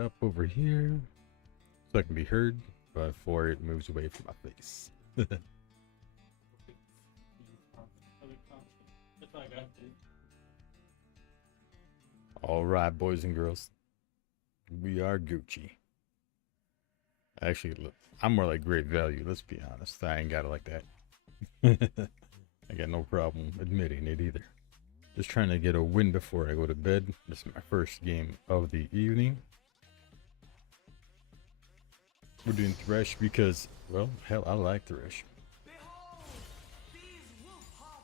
up over here so I can be heard before it moves away from my face. All right, boys and girls, we are Gucci. Actually, look, I'm more like great value. Let's be honest. I ain't got it like that. I got no problem admitting it either. Just trying to get a win before I go to bed. This is my first game of the evening. We're doing Thresh because, well, hell, I like Thresh.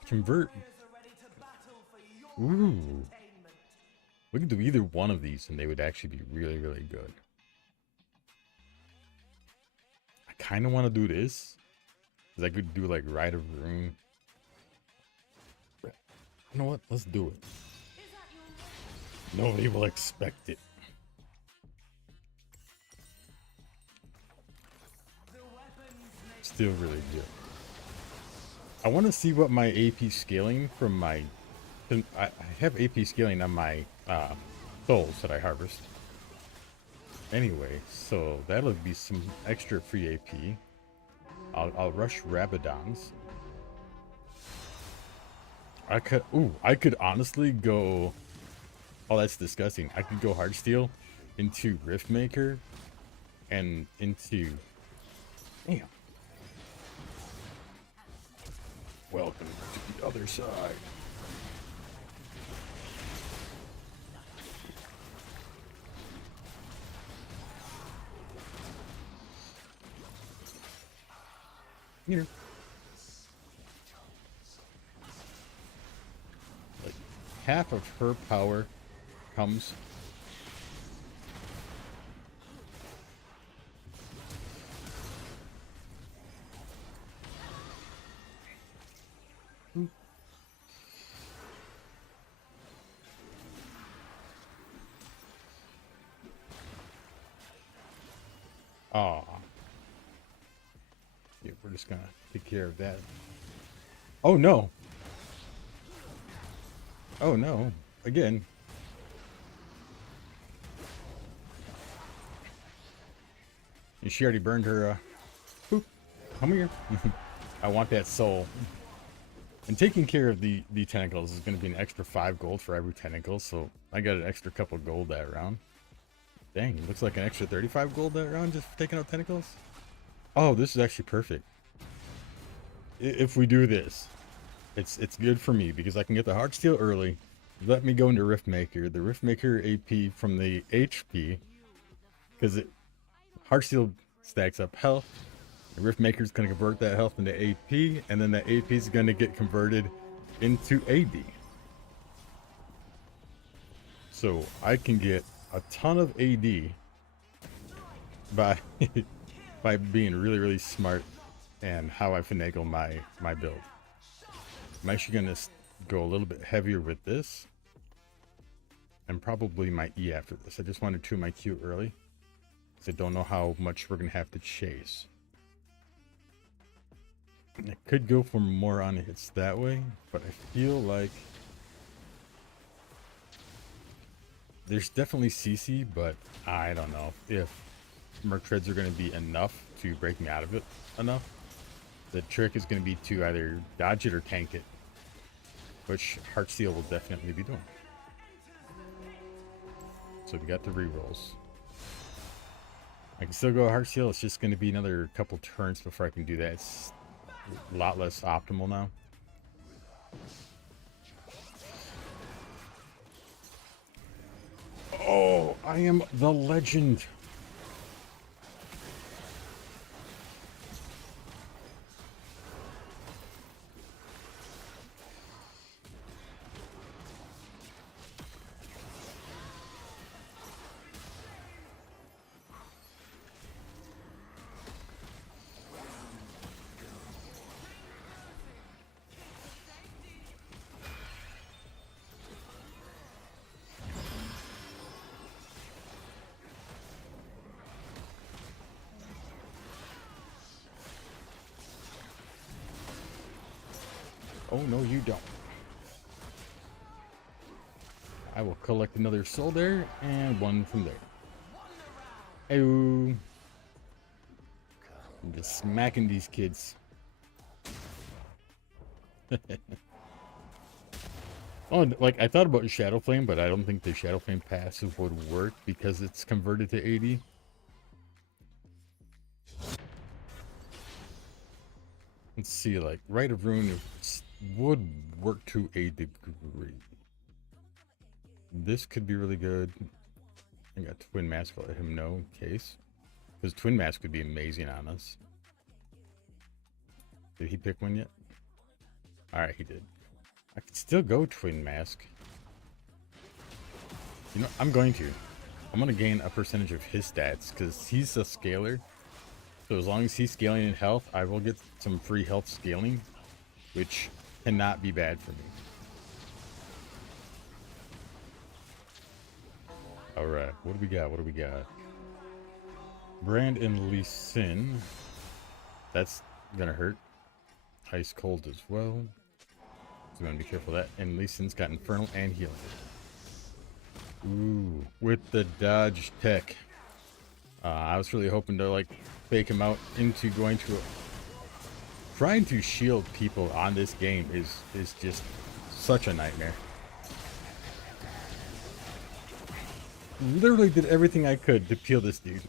Convert. Ooh. We could do either one of these and they would actually be really, really good. I kind of want to do this. Because I could do like Rite of Rune. You know what? Let's do it. Nobody will expect it. Still really good. I want to see what my AP scaling from my... I have AP scaling on my souls that I harvest. Anyway, so that'll be some extra free AP. I'll rush Rabadons. I could honestly go... Oh, that's disgusting. I could go Heartsteel into Riftmaker and into... Damn. Welcome to the other side. Here. Like, half of her power comes... Aw. Yeah, we're just gonna take care of that. Oh no! Oh no! Again. And she already burned her, Boop. Come here. I want that soul. And taking care of the tentacles is gonna be an extra 5 gold for every tentacle, so I got an extra couple gold that round. Dang, it looks like an extra 35 gold that round just for taking out tentacles. Oh, this is actually perfect. If we do this, it's good for me because I can get the Heartsteel early. Let me go into Riftmaker. The Riftmaker AP from the HP, because Heartsteel stacks up health. The Riftmaker is going to convert that health into AP, and then that AP is going to get converted into AD. So I can get a ton of AD by by being really, really smart and how I finagle my build. I'm actually going to go a little bit heavier with this and probably my E after this. I just wanted to my Q early because I don't know how much we're going to have to chase. I could go for more on hits that way, but I feel like there's definitely CC, but I don't know if Merc Treads are going to be enough to break me out of it enough. The trick is going to be to either dodge it or tank it, which Heartsteel will definitely be doing. So we got the rerolls. I can still go Heartsteel. It's just going to be another couple turns before I can do that. It's a lot less optimal now. Oh, I am the legend. Oh, no, you don't. I will collect another soul there and one from there. Ew. I'm just smacking these kids. Oh, and, like, I thought about Shadow Flame, but I don't think the Shadow Flame passive would work because it's converted to 80. Let's see, like, Rite of Ruin would work to a degree. This could be really good. I got Twin Mask, I'll let him know in case. Because Twin Mask would be amazing on us. Did he pick one yet? Alright, he did. I could still go Twin Mask. You know, I'm going to gain a percentage of his stats because he's a scaler. So as long as he's scaling in health, I will get some free health scaling, which cannot be bad for me. Alright, what do we got? What do we got? Brand and Lee Sin. That's gonna hurt. Ice Cold as well. So we want to be careful of that. And Lee Sin's got Infernal and Healing. Ooh, with the dodge tech. I was really hoping to like fake him out into going to trying to shield people on this game is just such a nightmare. Literally did everything I could to peel this dude.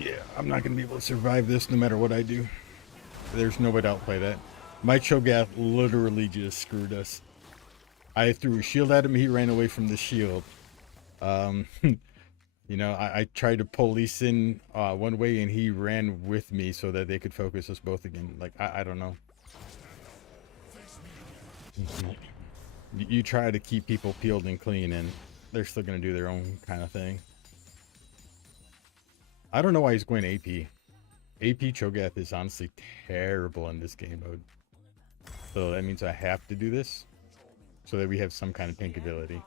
Yeah, I'm not gonna be able to survive this no matter what I do. There's no way to outplay that. My Cho'Gath literally just screwed us. I threw a shield at him, he ran away from the shield. You know, I tried to pull Lee Sin one way and he ran with me so that they could focus us both again. Like, I don't know. You try to keep people peeled and clean and they're still going to do their own kind of thing. I don't know why he's going AP. AP Cho'Gath is honestly terrible in this game mode. So that means I have to do this so that we have some kind of tank ability.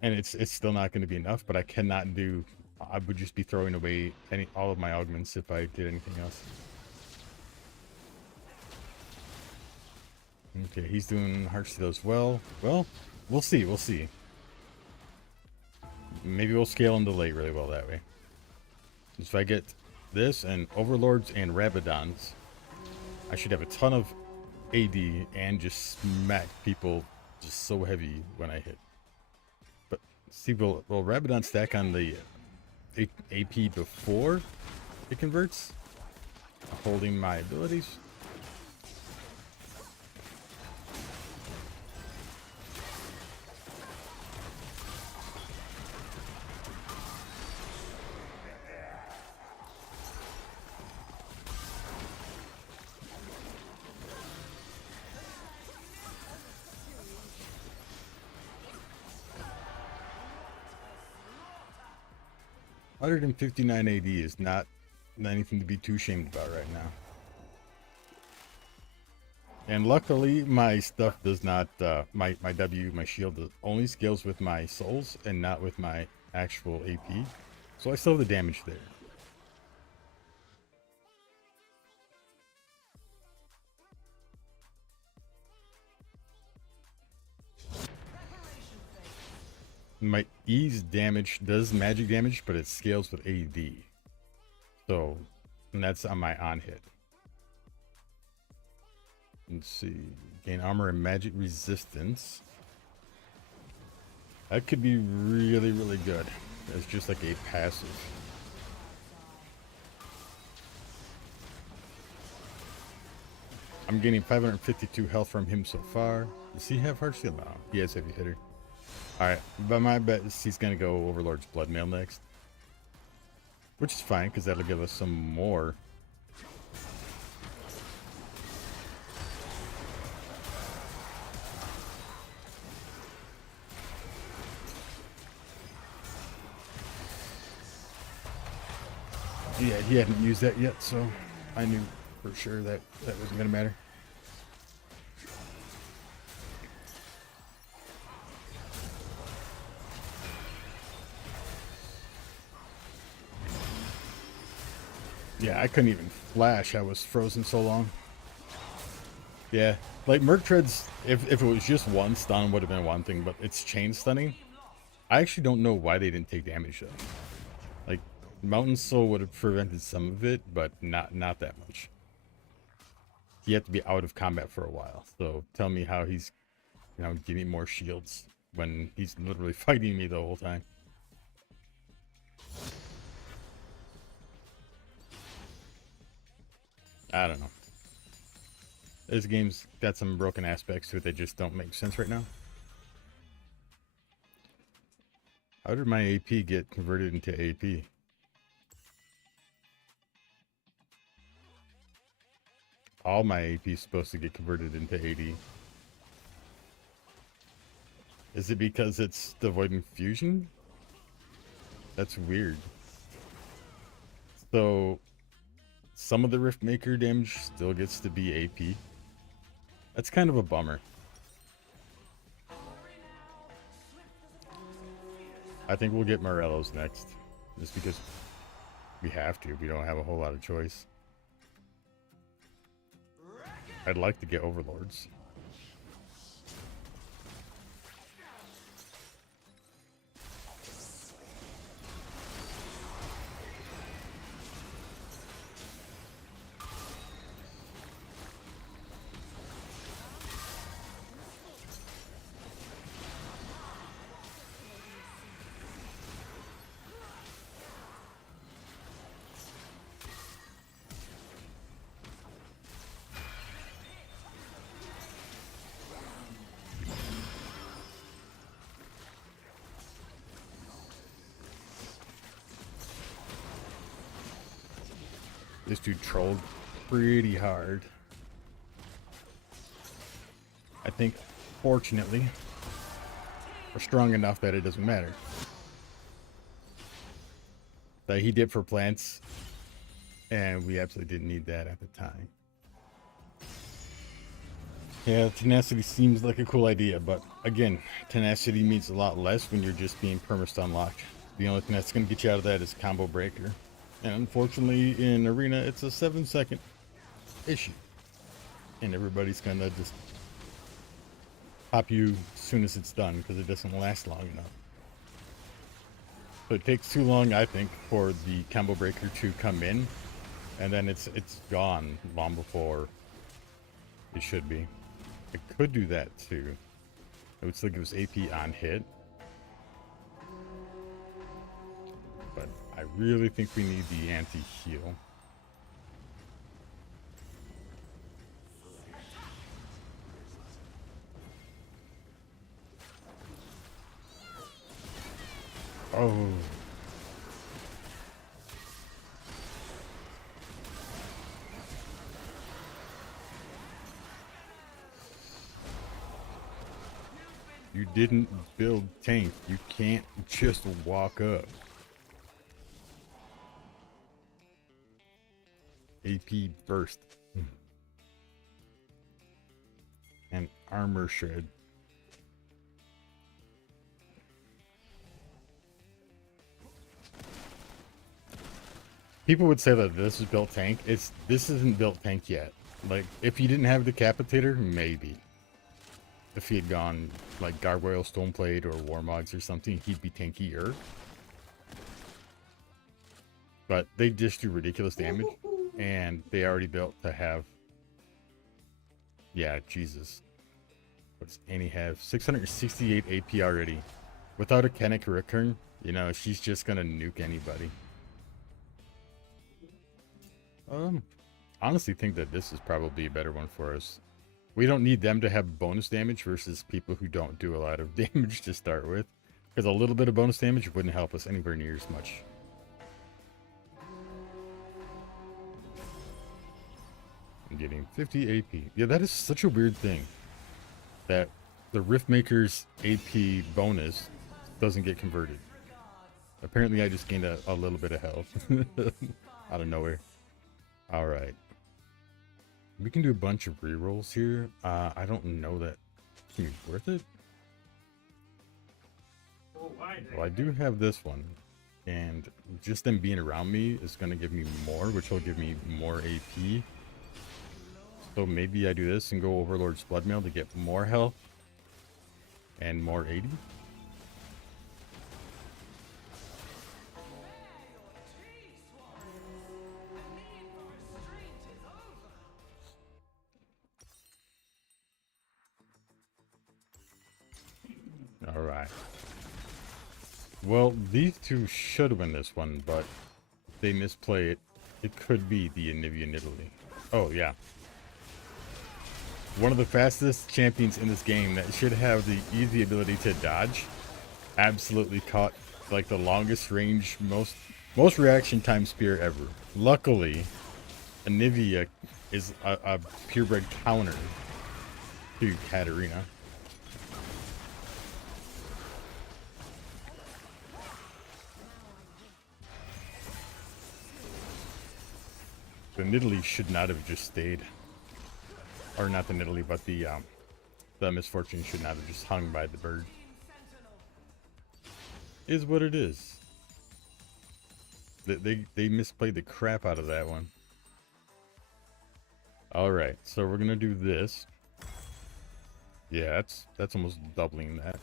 And it's still not going to be enough, but I cannot do... I would just be throwing away all of my augments if I did anything else. Okay, he's doing Heartsteel as well. Well, we'll see, we'll see. Maybe we'll scale into late really well that way. If I get this and Overlords and Rabadons, I should have a ton of AD and just smack people just so heavy when I hit. But see, will Rabadon stack on the AP before it converts? Holding my abilities. $159 AD is not anything to be too ashamed about right now. And luckily, my stuff does not, my shield only scales with my souls and not with my actual AP. So I still have the damage there. My E's damage does magic damage, but it scales with AD. So, and that's on my on hit. Let's see. Gain armor and magic resistance. That could be really, really good. It's just like a passive. I'm getting 552 health from him so far. Does he have Heartsteel now? He has Heavy Hitter. Alright, but my bet is he's going to go Overlord's Bloodmail next. Which is fine, because that'll give us some more. Yeah, he hadn't used that yet, so I knew for sure that wasn't going to matter. Yeah, I couldn't even flash. I was frozen so long. Yeah, like Merc Treads, if it was just one stun would have been one thing, but it's chain stunning. I actually don't know why they didn't take damage though. Like, Mountain Soul would have prevented some of it, but not that much. He had to be out of combat for a while. So tell me how he's, getting more shields when he's literally fighting me the whole time. I don't know. This game's got some broken aspects to it that just don't make sense right now. How did my AP get converted into AP? All my AP is supposed to get converted into AD. Is it because it's the Void Infusion? That's weird. So, some of the Riftmaker damage still gets to be AP. That's kind of a bummer. I think we'll get Morelos next. Just because we have to. We don't have a whole lot of choice. I'd like to get Overlords. This dude trolled pretty hard. I think, fortunately, we're strong enough that it doesn't matter. That he did for plants, and we absolutely didn't need that at the time. Yeah, tenacity seems like a cool idea, but again, tenacity means a lot less when you're just being perma-stun locked. The only thing that's going to get you out of that is combo breaker. And unfortunately, in Arena, it's a 7-second issue. And everybody's going to just pop you as soon as it's done, because it doesn't last long enough. So it takes too long, I think, for the combo breaker to come in, and then it's gone long before it should be. It could do that too. It would still give us AP on hit. But I really think we need the anti-heal. Oh. You didn't build tank. You can't just walk up. AP burst. And armor shred. People would say that this is built tank. This isn't built tank yet. Like, if he didn't have Decapitator, maybe. If he had gone like Gargoyle, Stoneplate, or Warmogs or something, he'd be tankier. But they just do ridiculous damage, and they already built to have. Yeah, Jesus. What does Annie have? 668 AP already. Without a Kennick Recurn, she's just gonna nuke anybody. Honestly think that this is probably a better one for us. We don't need them to have bonus damage versus people who don't do a lot of damage to start with. Because a little bit of bonus damage wouldn't help us anywhere near as much. I'm getting 50 AP. Yeah, that is such a weird thing. That the Riftmaker's AP bonus doesn't get converted. Apparently I just gained a little bit of health. Out of nowhere. Alright. We can do a bunch of rerolls here. I don't know that can be worth it. Well, I do have this one. And just them being around me is going to give me more, which will give me more AP. So maybe I do this and go Overlord's Bloodmail to get more health. And more 80. All right. Well, these two should win this one, but they misplay it. It could be the Anivia Nidalee. Oh, yeah. One of the fastest champions in this game that should have the easy ability to dodge. Absolutely caught like the longest range, most reaction time spear ever. Luckily, Anivia is a purebred counter to Katarina. The Nidalee should not have just stayed. Or not the Nidalee, but the Misfortune should not have just hung by the bird. Is what it is. They misplayed the crap out of that one. Alright, so we're gonna do this. Yeah, that's almost doubling that.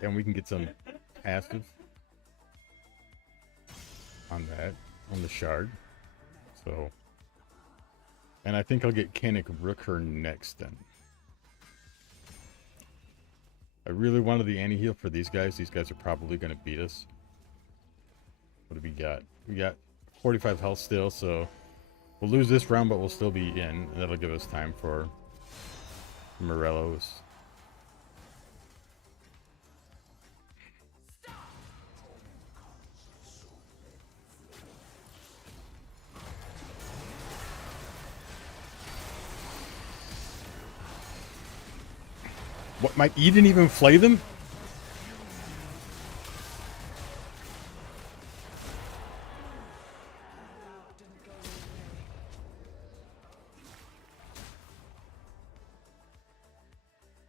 And we can get some passive on that, on the shard. So, and I think I'll get Kanik Rooker next then. I really wanted the anti-heal for these guys. These guys are probably going to beat us. What do we got? We got 45 health still, so we'll lose this round, but we'll still be in. And that'll give us time for Morellos. What, my E didn't even flay them?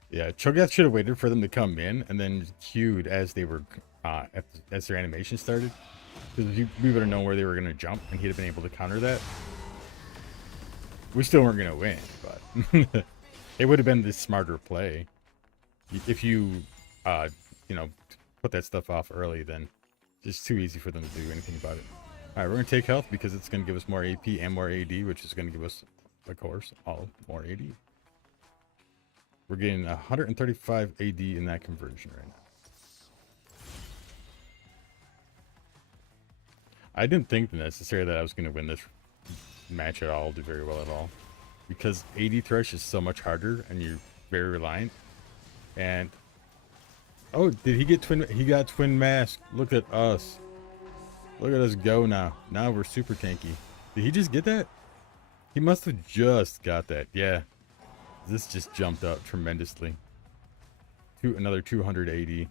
Yeah, Cho'Gath should have waited for them to come in and then queued as they were, as their animation started. Because we would have known where they were going to jump and he'd have been able to counter that. We still weren't going to win, but it would have been the smarter play. If you, you know, put that stuff off early, then it's too easy for them to do anything about it. Alright, we're going to take health because it's going to give us more AP and more AD, which is going to give us, of course, all more AD. We're getting 135 AD in that conversion right now. I didn't think necessarily that I was going to win this match at all, do very well at all. Because AD Thresh is so much harder and you're very reliant. And oh, did he get twin? He got twin mask. Look at us. Look at us go now. Now we're super tanky. Did he just get that? He must have just got that. Yeah. This just jumped up tremendously. Another 280.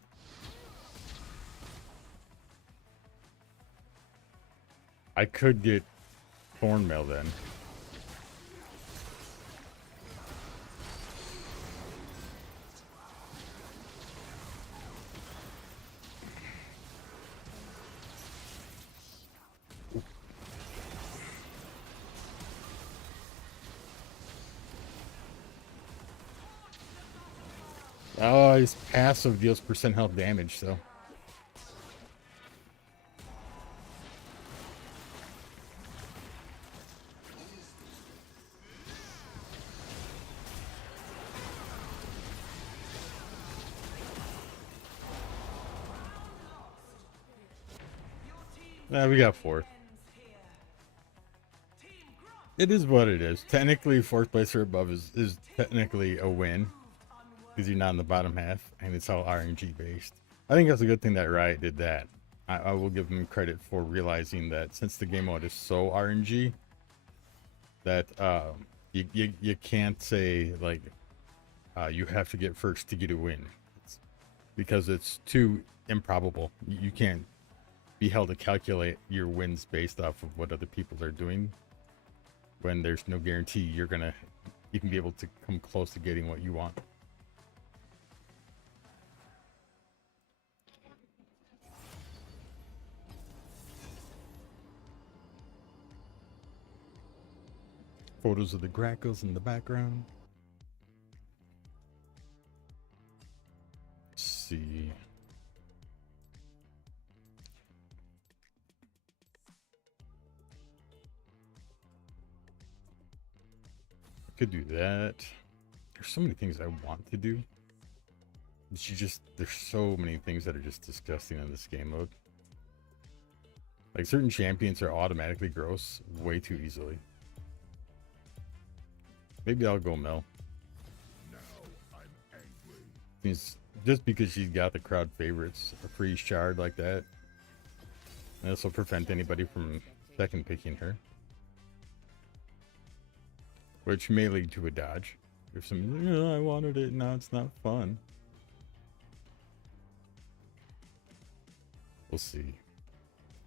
I could get Thornmail then. Oh, his passive deals % health damage, so. We got fourth. It is what it is. Technically, fourth place or above is technically a win. Because you're not in the bottom half, and it's all RNG based. I think that's a good thing that Riot did that. I will give them credit for realizing that since the game mode is so RNG, that you can't say like you have to get first to get a win, because it's too improbable. You can't be held to calculate your wins based off of what other people are doing, when there's no guarantee you can be able to come close to getting what you want. Photos of the Grackles in the background. Let's see. Could do that. there's so many things I want to do. There's so many things that are just disgusting in this game mode. Like certain champions are automatically gross way too easily. Maybe I'll go Mel. It's just because she's got the crowd favorites, a free shard like that. And this will prevent anybody from second picking her. Which may lead to a dodge. If somebody's like, oh, I wanted it, now it's not fun. We'll see.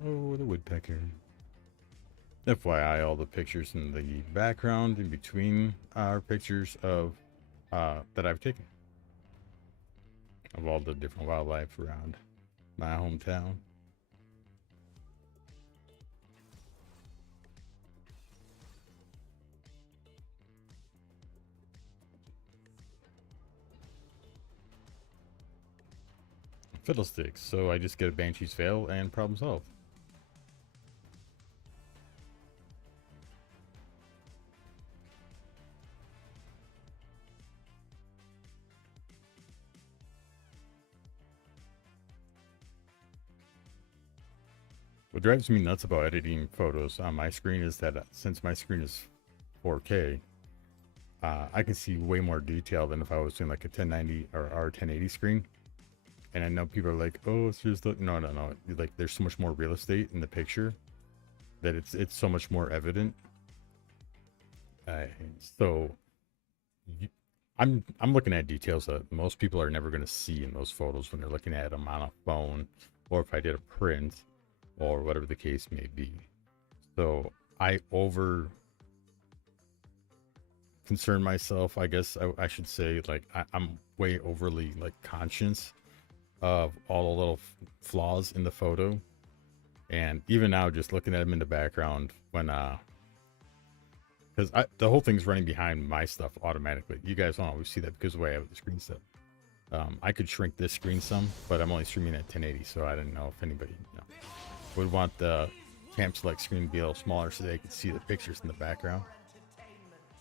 Oh, the woodpecker. FYI, all the pictures in the background in between are pictures of that I've taken of all the different wildlife around my hometown. Fiddlesticks, so I just get a Banshee's Veil and problem solved. What drives me nuts about editing photos on my screen is that since my screen is 4K, I can see way more detail than if I was doing like a 1090 or 1080 screen. And I know people are like, oh, it's just no. Like there's so much more real estate in the picture that it's so much more evident. I'm looking at details that most people are never going to see in those photos when they're looking at them on a phone, or if I did a print, or whatever the case may be. So I over concern myself, I guess I should say. Like I'm way overly like conscious of all the little flaws in the photo. And even now, just looking at them in the background when because the whole thing's running behind my stuff automatically. You guys don't always see that because of the way I have the screen set. I could shrink this screen some, but I'm only streaming at 1080, so I didn't know if anybody would want the camp select screen to be a little smaller so they could see the pictures in the background.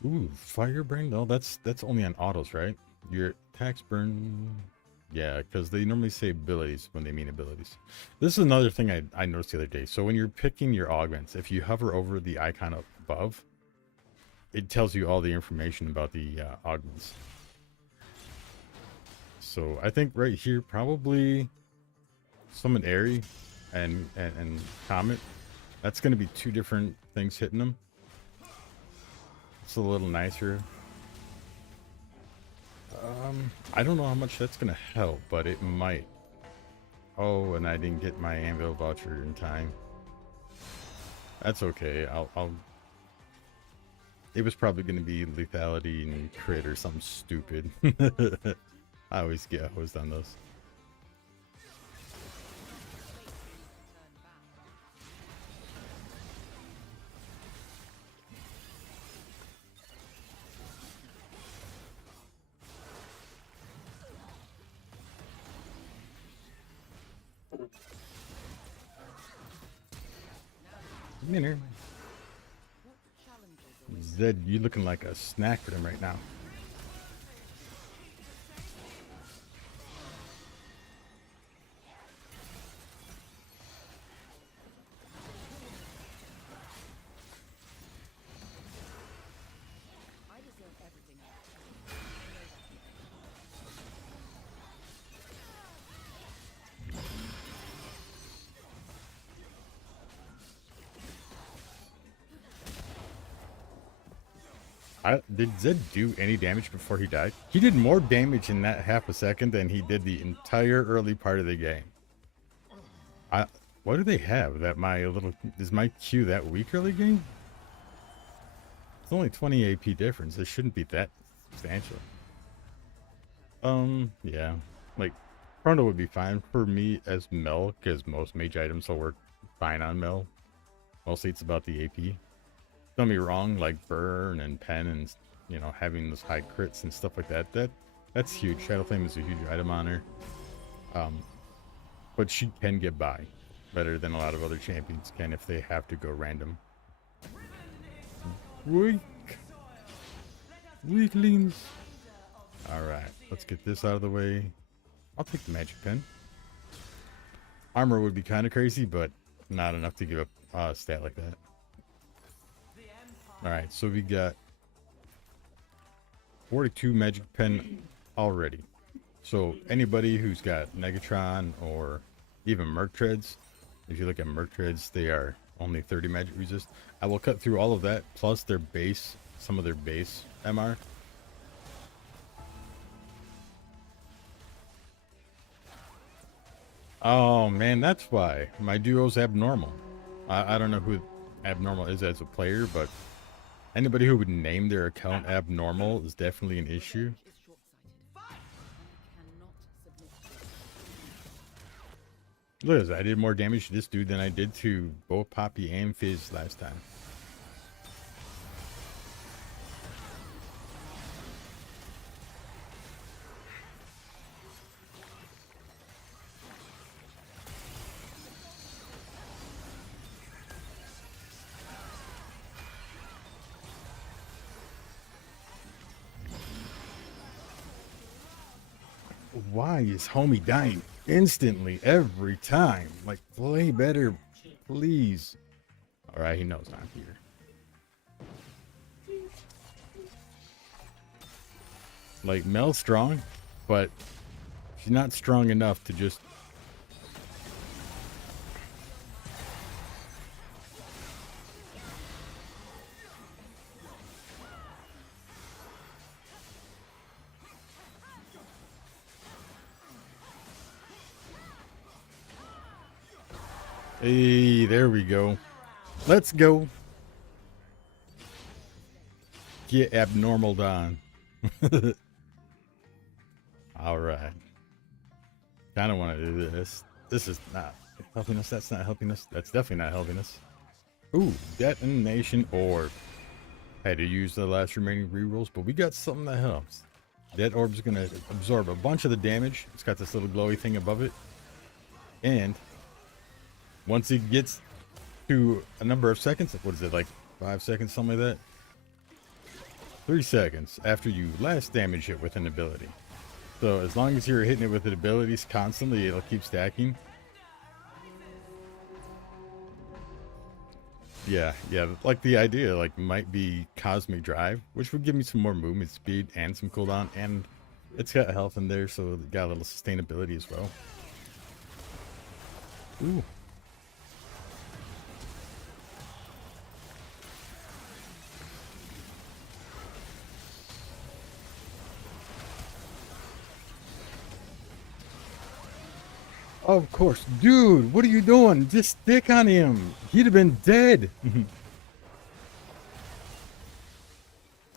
Ooh, Fireburn? No, that's only on autos, right? Your attacks burn. Yeah, because they normally say abilities when they mean abilities. This is another thing I noticed the other day. So when you're picking your augments, if you hover over the icon up above, it tells you all the information about the augments. So I think right here, probably Summon Airy and Comet. That's going to be two different things hitting them. It's a little nicer. I don't know how much that's going to help, but it might. Oh, and I didn't get my Anvil voucher in time. That's okay. I'll it was probably going to be lethality and crit or something stupid. I always get hosed on those. Minner. Zed, you looking like a snack for them right now. Did Zed do any damage before he died? He did more damage in that half a second than he did the entire early part of the game. What do they have? Is my Q that weak early game? It's only 20 AP difference. It shouldn't be that substantial. Yeah. Like, Chrono would be fine for me as Mel, because most mage items will work fine on Mel. Mostly it's about the AP. Don't be wrong, like Burn and Pen and, you know, having those high crits and stuff like that. That's huge. Shadow Flame is a huge item on her. But she can get by better than a lot of other champions can if they have to go random. Weaklings. Alright, let's get this out of the way. I'll take the magic pen. Armor would be kind of crazy, but not enough to give up a stat like that. Alright, so we got 42 magic pen already. So anybody who's got Negatron or even Merc Treads, if you look at Merc Treads, they are only 30 magic resist. I will cut through all of that, plus their base, some of their base MR. Oh man, that's why my duo's abnormal. I don't know who abnormal is as a player, but anybody who would name their account abnormal is definitely an issue. Look at this, I did more damage to this dude than I did to both Poppy and Fizz last time. Why is homie dying instantly every time? Like, play better, please. Alright, he knows I'm here. Like, Mel's strong, but she's not strong enough to just... Hey, there we go. Let's go. Get abnormal done. Alright. Kind of want to do this. This is not helping us. That's not helping us. That's definitely not helping us. Ooh, detonation orb. Had to use the last remaining rerolls, but we got something that helps. That orb's going to absorb a bunch of the damage. It's got this little glowy thing above it. And once it gets to a number of seconds, what is it, like 5 seconds, something like that? 3 seconds after you last damage it with an ability. So as long as you're hitting it with the abilities constantly, it'll keep stacking. Yeah, like the idea like might be Cosmic Drive, which would give me some more movement speed and some cooldown, and it's got health in there, so it got a little sustainability as well. Ooh. Of course. Dude, what are you doing? Just stick on him. He'd have been dead.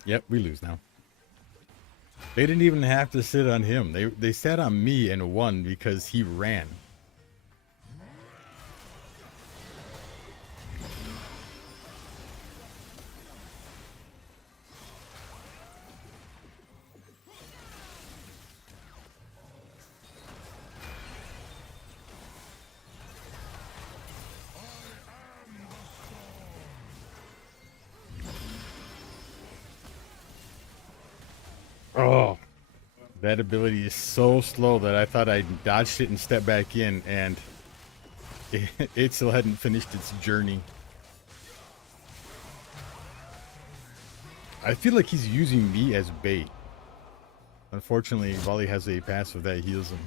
Yep, we lose now. They didn't even have to sit on him. They sat on me and won because he ran. Oh, that ability is so slow that I thought I dodged it and stepped back in, and it still hadn't finished its journey. I feel like he's using me as bait. Unfortunately, Volley has a passive that heals him.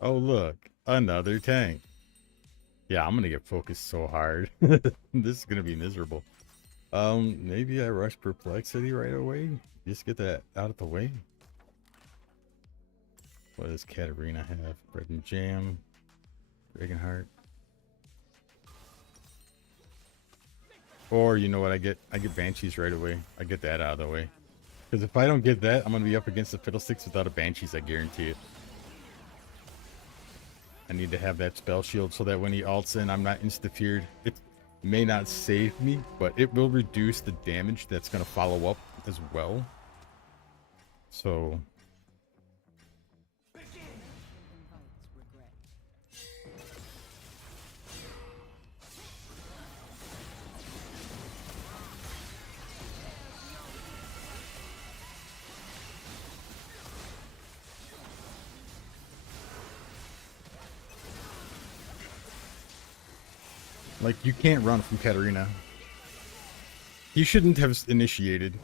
Oh, look, another tank. Yeah, I'm gonna get focused so hard. This is gonna be miserable. Maybe I rush Perplexity right away. Just get that out of the way. What does Katarina have? Bread and Jam, Dragonheart. Or you know what? I get Banshees right away. I get that out of the way. Because if I don't get that, I'm gonna be up against the Fiddlesticks without a Banshees. I guarantee it. I need to have that spell shield so that when he ults in, I'm not insta-feared. It may not save me, but it will reduce the damage that's going to follow up as well. So... Like, you can't run from Katarina. He shouldn't have initiated.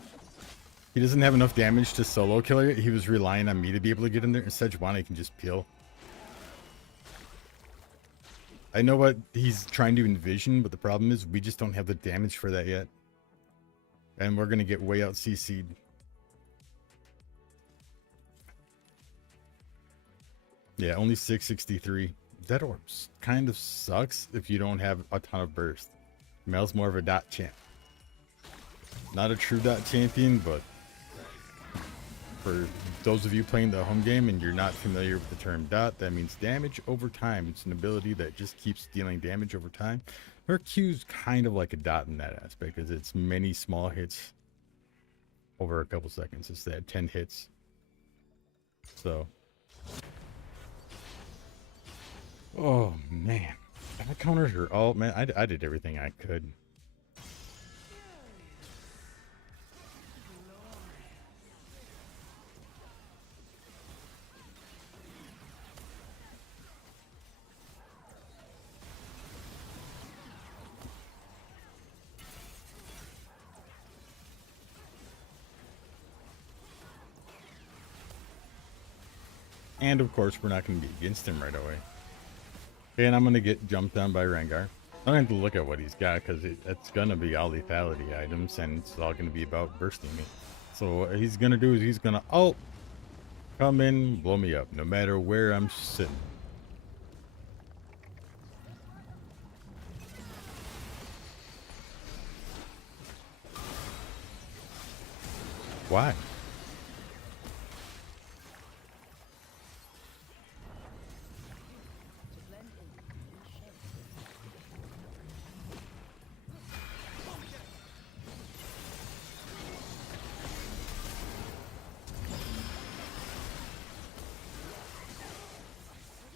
He doesn't have enough damage to solo kill her. He was relying on me to be able to get in there. Instead, Sejuani can just peel. I know what he's trying to envision, but the problem is we just don't have the damage for that yet. And we're going to get way out CC'd. Yeah, only 663. That orb kind of sucks if you don't have a ton of burst. Mel's more of a dot champ. Not a true dot champion, but for those of you playing the home game and you're not familiar with the term dot, that means damage over time. It's an ability that just keeps dealing damage over time. Her Q's kind of like a dot in that aspect, because it's many small hits over a couple seconds. It's that 10 hits. So, oh man, I countered her. Oh man, I did everything I could. And of course, we're not going to be against him right away. And I'm going to get jumped on by Rengar. I don't have to look at what he's got, because it's going to be all lethality items, and it's all going to be about bursting me. So what he's going to do is he's going to ult, come in, blow me up, no matter where I'm sitting. Why?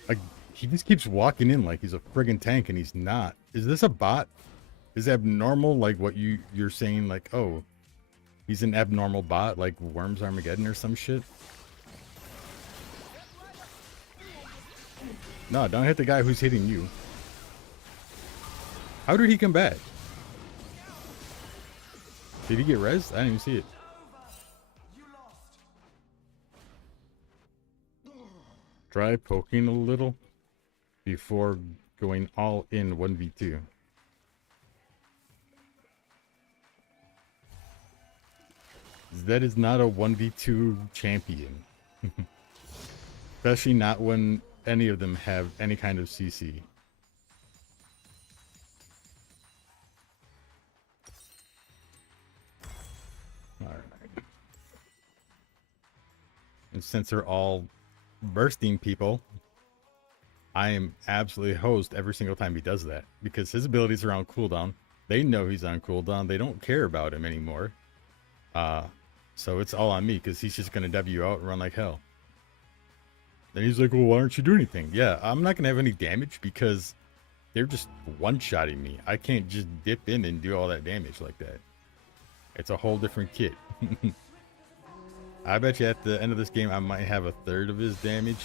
Like, he just keeps walking in like he's a friggin' tank, and he's not. Is this a bot? Is abnormal like what you're saying? Like, oh, he's an abnormal bot, like Worms Armageddon or some shit? No, don't hit the guy who's hitting you. How did he come back? Did he get rezzed? I didn't even see it. Try poking a little before going all in 1v2. That is not a 1v2 champion. Especially not when any of them have any kind of CC. Alright. And since they're all bursting people, I am absolutely hosed every single time he does that, because his abilities are on cooldown. They know he's on cooldown. They don't care about him anymore. So it's all on me, because he's just going to W out and run like hell. Then he's like, well, why aren't you doing anything? Yeah, I'm not going to have any damage because they're just one-shotting me. I can't just dip in and do all that damage like that. It's a whole different kit. I bet you at the end of this game, I might have a third of his damage.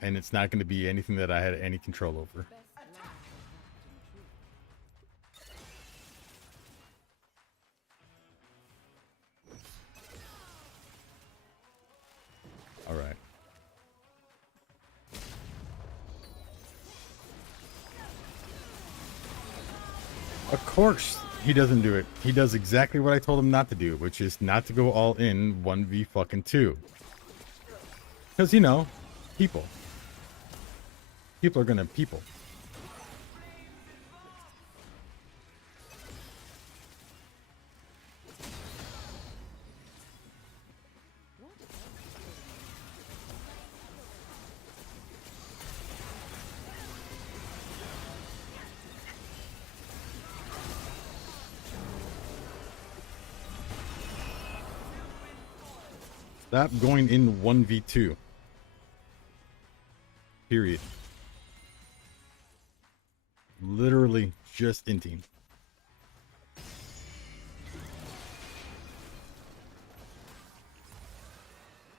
And it's not going to be anything that I had any control over. All right. Of course he doesn't do it. He does exactly what I told him not to do, which is not to go all in 1v2. Because, you know, people. People are gonna people. Stop going in 1v2. Period. Literally just inting.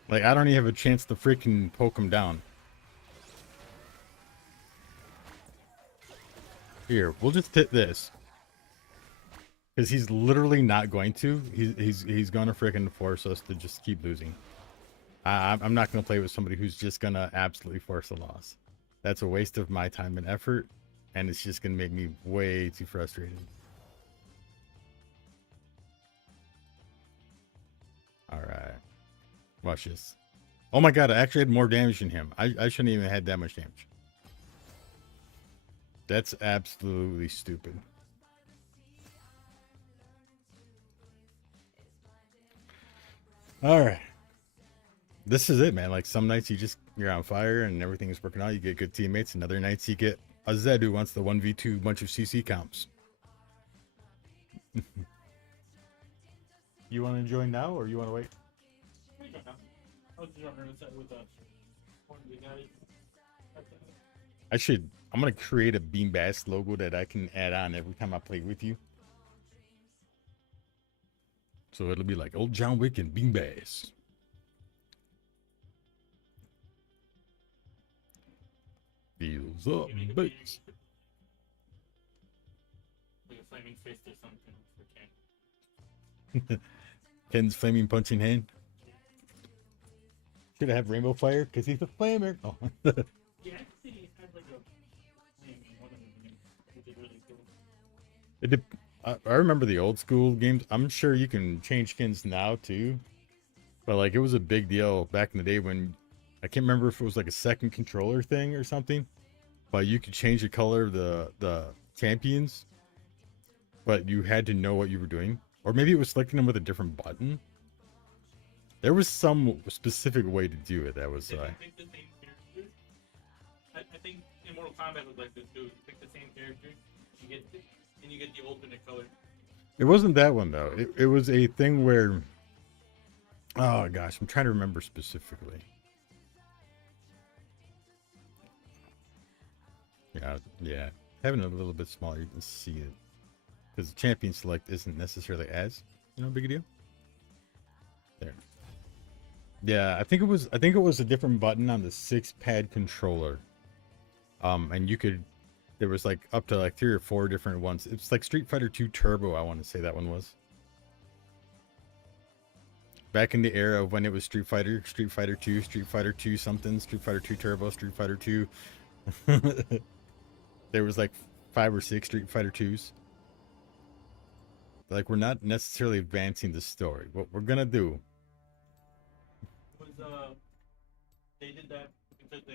Like, I don't even have a chance to freaking poke him down. Here, we'll just hit this. Because he's literally not going to. He's gonna freaking force us to just keep losing. I'm not gonna play with somebody who's just gonna absolutely force a loss. That's a waste of my time and effort, and it's just gonna make me way too frustrated. All right, watch this. Oh my god, I actually had more damage than him. I shouldn't even have had that much damage. That's absolutely stupid. All right. This is it, man. Like some nights you're on fire and everything is working out. You get good teammates, and other nights you get a Zed who wants the 1v2 bunch of CC comps. You want to join now or you want to wait? I'm gonna create a Beam Bass logo that I can add on every time I play with you. So it'll be like old John Wick and Beam Bass. Feels up, bass. Like a flaming fist or something for Ken. Ken's flaming punching hand. Should I have Rainbow Fire? Because he's a flamer. Oh. Yeah, I can see he had like a flame in one of them, which is really cool. I remember the old school games. I'm sure you can change skins now too. But like it was a big deal back in the day when I can't remember if it was like a second controller thing or something. But you could change the color of the champions. But you had to know what you were doing. Or maybe it was selecting them with a different button. There was some specific way to do it that was Did you pick the same character? I think in Mortal Kombat was like this too. You pick the same character, you get the alternate color. It wasn't that one though. It was a thing where, oh gosh, I'm trying to remember specifically. Yeah. Having it a little bit smaller, you can see it. Because the champion select isn't necessarily as, big a deal. There. Yeah, I think it was a different button on the 6-pad controller. And there was like up to like 3 or 4 different ones. It's like Street Fighter 2 Turbo, I want to say that one was. Back in the era of when it was Street Fighter 2, Street Fighter 2 something, Street Fighter 2 Turbo, Street Fighter 2. There was like 5 or 6 Street Fighter 2s. Like, we're not necessarily advancing the story. What we're gonna do Was they did that because the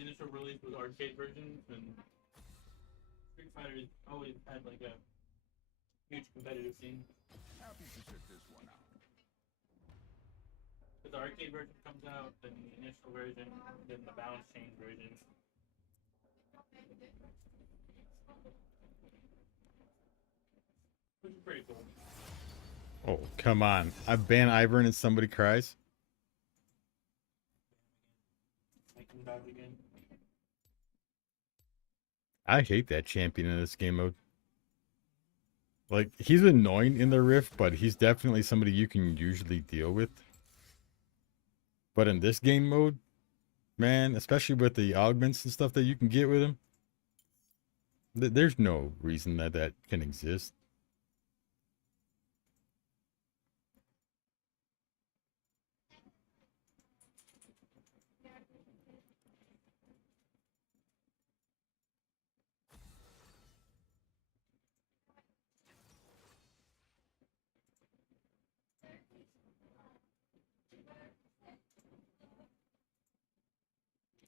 initial release was arcade versions, and Street Fighter always had like a huge competitive scene. Happy to sit this one out. Because the arcade version comes out, then the initial version, then the balance change version. Which is pretty cool. Oh, come on. I ban Ivern and somebody cries. Make him dodge again. I hate that champion in this game mode. Like, he's annoying in the Rift, but he's definitely somebody you can usually deal with. But in this game mode, man, especially with the augments and stuff that you can get with him, there's no reason that can exist.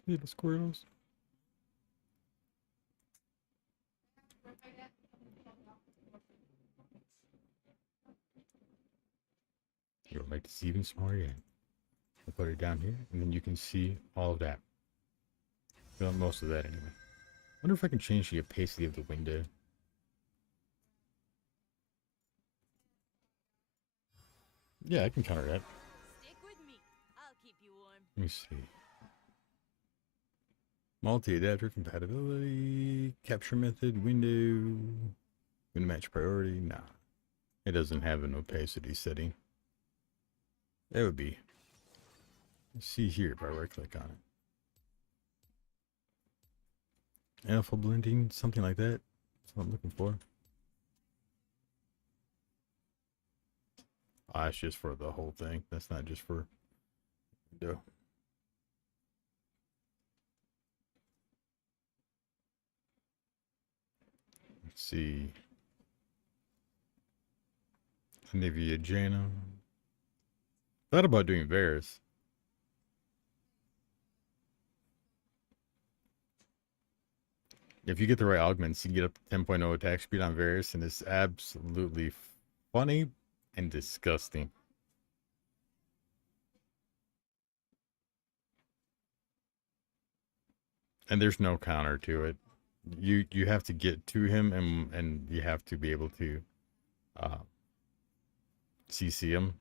Little squirrels. You'll make this even smaller again. I'll put it down here, and then you can see all of that. Well, most of that anyway. I wonder if I can change the opacity of the window. Yeah, I can counter that. Stick with me. I'll keep you warm. Let me see. Multi-adapter compatibility, capture method, window match priority. Nah, it doesn't have an opacity setting. That would be. Let's see here if I right click on Alpha blending, something like that. That's what I'm looking for. Oh, that's just for the whole thing. That's not just for window. Let's see. Nivea Jana. Thought about doing Varus. If you get the right augments, you can get up to 10.0 attack speed on Varus, and it's absolutely funny and disgusting. And there's no counter to it. You have to get to him, and you have to be able to CC him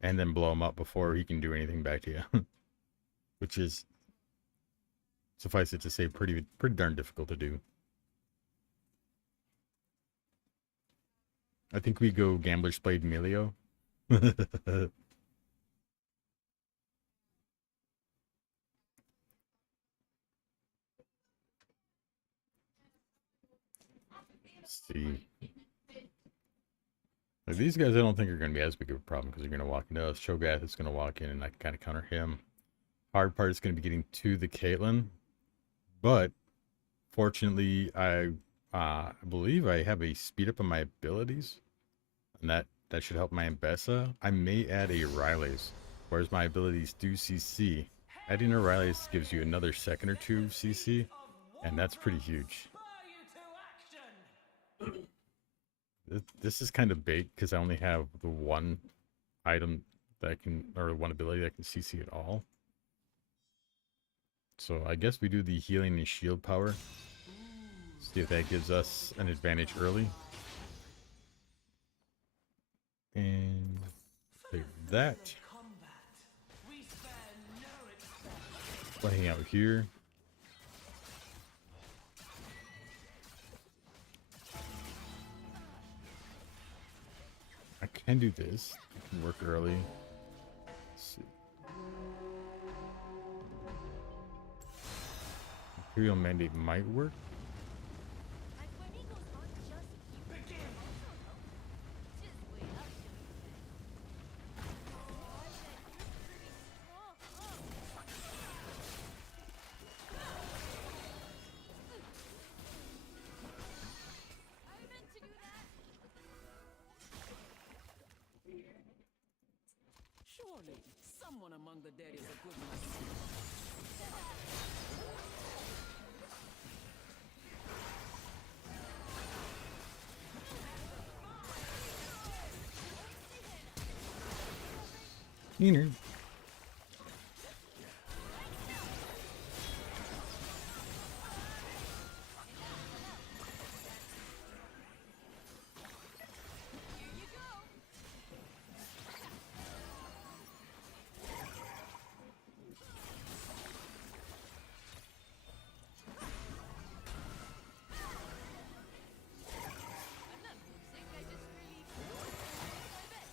and then blow him up before he can do anything back to you. Which is, suffice it to say, pretty darn difficult to do. I think we go Gambler's Blade Melio. Let's see. Like, these guys I don't think are going to be as big of a problem because they're going to walk into us. Cho'Gath is going to walk in and I can kind of counter him. Hard part is going to be getting to the Caitlyn. But fortunately, I believe I have a speed up on my abilities. And that should help my Ambessa. I may add a Rylai's, whereas my abilities do CC. Adding a Rylai's gives you another second or two of CC, and that's pretty huge. This is kind of bait because I only have the one item that can, or one ability that can CC at all. So I guess we do the healing and shield power. See if that gives us an advantage early. And take that. Playing out here. I can do this. I can work early. Let's see. Imperial Mandate might work. My flamingos aren't just cute. Begin. Just wait, I'll show you. I said you're pretty small. I meant to do that. Surely, someone among the dead is a good man. Keener. I'm not homesick, I just really my best.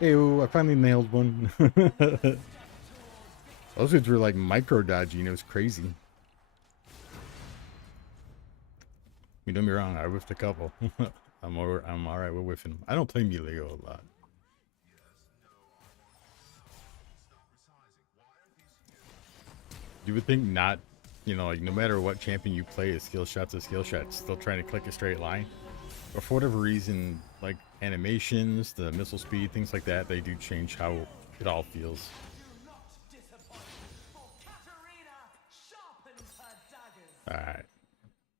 Ew, I finally nailed one. Those dudes were like micro dodging. It was crazy. You don't get me wrong, I whiffed a couple. I'm alright with whiffing. I don't play melee a lot. You would think not, you know, like no matter what champion you play, a skill shot's a skill shot. Still trying to click a straight line. But for whatever reason, like animations, the missile speed, things like that, they do change how it all feels. Alright.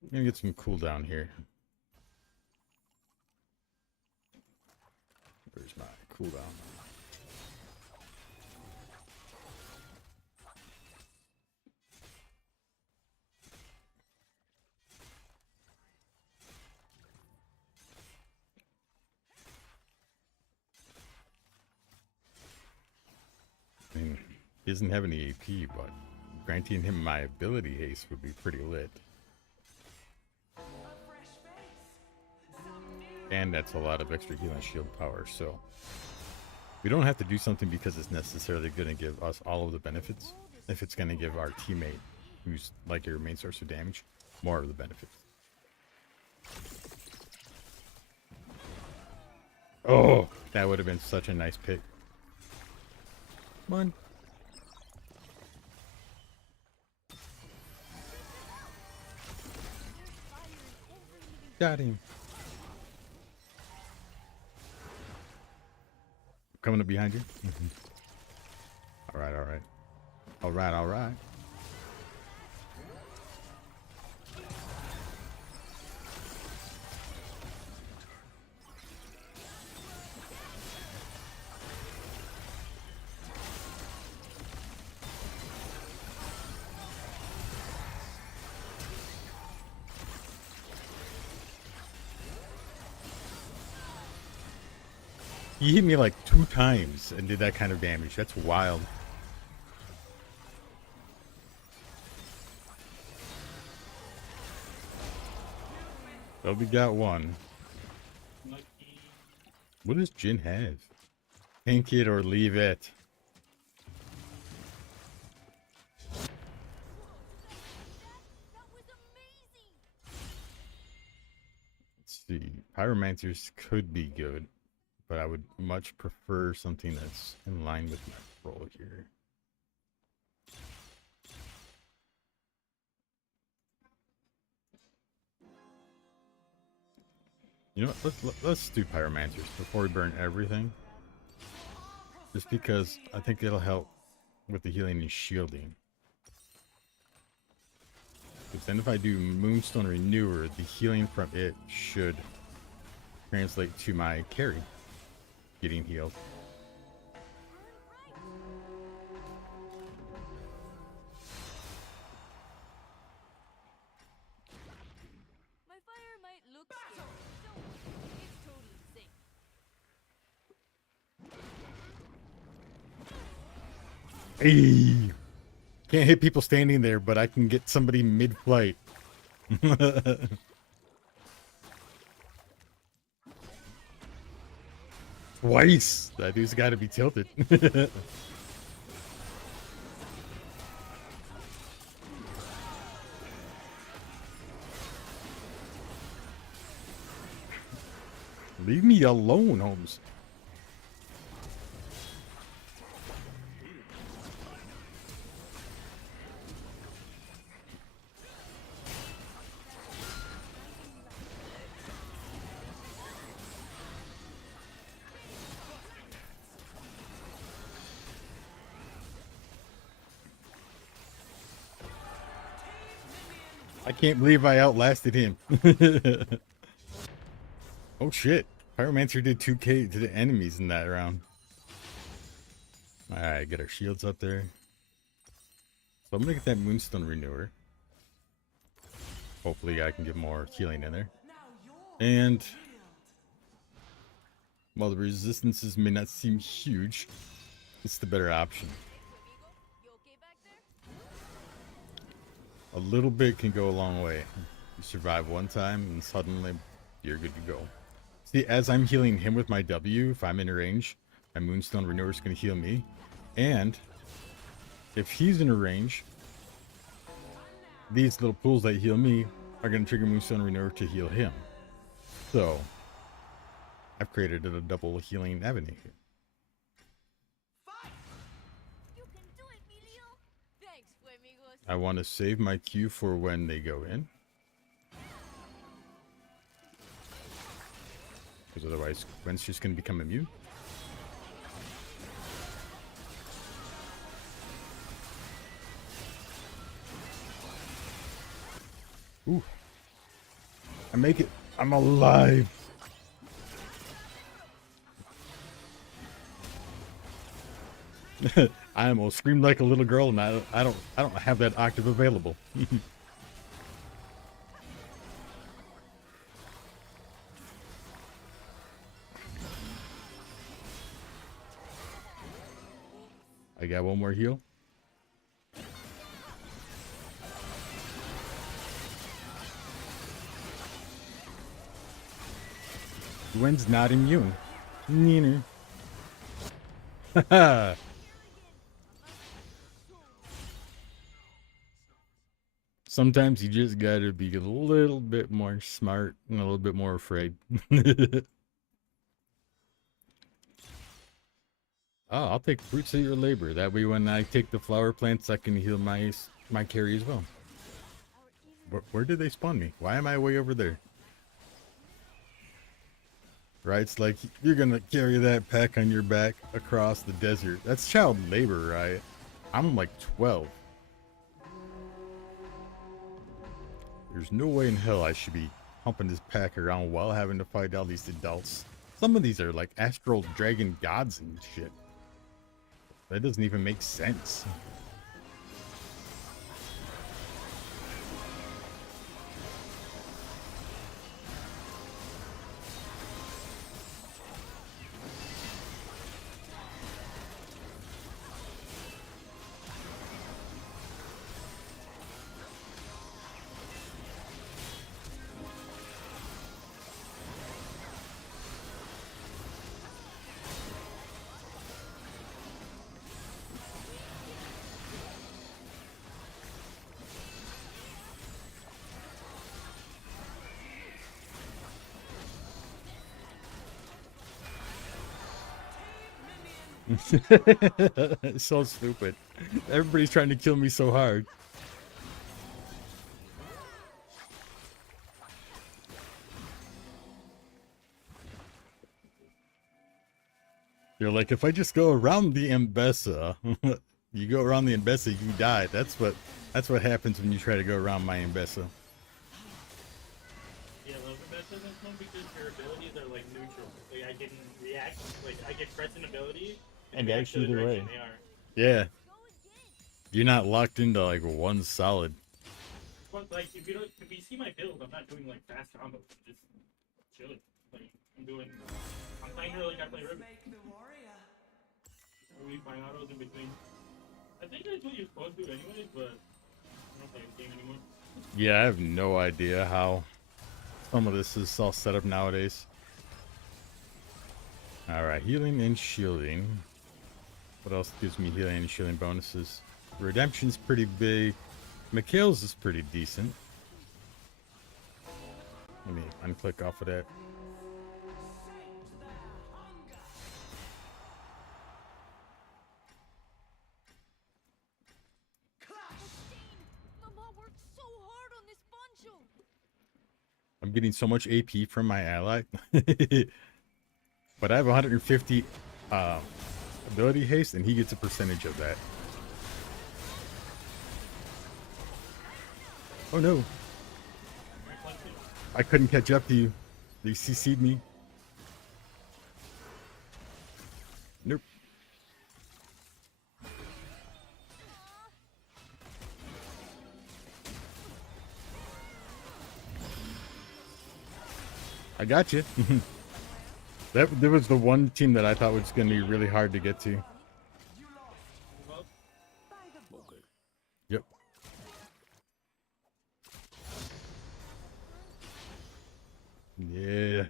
I'm gonna get some cooldown here. Where's my cooldown? I mean, he doesn't have any AP, but granting him my ability haste would be pretty lit. And that's a lot of extra healing shield power, so we don't have to do something because it's necessarily going to give us all of the benefits. If it's going to give our teammate, who's like your main source of damage, more of the benefits. Oh, that would have been such a nice pick. Come on. Got him. Coming up behind you. All right, all right. All right, all right. He hit me like 2 times and did that kind of damage. That's wild. Well, we got one. Lucky. What does Jin have? Tank it or leave it. That was amazing. Let's see. Pyromancers could be good, but I would much prefer something that's in line with my role here. You know what? Let's do Pyromancers before we burn everything. Just because I think it'll help with the healing and shielding. Because then if I do Moonstone Renewer, the healing from it should translate to my carry getting healed. My fire might look scary. Don't worry, it's totally safe. Hey, can't hit people standing there, but I can get somebody mid-flight. Twice. That dude's got to be tilted. Leave me alone, Holmes. I can't believe I outlasted him. Oh shit. Pyromancer did 2k to the enemies in that round. Alright, get our shields up there. So I'm gonna get that Moonstone Renewer. Hopefully I can get more healing in there. And while the resistances may not seem huge, it's the better option. You okay back there? A little bit can go a long way. You survive one time and suddenly you're good to go. See, as I'm healing him with my W, if I'm in range, my Moonstone Renewer is going to heal me. And if he's in a range, these little pools that heal me are going to trigger Moonstone Renewer to heal him. So, I've created a double healing avenue here. You can do it, Emilio. Thanks, Fuemigos. I want to save my Q for when they go in. Because otherwise, Gwen's just going to become immune. Ooh. I make it. I'm alive. I almost screamed like a little girl, and I don't have that octave available. I got one more heal. Gwen's not immune. Neither. Haha. Sometimes you just gotta be a little bit more smart and a little bit more afraid. Oh, I'll take fruits of your labor. That way when I take the flower plants, I can heal my carry as well. Where did they spawn me? Why am I way over there? Right? It's like, you're gonna carry that pack on your back across the desert. That's child labor, right? I'm like 12. There's no way in hell I should be humping this pack around while having to fight all these adults. Some of these are like astral dragon gods and shit. That doesn't even make sense. So stupid. Everybody's trying to kill me so hard. You're like, if I just go around the Mbessa, you go around the Mbessa, you die. That's what happens when you try to go around my Mbessa. Yeah, love best in this one because your abilities are like neutral. Like I can react, like I get crescent ability And react to the actually, direction way. they are. Yeah. You're not locked into like one solid. But like if you see my build, I'm not doing like fast combos. I'm just chilling. Like I'm playing her like I play Ruby. We find autos in between. I think that's what you're supposed to do anyways, but I don't play this game anymore. Yeah, I have no idea how some of this is all set up nowadays. Alright, healing and shielding. What else gives me healing and shielding bonuses? Redemption's pretty big. Mikhail's is pretty decent. Let me unclick off of that. Mama worked so hard on this bundle. I'm getting so much AP from my ally. But I have 150 ability haste, and he gets a percentage of that. Oh no. I couldn't catch up to you. They CC'd me. Nope. I got you. There was the one team that I thought was going to be really hard to get to. Okay. Yep. Yeah.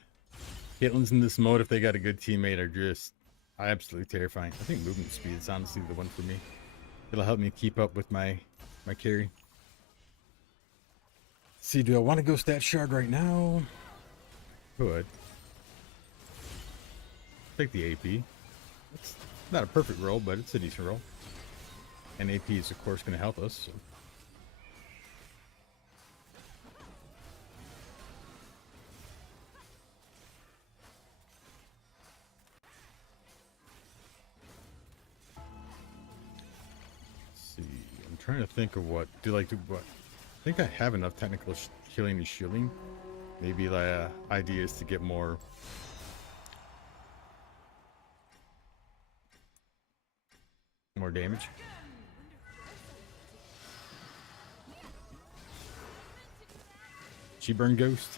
Caitlyn's in this mode, if they got a good teammate, are just absolutely terrifying. I think movement speed is honestly the one for me. It'll help me keep up with my carry. See, do I want to go stat shard right now? Could. Take the AP. It's not a perfect roll, but it's a decent roll. And AP is, of course, going to help us. So. Let's see. I'm trying to think of what. I think I have enough technical healing and shielding. Maybe the idea is to get more. More damage. She burned Ghost.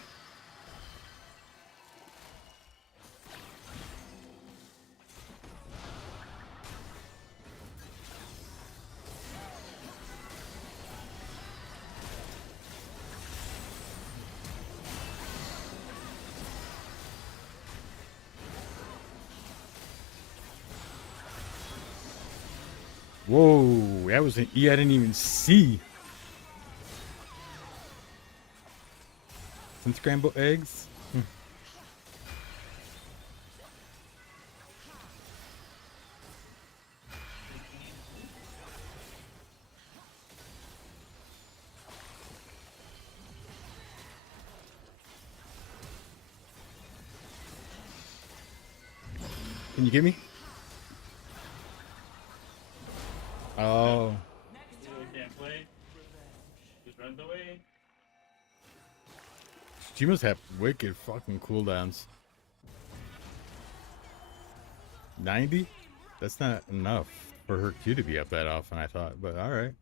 Whoa, that was an E I didn't even see. Some scrambled eggs. Can you get me? Oh, You really can't play. Just runs away. she must have wicked fucking cooldowns. 90? That's not enough for her Q to be up that often, I thought, but alright.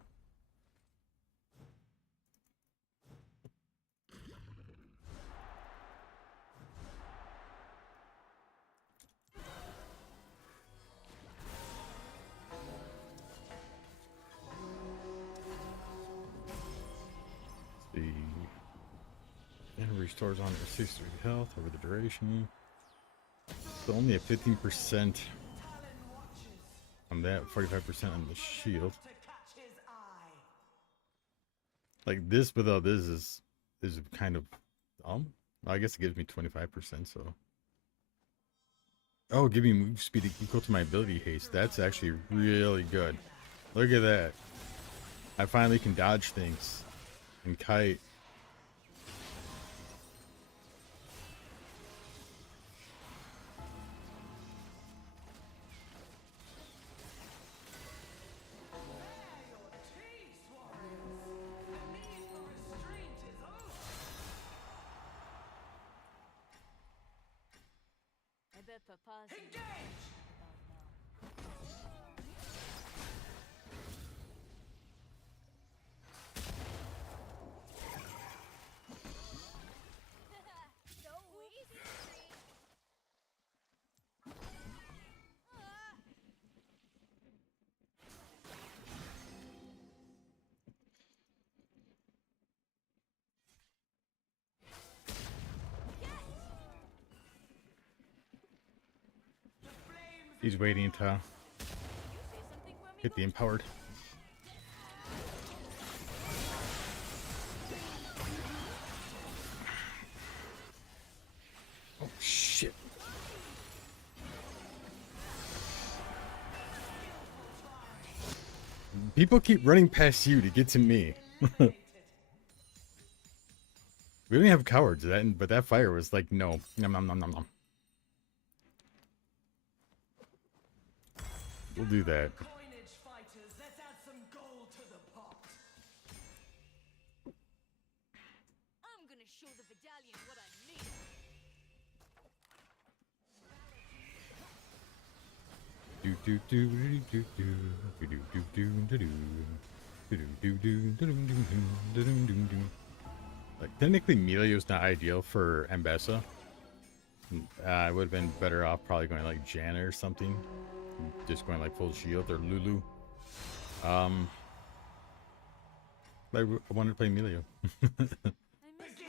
The and restores on 63 health over the duration. So only at 15% on that, 45% on the shield. Like this without this is kind of well, I guess it gives me 25%, so. Oh, give me move speed equal to my ability haste. That's actually really good. Look at that. I finally can dodge things and kite. I bet Papa's engaged. So easy to read. He's waiting to You say something for me? hit the empowered. Oh shit. People keep running past you to get to me. We don't have cowards, but that fire was like, no. Nom nom nom nom nom. We'll do that. Coinage fighters, let's add some gold to the pot. I'm gonna show the battalion what I'm made of. Do do do do do do do do do do do do do do do do do do. Like technically, Melio's not ideal for Ambessa. I would have been better off probably going like Janna or something, just going like full shield or Lulu. But I wanted to play Melio. I miss you.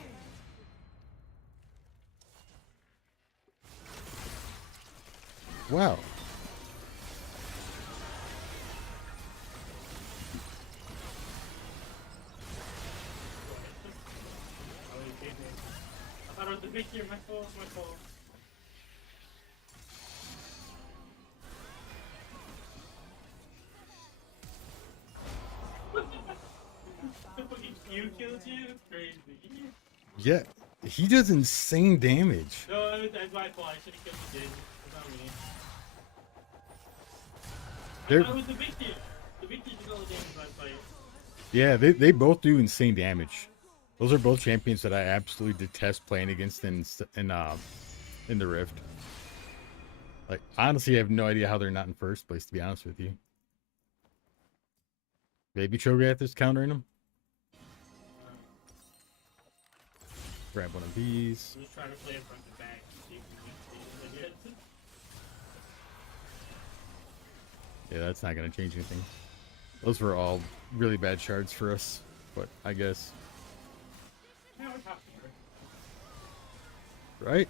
Wow. Oh, he paid me. I thought it was the big here. My fault. My fault. The fucking Q kills you? It's crazy. Yeah, he does insane damage. No, that's my fault. I should have killed the Jin. It's not me. They're- I thought it was the big here. The big here did all the damage by fight. Yeah, they both do insane damage. Those are both champions that I absolutely detest playing against in the Rift. Like, honestly, I have no idea how they're not in first place, to be honest with you. Maybe Cho'Gath is countering them. Grab one of these. I'm just trying to play it front to back. See if we can see it. Yeah, that's not going to change anything. Those were all really bad shards for us, but I guess. Yeah, we're top tier. Right?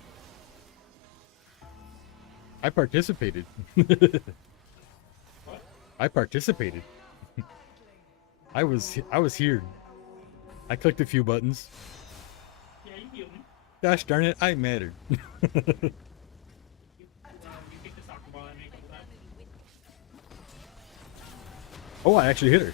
I participated. What? I participated. I was here. I clicked a few buttons. Yeah, you healed me. Gosh darn it, I mattered. You kicked the soccer ball at me. What was that? Oh, I actually hit her.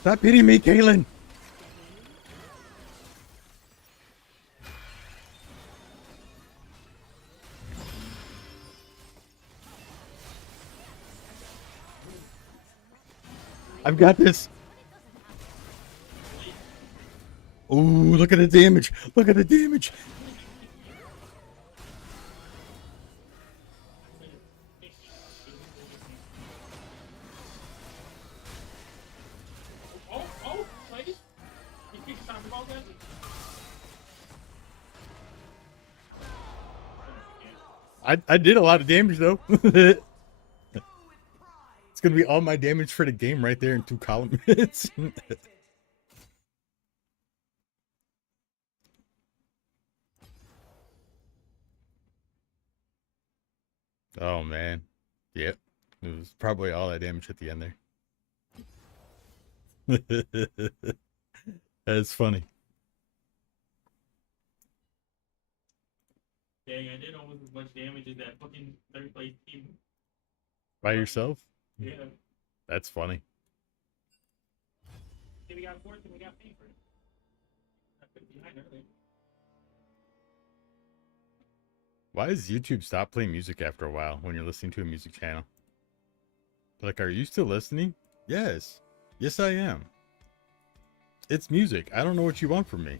Stop hitting me, Kaylin. I've got this. Ooh, look at the damage. Look at the damage. Oh, ladies. You kicked the soccer ball at me. I did a lot of damage though. It's gonna be all my damage for the game right there in 2 column hits. Oh man. Yep. It was probably all that damage at the end there. That's funny. Dang, I did almost as much damage as that fucking third place team. By yourself? Yeah. That's funny. See, we got fourth and we got favorite. I put it behind earlier. Why does YouTube stop playing music after a while when you're listening to a music channel? Like, are you still listening? Yes. Yes, I am. It's music. I don't know what you want from me.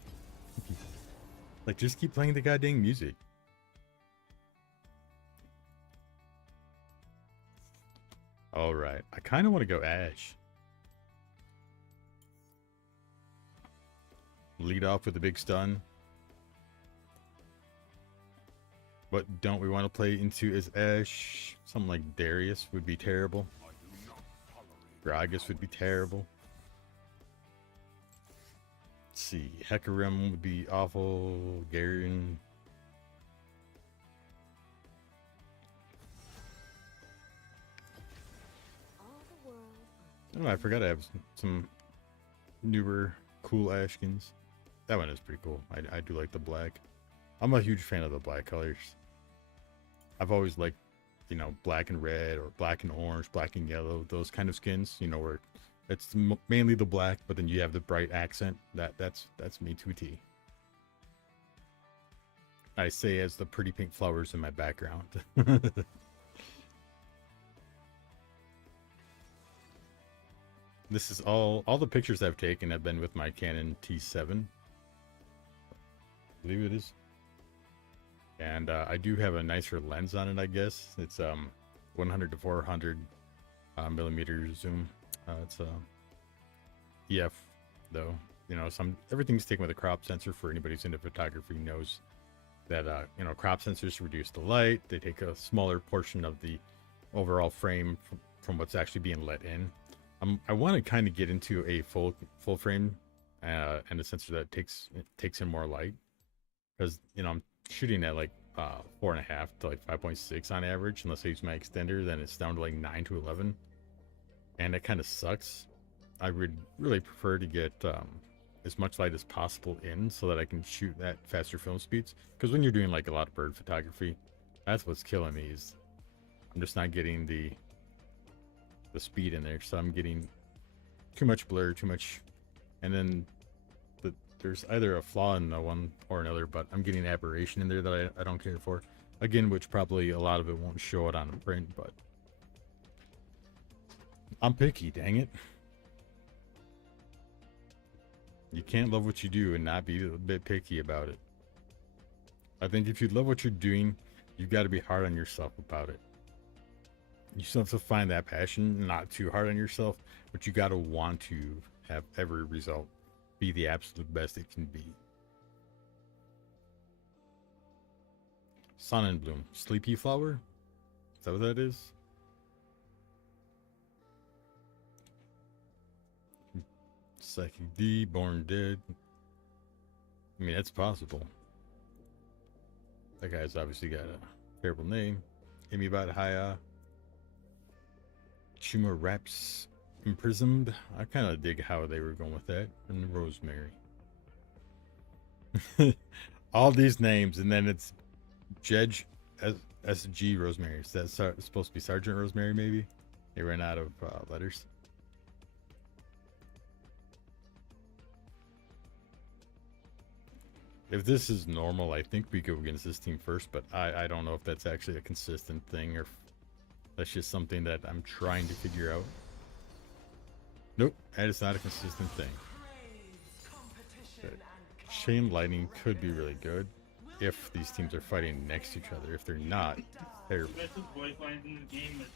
Like, just keep playing the goddamn music. Alright. I kind of want to go Ash. Lead off with a big stun. What don't we want to play into as Ash? Something like Darius would be terrible. Gragas would be terrible. Let's see. Hecarim would be awful. Garen. All the world. Oh, I forgot I have some newer cool Ashkins. That one is pretty cool. I do like the black. I'm a huge fan of the black colors. I've always liked, you know, black and red or black and orange, black and yellow, those kind of skins, you know, where it's mainly the black, but then you have the bright accent. That's me to a T. I say as the pretty pink flowers in my background. This is all the pictures I've taken have been with my Canon T7. I believe it is. And I do have a nicer lens on it, I guess. It's 100 to 400 millimeter zoom. It's EF though. You know, everything's taken with a crop sensor. For anybody who's into photography knows that you know, crop sensors reduce the light. They take a smaller portion of the overall frame from what's actually being let in. I want to kind of get into a full frame and a sensor that takes in more light, because you know I'm shooting at like 4.5 to like 5.6 on average. Unless I use my extender, then it's down to like 9 to 11, and it kind of sucks. I would really prefer to get as much light as possible in so that I can shoot at faster film speeds, because when you're doing like a lot of bird photography, that's what's killing me. Is I'm just not getting the speed in there, so I'm getting too much blur, too much, and then there's either a flaw in the one or another, but I'm getting aberration in there that I don't care for. Again, which probably a lot of it won't show it on a print, but I'm picky, dang it. You can't love what you do and not be a bit picky about it. I think if you love what you're doing, you've got to be hard on yourself about it. You still have to find that passion, not too hard on yourself, but you got to want to have every result be the absolute best it can be. Sun and Bloom. Sleepy Flower? Is that what that is? Psychic D, Born Dead. I mean, that's possible. That guy's obviously got a terrible name. Amibot Haya. Chuma Raps Imprisoned. I kind of dig how they were going with that. And Rosemary. All these names, and then it's Judge SG Rosemary. Is that supposed to be Sergeant Rosemary, maybe? They ran out of letters. If this is normal, I think we go against this team first, but I don't know if that's actually a consistent thing or if that's just something that I'm trying to figure out. Nope, that is not a consistent thing. But Chain Lightning could be really good if these teams are fighting next to each other. If they're not, they're... The best voice lines in the game is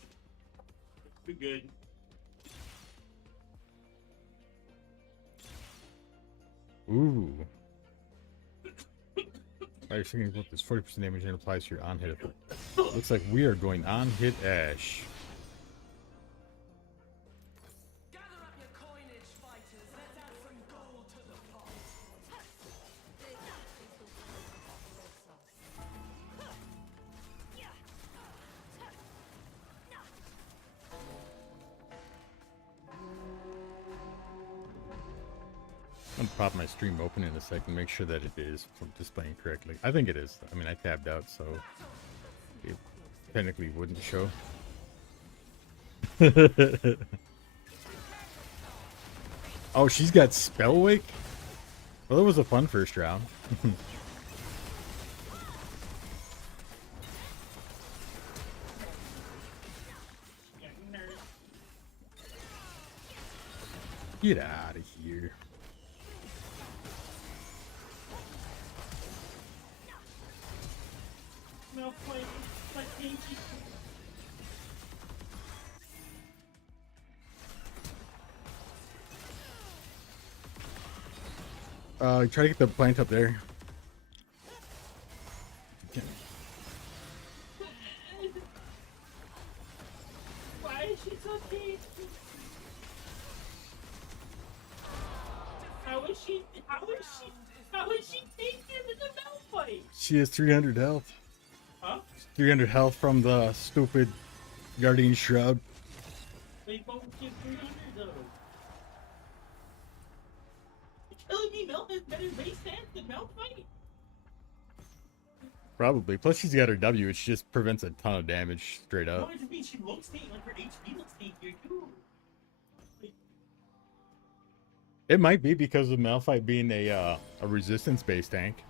pretty good. Ooh. You're thinking about this 40% damage and applies to your on hit effect. Looks like we are going on hit Ash. Gather up your coinage, fighters. Let's add some gold to the pot. I'm gonna pop my stream open in a second, make sure that it is displaying correctly. I think it is. I mean, I tabbed out, so it technically wouldn't show. Oh, she's got Spell Wake? Well, it was a fun first round. Get out of here. Try to get the plant up there. Why is she so deep? How is she taking the Malphite? She has 300 health. Huh? 300 health from the stupid Guardian Shroud. They both get 300 though. You're telling me Mel has better base stats than Malphite? Probably. Plus, she's got her W, which just prevents a ton of damage straight No, up. I just mean she looks staying, like her HP looks staying here too. It might be because of Malphite being a resistance-based tank.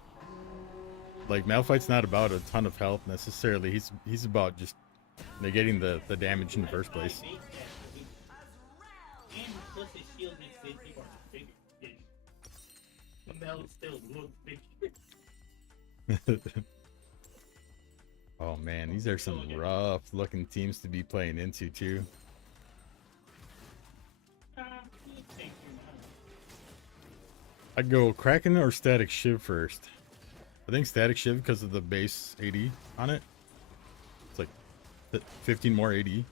Like, Malphite's not about a ton of health necessarily. He's about just negating the damage in the first place. And plus his shield makes safety bars bigger. And Mel still looks bigger. Oh man, these are some rough looking teams to be playing into too. I'd go Kraken or Static Shiv first. I think Static Shiv because of the base 80 on it. It's like 15 more 80.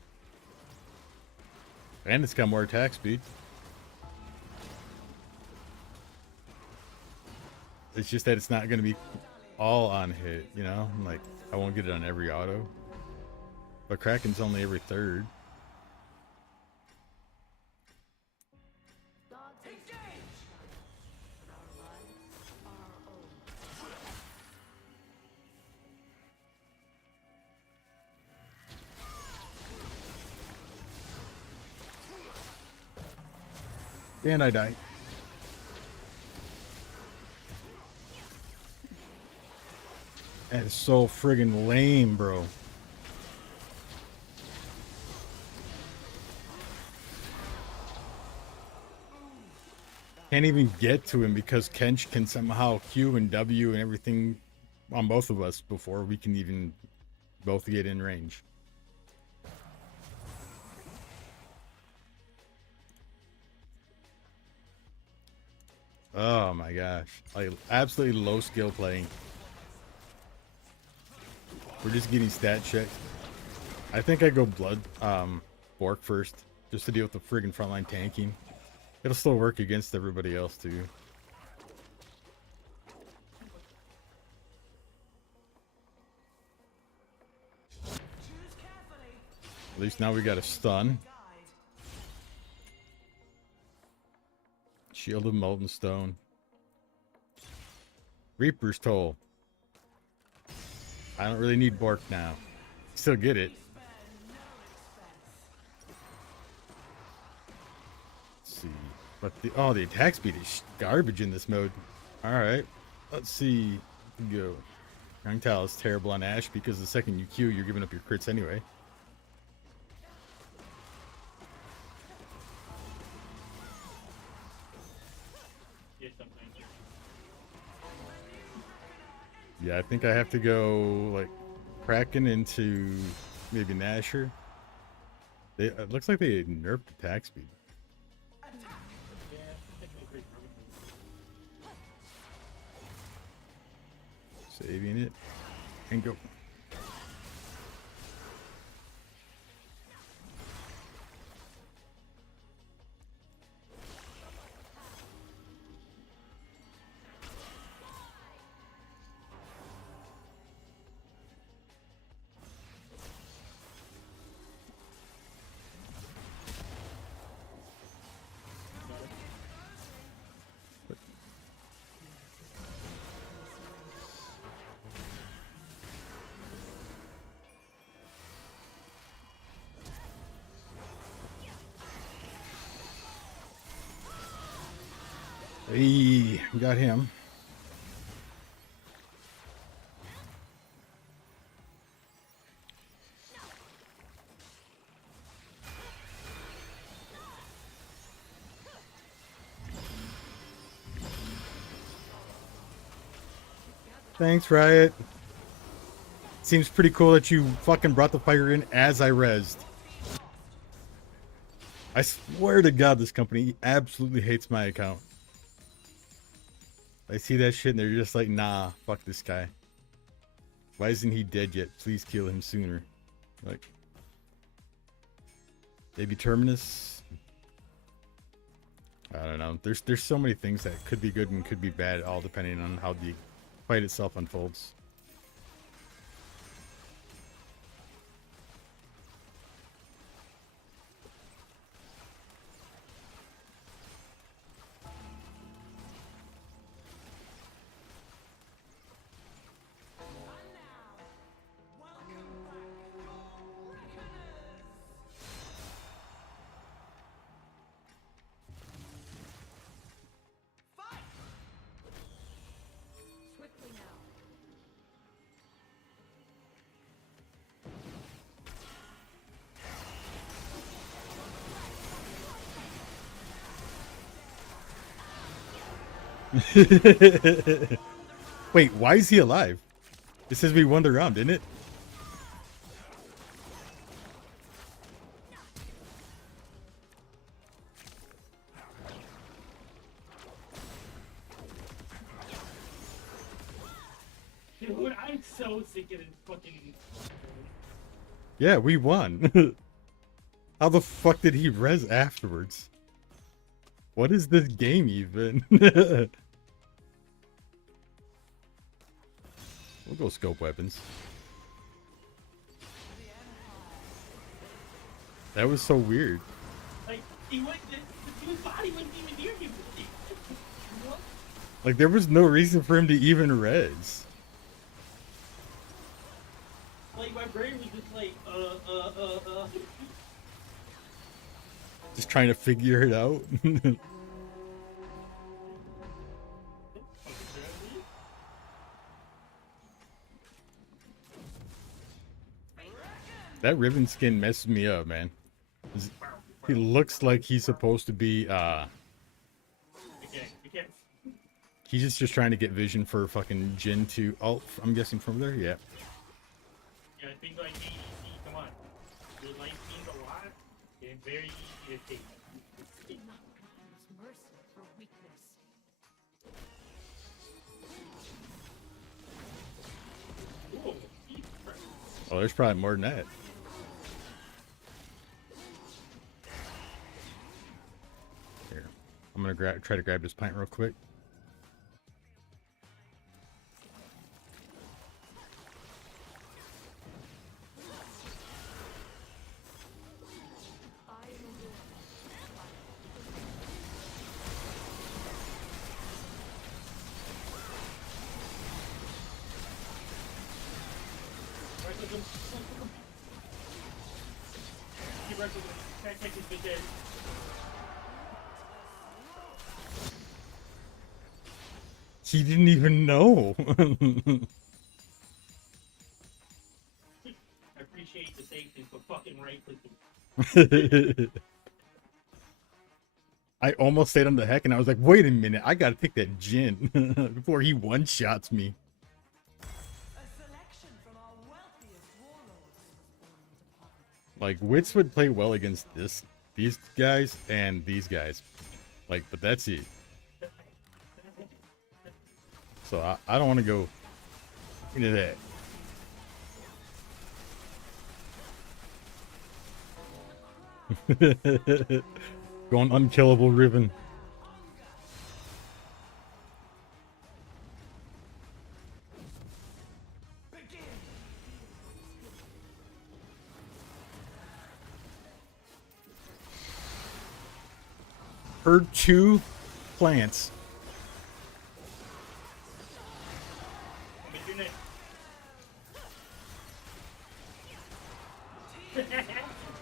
And it's got more attack speed. It's just that it's not going to be all on hit, you know? Like, I won't get it on every auto. But Kraken's only every third. And I died. That is so friggin' lame, bro. Can't even get to him because Kench can somehow Q and W and everything on both of us before we can even both get in range. Oh my gosh. Like, absolutely low skill playing. We're just getting stat checked. I think I go Blood Bork first, just to deal with the friggin' frontline tanking. It'll still work against everybody else too. Choose carefully. At least now we got a stun. Guide. Shield of Molten Stone. Reaper's Toll. I don't really need Bork now. Still get it. Spare no expense. Let's see. But the attack speed is garbage in this mode. Alright. Let's see. Go. Young Tal is terrible on Ashe because the second you Q, you're giving up your crits anyway. Yeah, sometimes. Yeah, I think I have to go like Kraken into maybe Nasher. It looks like they nerfed attack speed. Yeah, technically. Saving it and go. Hey, got him. Thanks, Riot. Seems pretty cool that you fucking brought the fire in as I rezzed. I swear to God, this company absolutely hates my account. I see that shit and they're just like, nah, fuck this guy. Why isn't he dead yet? Please kill him sooner. Like, maybe Terminus? I don't know. There's so many things that could be good and could be bad, all depending on how the fight itself unfolds. Welcome back, your reckoners! Fight! Swiftly now. Wait, why is he alive? It says we won the round, didn't it? Dude, I'm so sick of this fucking. Yeah, we won. How the fuck did he res afterwards? What is this game even? We'll go scope weapons. That was so weird. Like, he went. The dude's body wasn't even near me. What? Like, there was no reason for him to even res. Like, my brain was just like, Just trying to figure it out. That Riven skin messes me up, man. He looks like he's supposed to be, You can't. he's just trying to get vision for fucking Jin 2. Oh, I'm guessing from there? Yeah. Yeah, things like ADC, come on. Your life means a lot, and very easy to take. Do not use mercy for weakness. Whoa, Jesus Christ. Oh, there's probably more than that. Here. I'm gonna try to grab this pint real quick. Right with him. Keep right with him. Can't take his big head. He didn't even know. I appreciate the safety, but fucking right with him. I almost stayed on the heck, and I was like, wait a minute, I gotta take that Jin before he one-shots me. A selection from our wealthiest warlords. Like, Wits would play well against these guys and these guys. Like, but that's it. So I don't want to go into that. Going unkillable Riven. Heard 2 plants. What's your name?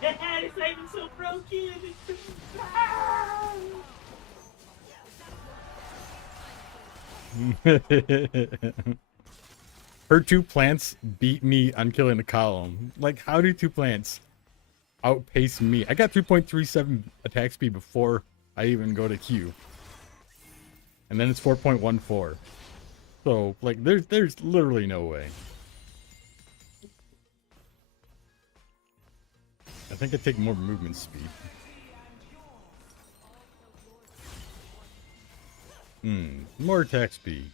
It's not even so broken. Her 2 plants beat me on killing the column. Like, how do 2 plants outpace me? I got 3.37 attack speed before I even go to Q. And then it's 4.14. So, like, there's literally no way. I think I take more movement speed. More attack speed.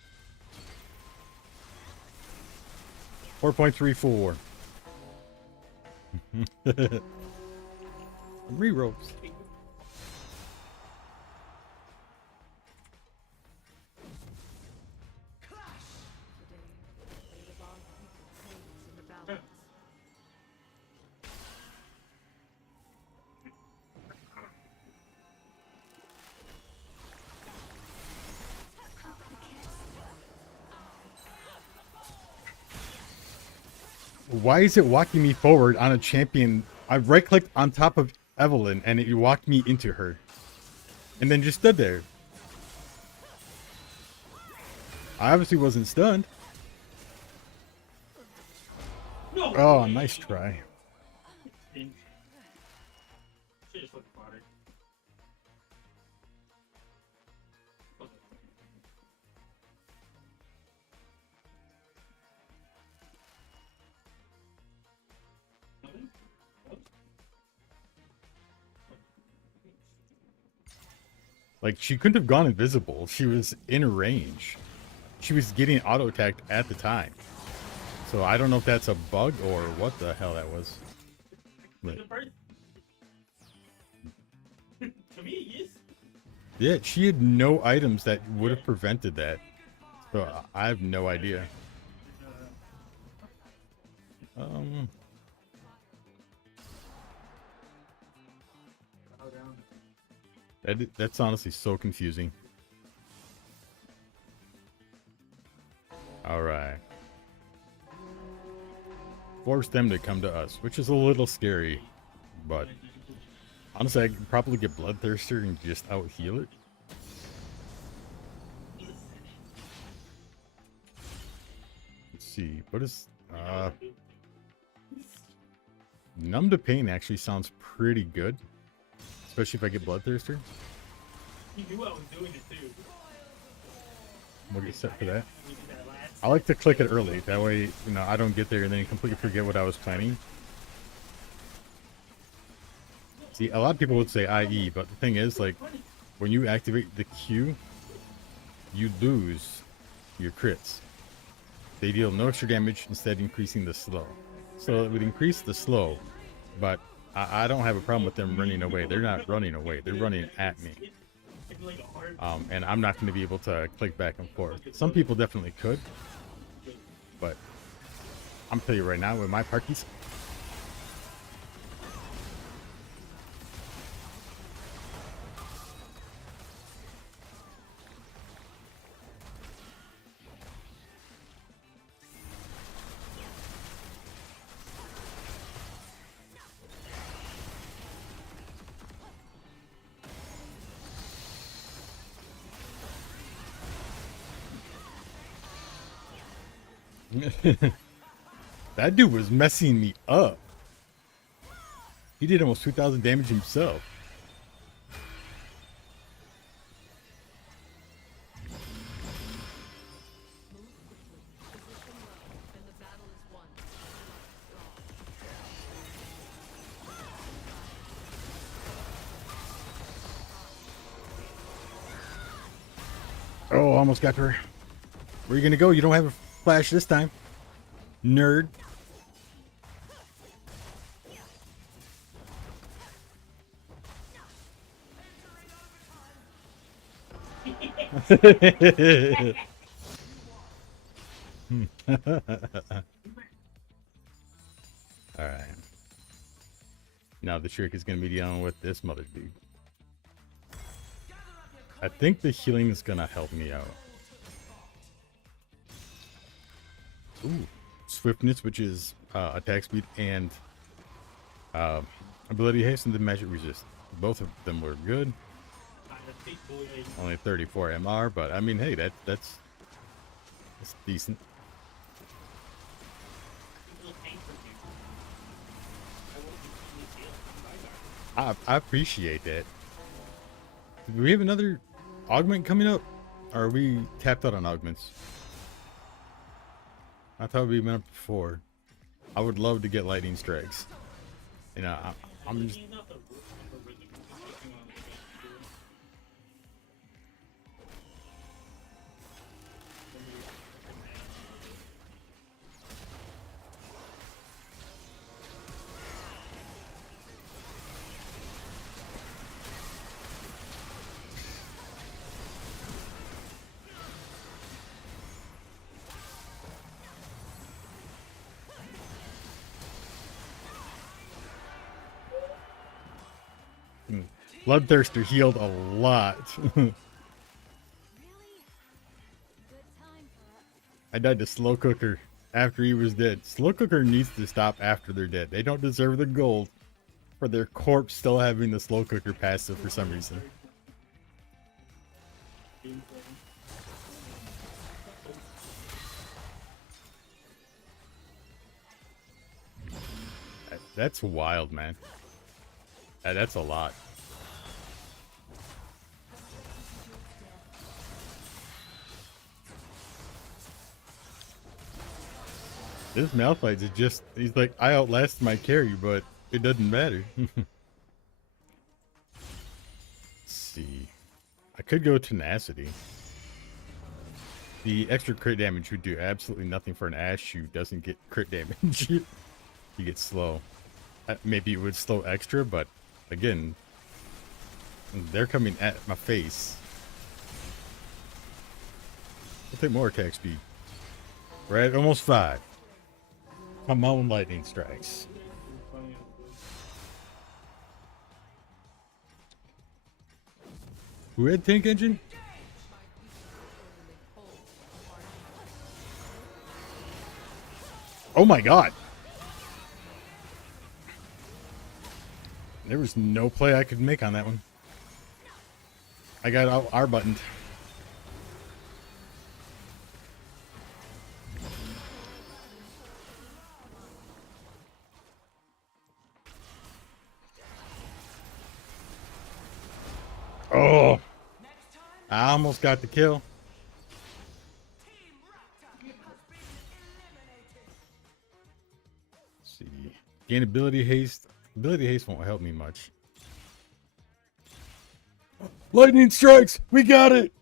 4.34. Rerolls. Why is it walking me forward on a champion? I right-clicked on top of Evelyn and it walked me into her. And then just stood there. I obviously wasn't stunned. No. Oh, nice try. Should just look fodder. Like, she couldn't have gone invisible. She was in range. She was getting auto-attacked at the time. So I don't know if that's a bug or what the hell that was. But, To me, yes. yeah, she had no items that would have prevented that. So I have no idea. That's honestly so confusing. Alright. Force them to come to us, which is a little scary. But honestly, I could probably get Bloodthirster and just out heal it. Let's see. What is Numb to Pain actually sounds pretty good. Especially if I get Bloodthirster. He knew I was doing it too. We'll get set for that. I like to click it early. That way, you know, I don't get there and then completely forget what I was planning. See, a lot of people would say IE, but the thing is, like, when you activate the Q, you lose your crits. They deal no extra damage, instead increasing the slow. So it would increase the slow, but I don't have a problem with them running away. They're not running away. They're running at me. It's like a heart. And I'm not going to be able to click back and forth. Some people definitely could, but I'm telling you right now, with my parties, that dude was messing me up. He did almost 2,000 damage himself. And the battle is won. Oh, almost got her. Where are you going to go? You don't have a flash this time. Nerd. Alright. Now the trick is going to be dealing with this mother dude. I think the healing is going to help me out. Ooh. Swiftness, which is attack speed, and ability haste and the magic resist. Both of them were good. Only 34 MR, but I mean, hey, that's decent. I appreciate that. Do we have another augment coming up? Or are we tapped out on augments? I thought we went up before. I would love to get lightning strikes. You know, I'm just... Bloodthirster healed a lot. Really? Good time for us. I died to Slow Cooker after he was dead. Slow Cooker needs to stop after they're dead. They don't deserve the gold for their corpse still having the Slow Cooker passive for some reason. That's wild, man. That's a lot. This Malphite is just, he's like, I outlasted my carry, but it doesn't matter. Let's see. I could go Tenacity. The extra crit damage would do absolutely nothing for an Ash who doesn't get crit damage. You get slow. Maybe it would slow extra, but again, they're coming at my face. I'll take more attack speed. We're at almost 5. Come on, lightning strikes. Who had tank engine? Oh my god. There was no play I could make on that one. I got R buttoned. Oh, I almost got the kill. Let's see. Gain ability haste. Ability haste won't help me much. Lightning strikes! We got it!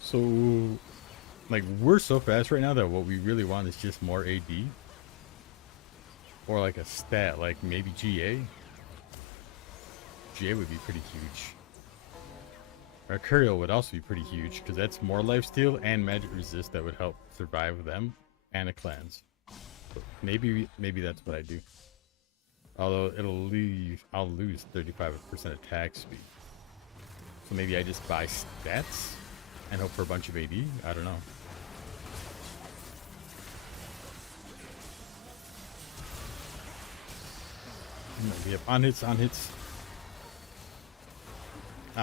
So, like, we're so fast right now that what we really want is just more AD. Or like a stat, like maybe GA. GA would be pretty huge. Couriel would also be pretty huge because that's more lifesteal and magic resist that would help survive them and a cleanse. But maybe that's what I do. Although I'll lose 35% attack speed. So maybe I just buy stats and hope for a bunch of AD. I don't know. We have on hits. On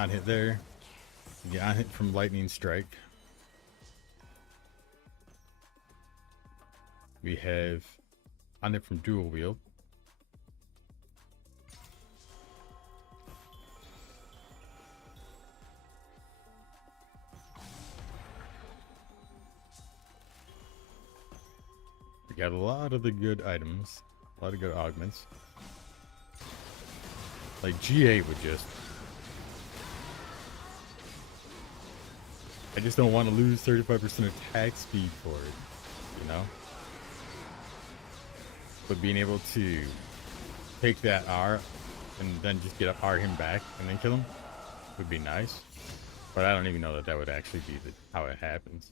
hit there. Yeah, on hit from lightning strike. We have on hit from dual wield. We got a lot of the good items, a lot of good augments. Like GA would just... I just don't want to lose 35% attack speed for it, you know? But being able to take that R and then just get R him back and then kill him would be nice. But I don't even know that that would actually be how it happens.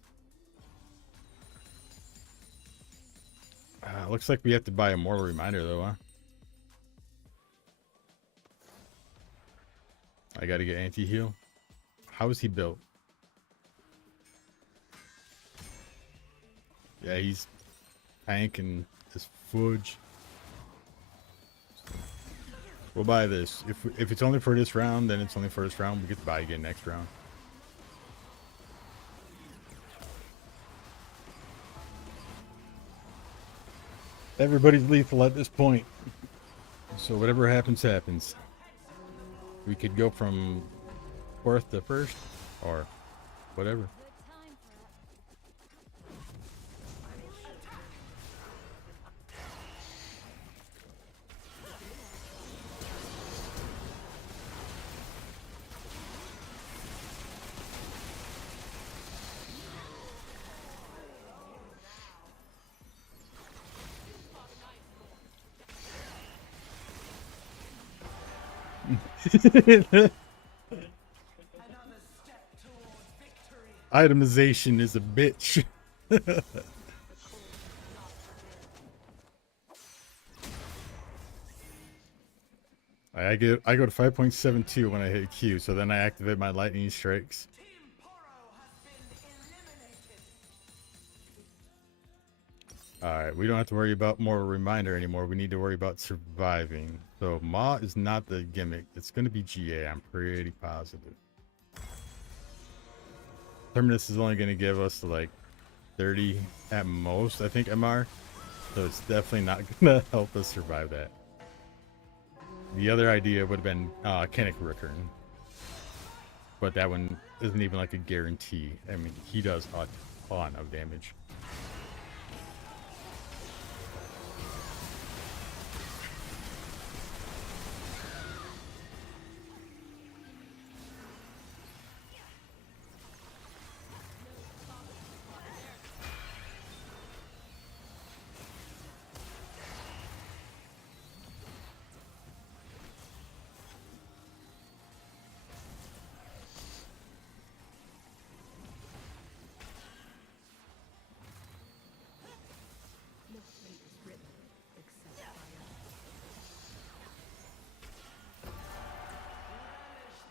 Looks like we have to buy a Mortal Reminder though, huh? I gotta get anti-heal. How is he built? Yeah, he's tank and this fudge. We'll buy this. If it's only for this round, then it's only for this round. We get to buy again next round. Everybody's lethal at this point. So whatever happens, happens. We could go from 4th to 1st, or whatever. Good time for Another step toward victory. Itemization is a bitch. I go to 5.72 when I hit Q, so then I activate my lightning strikes. Team Poro has been eliminated. Alright, we don't have to worry about more reminder anymore. We need to worry about surviving. So Ma is not the gimmick. It's going to be GA, I'm pretty positive. Terminus is only going to give us like 30 at most, I think, MR. So it's definitely not going to help us survive that. The other idea would have been Kennick Rickern. But that one isn't even like a guarantee. I mean, he does a ton of damage.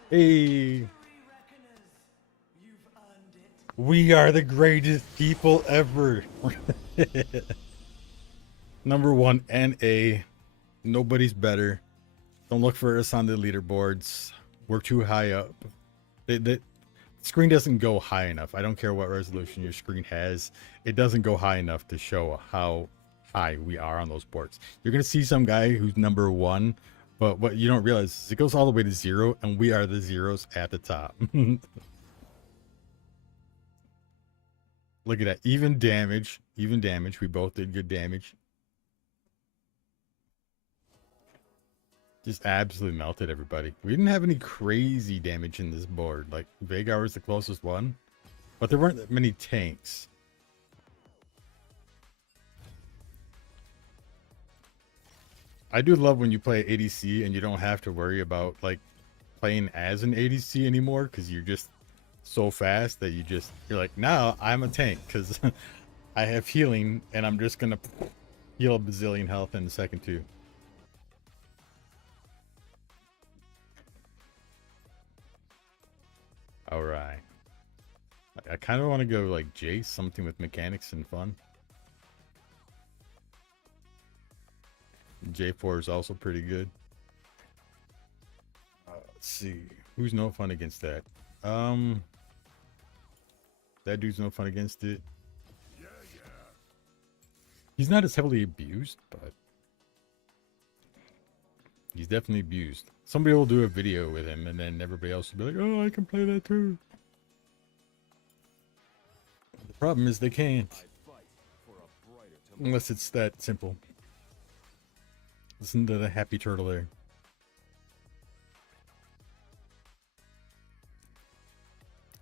Hey, Reckoners, you've earned it. we are the greatest people ever. Number 1 NA. Nobody's better. Don't look for us on the leaderboards. We're too high up. The screen doesn't go high enough. I don't care what resolution your screen has. It doesn't go high enough to show how high we are on those boards. You're going to see some guy who's number 1. But what you don't realize is it goes all the way to 0, and we are the zeros at the top. Look at that. Even damage. Even damage. We both did good damage. Just absolutely melted everybody. We didn't have any crazy damage in this board. Like, Vagar was the closest one. But there weren't that many tanks. I do love when you play ADC and you don't have to worry about like playing as an ADC anymore because you're just so fast that you're like, now I'm a tank because I have healing and I'm just gonna heal a bazillion health in a second too. All right. I kind of want to go like Jace, something with mechanics and fun. J4 is also pretty good. Let's see. Who's no fun against that? That dude's no fun against it. He's not as heavily abused, but he's definitely abused. Somebody will do a video with him, and then everybody else will be like, oh, I can play that too. The problem is they can't. Unless it's that simple. Listen to the happy turtle there.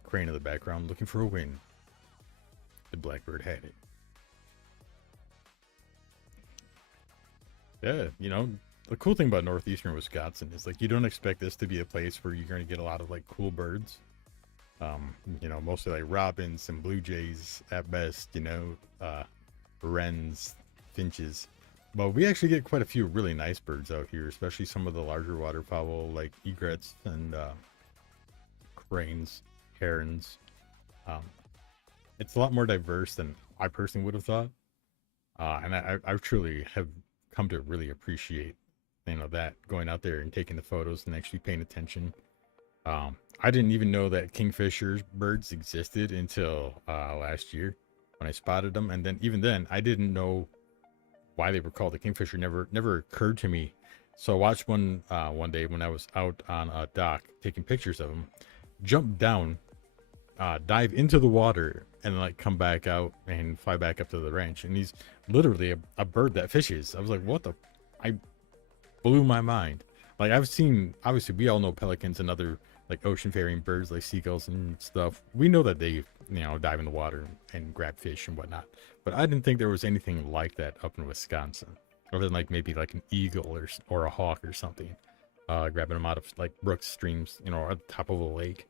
Crane in the background looking for a win. The Blackbird had it. Yeah, you know, the cool thing about northeastern Wisconsin is like you don't expect this to be a place where you're going to get a lot of like cool birds. You know, mostly like robins and blue jays at best, you know, wrens, finches. But we actually get quite a few really nice birds out here, especially some of the larger waterfowl like egrets and cranes, herons. It's a lot more diverse than I personally would have thought. And I truly have come to really appreciate, you know, that going out there and taking the photos and actually paying attention. I didn't even know that kingfisher birds existed until last year when I spotted them, and then even then I didn't know why they were called a kingfisher. Never occurred to me. So I watched one day when I was out on a dock taking pictures of them, jump down, dive into the water, and like come back out and fly back up to the ranch, and he's literally a bird that fishes. I was like, what the? I blew my mind. Like, I've seen, obviously we all know pelicans and other like ocean faring birds like seagulls and stuff. We know that they, you know, dive in the water and grab fish and whatnot, but I didn't think there was anything like that up in Wisconsin, other than like maybe like an eagle or a hawk or something, grabbing them out of like brooks, streams, you know, or at the top of a lake.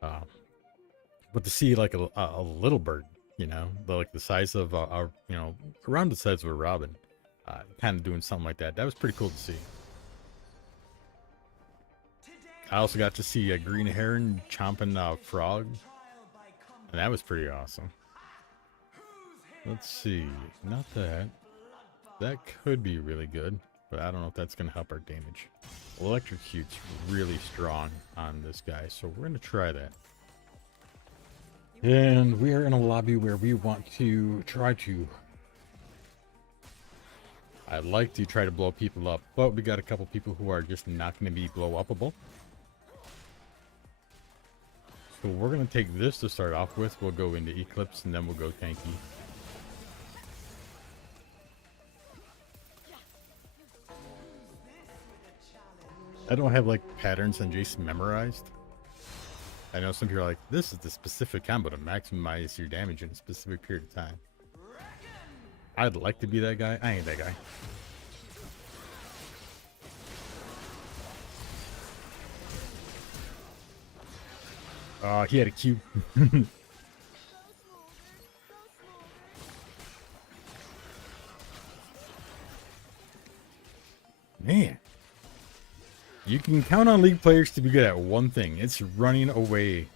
But to see like a little bird, you know, like the size of you know, around the size of a robin, kind of doing something like that, that was pretty cool to see. I also got to see a green heron chomping a frog, and that was pretty awesome. Let's see, not that. That could be really good, but I don't know if that's going to help our damage. Electrocute's really strong on this guy, so we're going to try that. And we are in a lobby where we want to try to... I'd like to try to blow people up, but we got a couple people who are just not going to be blow-upable. So we're going to take this to start off with. We'll go into Eclipse, and then we'll go tanky. I don't have, like, patterns on Jason memorized. I know some people are like, this is the specific combo to maximize your damage in a specific period of time. I'd like to be that guy. I ain't that guy. He had a Q. Man. You can count on League players to be good at one thing. It's running away.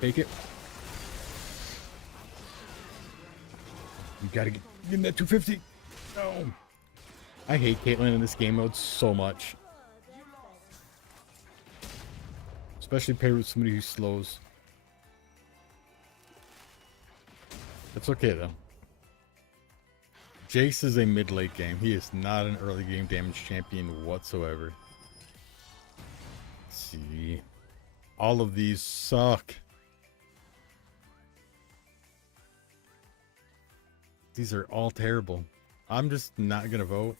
Take it. You gotta get in that 250. No. I hate Caitlyn in this game mode so much. Especially paired with somebody who slows. That's okay though. Jace is a mid-late game. He is not an early game damage champion whatsoever. Let's see. All of these suck. These are all terrible. I'm just not gonna vote.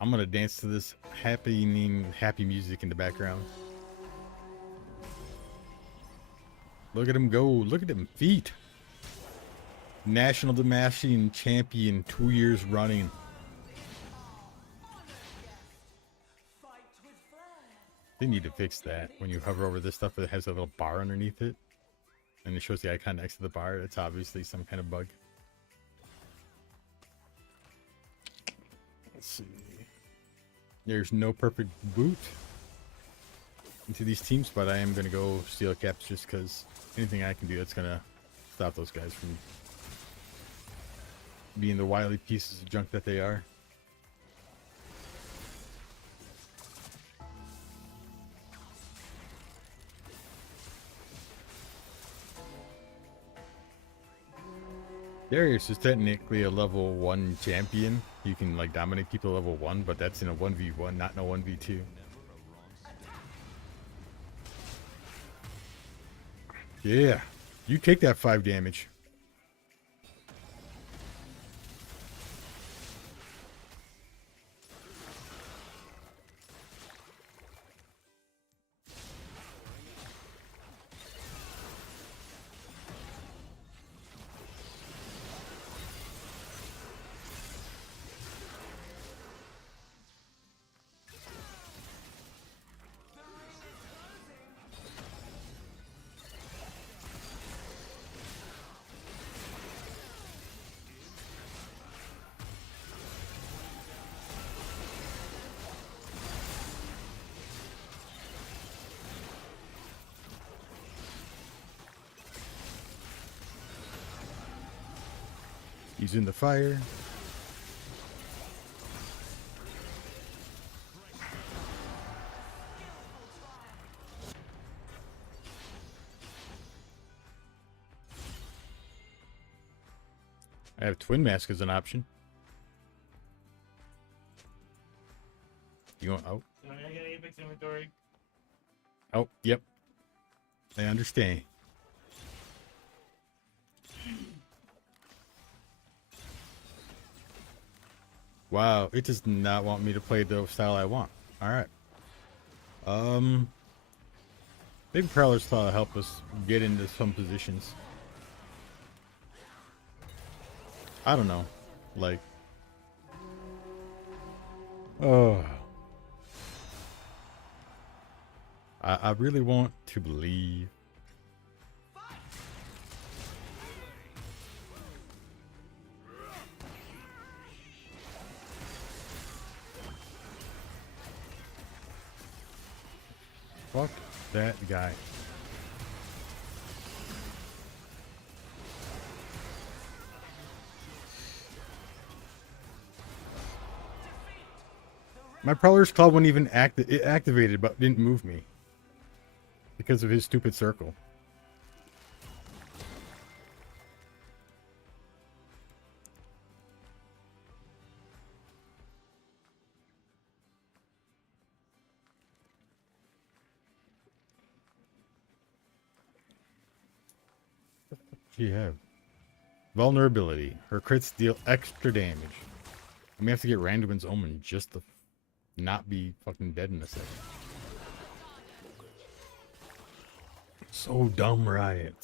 I'm gonna dance to this happy music in the background. Look at him go. Look at him feet. National Demashing Champion 2 years running. Fight with flair. They need to fix that. When you hover over this stuff, it has a little bar underneath it. And it shows the icon next to the bar. It's obviously some kind of bug. Let's see. There's no perfect boot into these teams, but I am going to go steel caps just because anything I can do that's going to stop those guys from being the wily pieces of junk that they are. Darius is technically a level 1 champion. You can like dominate people level 1, but that's in a 1v1, not in a 1v2. Yeah, you take that 5 damage. He's in the fire. I have Twin Mask as an option. You want out? So I got Apex inventory. Oh, yep. I understand. Wow, it does not want me to play the style I want. Alright. Maybe Prowler's Claw will help us get into some positions. I don't know. Like... Oh... I really want to believe. Fuck that guy. My Prowler's Claw wouldn't even it activated but didn't move me. Because of his stupid circle. What the fuck do you have? Vulnerability. Her crits deal extra damage. I may have to get Randuin's Omen just to not be fucking dead in a second. So dumb, Riot.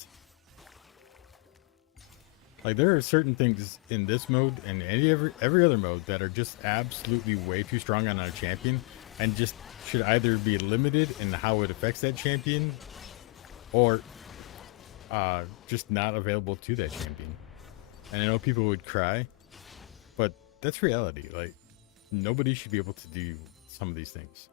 Like, there are certain things in this mode and every other mode that are just absolutely way too strong on our champion and just should either be limited in how it affects that champion or just not available to that champion. And I know people would cry, but that's reality. Like, nobody should be able to do some of these things.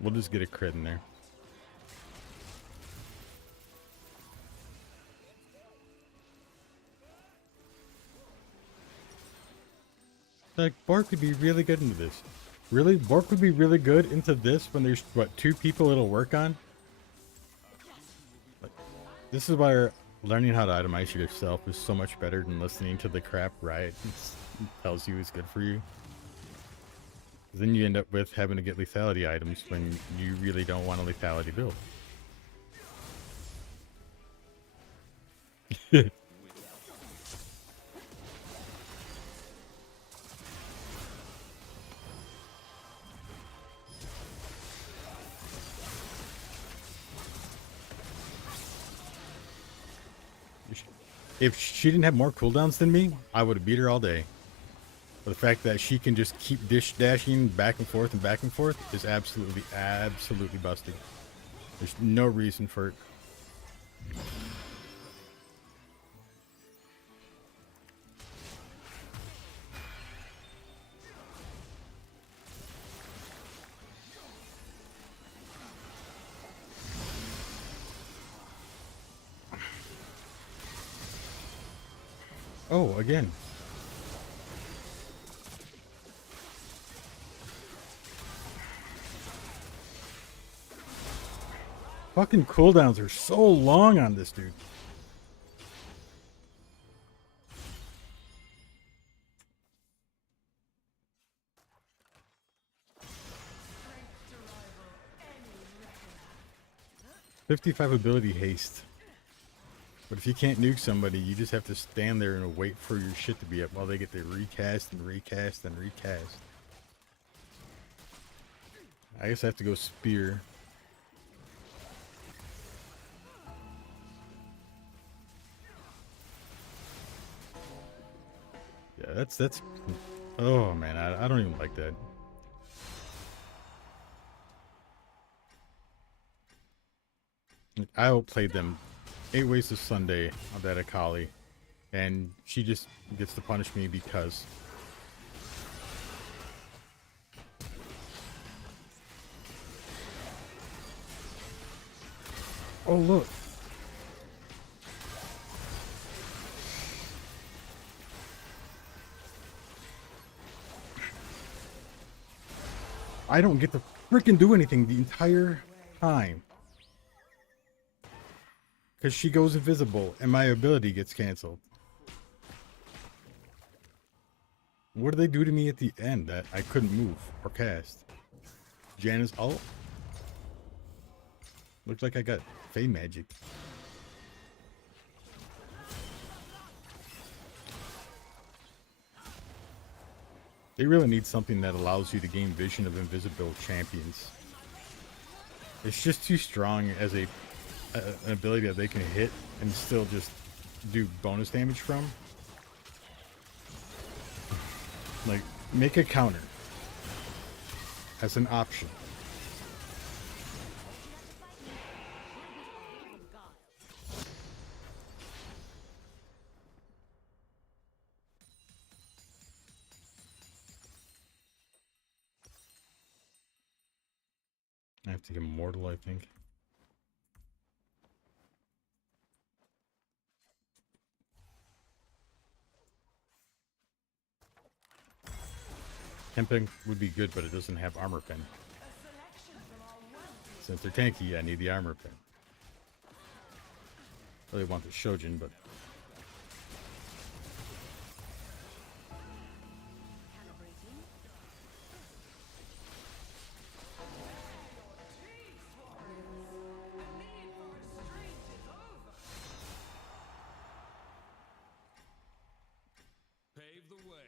We'll just get a crit in there. Like, Bork would be really good into this. Really? Bork would be really good into this when there's, what, 2 people it'll work on? Like, this is why learning how to itemize yourself is so much better than listening to the crap Riot tells you is good for you. Then you end up with having to get lethality items when you really don't want a lethality build. If she didn't have more cooldowns than me, I would have beat her all day. But the fact that she can just keep dashing back and forth is absolutely, absolutely busted. There's no reason for it. Oh, again. Fucking cooldowns are so long on this dude. Strength to rival any reckoner. 55 ability haste. But if you can't nuke somebody, you just have to stand there and wait for your shit to be up while they get to recast and recast and recast. I guess I have to go spear. Yeah, that's oh man, I don't even like that. I outplayed them 8 ways to Sunday on that Akali, and she just gets to punish me because. Oh look. I don't get to freaking do anything the entire time. Because she goes invisible and my ability gets canceled. What did they do to me at the end that I couldn't move or cast? Janna's ult? Looks like I got Fey magic. They really need something that allows you to gain vision of invisible champions. It's just too strong as an ability that they can hit and still just do bonus damage from. Like, make a counter as an option. I have to get Immortal, I think. Temping would be good, but it doesn't have armor pen. Since they're tanky, I need the armor pen. Really want the Shojin, but Pave the way.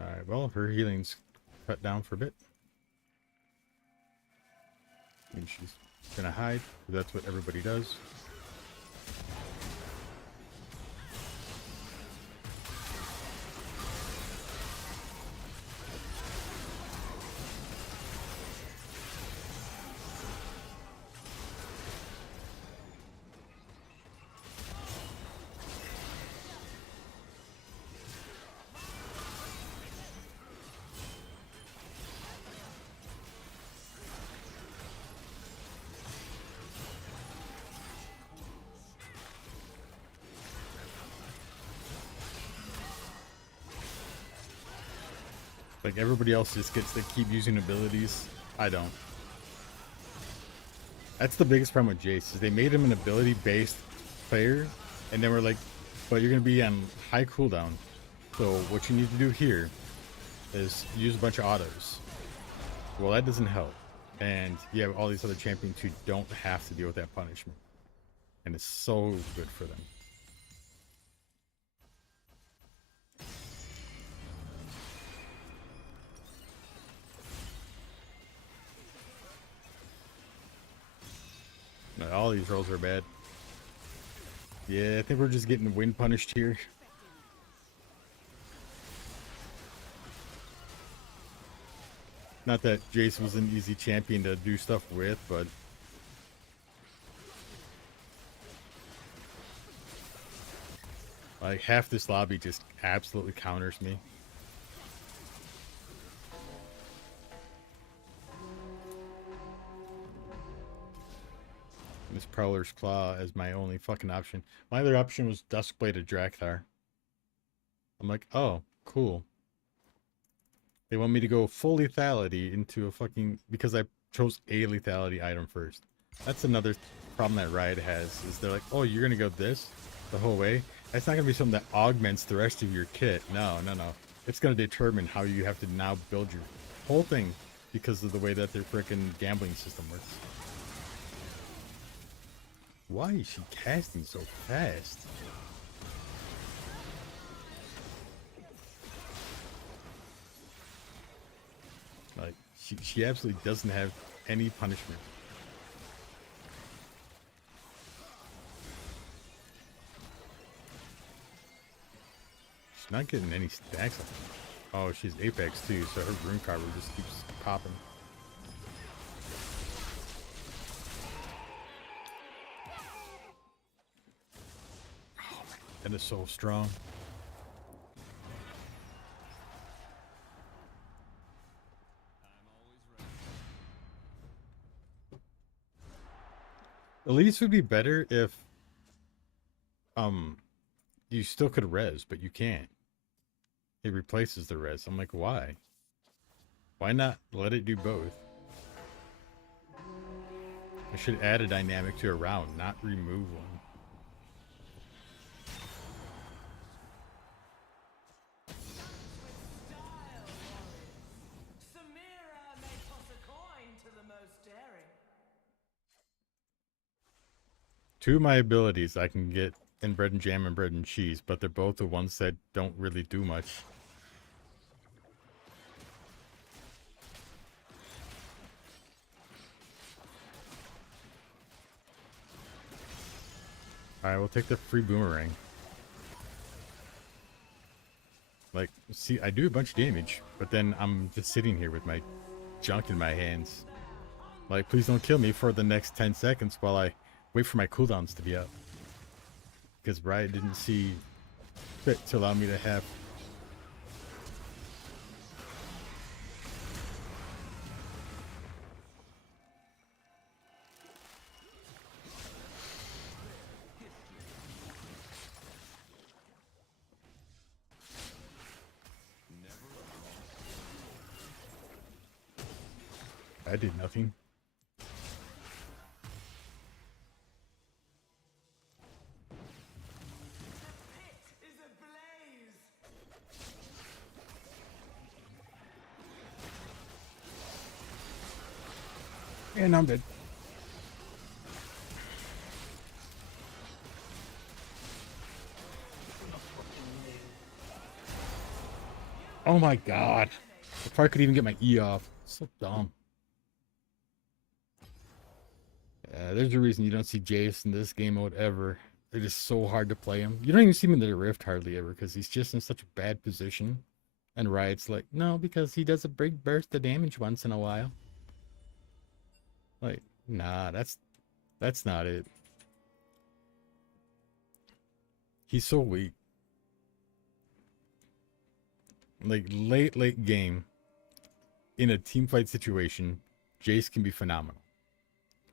alright, well, her healing's cut down for a bit. And she's gonna hide, 'cause that's what everybody does. Like, everybody else just gets to keep using abilities. I don't. That's the biggest problem with Jace, is they made him an ability-based player, and then we're like, but you're gonna be on high cooldown. So what you need to do here is use a bunch of autos. Well, that doesn't help. And you have all these other champions who don't have to deal with that punishment. And it's so good for them. No, all these rolls are bad. Yeah, I think we're just getting wind punished here. Not that Jace was an easy champion to do stuff with, but like half this lobby just absolutely counters me. This Prowler's Claw as my only fucking option. My other option was Duskbladed Drakthar. I'm like, oh, cool. They want me to go full lethality into a fucking... because I chose a lethality item first. That's another problem that Riot has, is they're like, oh, you're gonna go this the whole way? That's not gonna be something that augments the rest of your kit. No. It's gonna determine how you have to now build your whole thing because of the way that their freaking gambling system works. Why is she casting so fast? Like, she absolutely doesn't have any punishment. She's not getting any stacks on her. Oh, she's Apex too, so her rune carver just keeps popping. That is so strong. At least would be better if you still could res, but you can't. It replaces the res. I'm like, why? Why not let it do both? I should add a dynamic to a round, not remove one. Samira may toss a coin to the most daring. Two of my abilities I can get in Bread and Jam and Bread and Cheese, but they're both the ones that don't really do much. Alright, we'll take the free boomerang. Like, see, I do a bunch of damage, but then I'm just sitting here with my junk in my hands. Like, please don't kill me for the next 10 seconds while I wait for my cooldowns to be up. Because Riot didn't see fit to allow me to have... I did nothing. Is ablaze. And I'm dead. Oh my god. If I could even get my E off. So dumb. There's a reason you don't see Jace in this game mode ever. They're just so hard to play him. You don't even see him in the Rift hardly ever because he's just in such a bad position. And Riot's like, no, because he does a big burst of damage once in a while. Like, nah, that's not it. He's so weak. Like, late game, in a team fight situation, Jace can be phenomenal.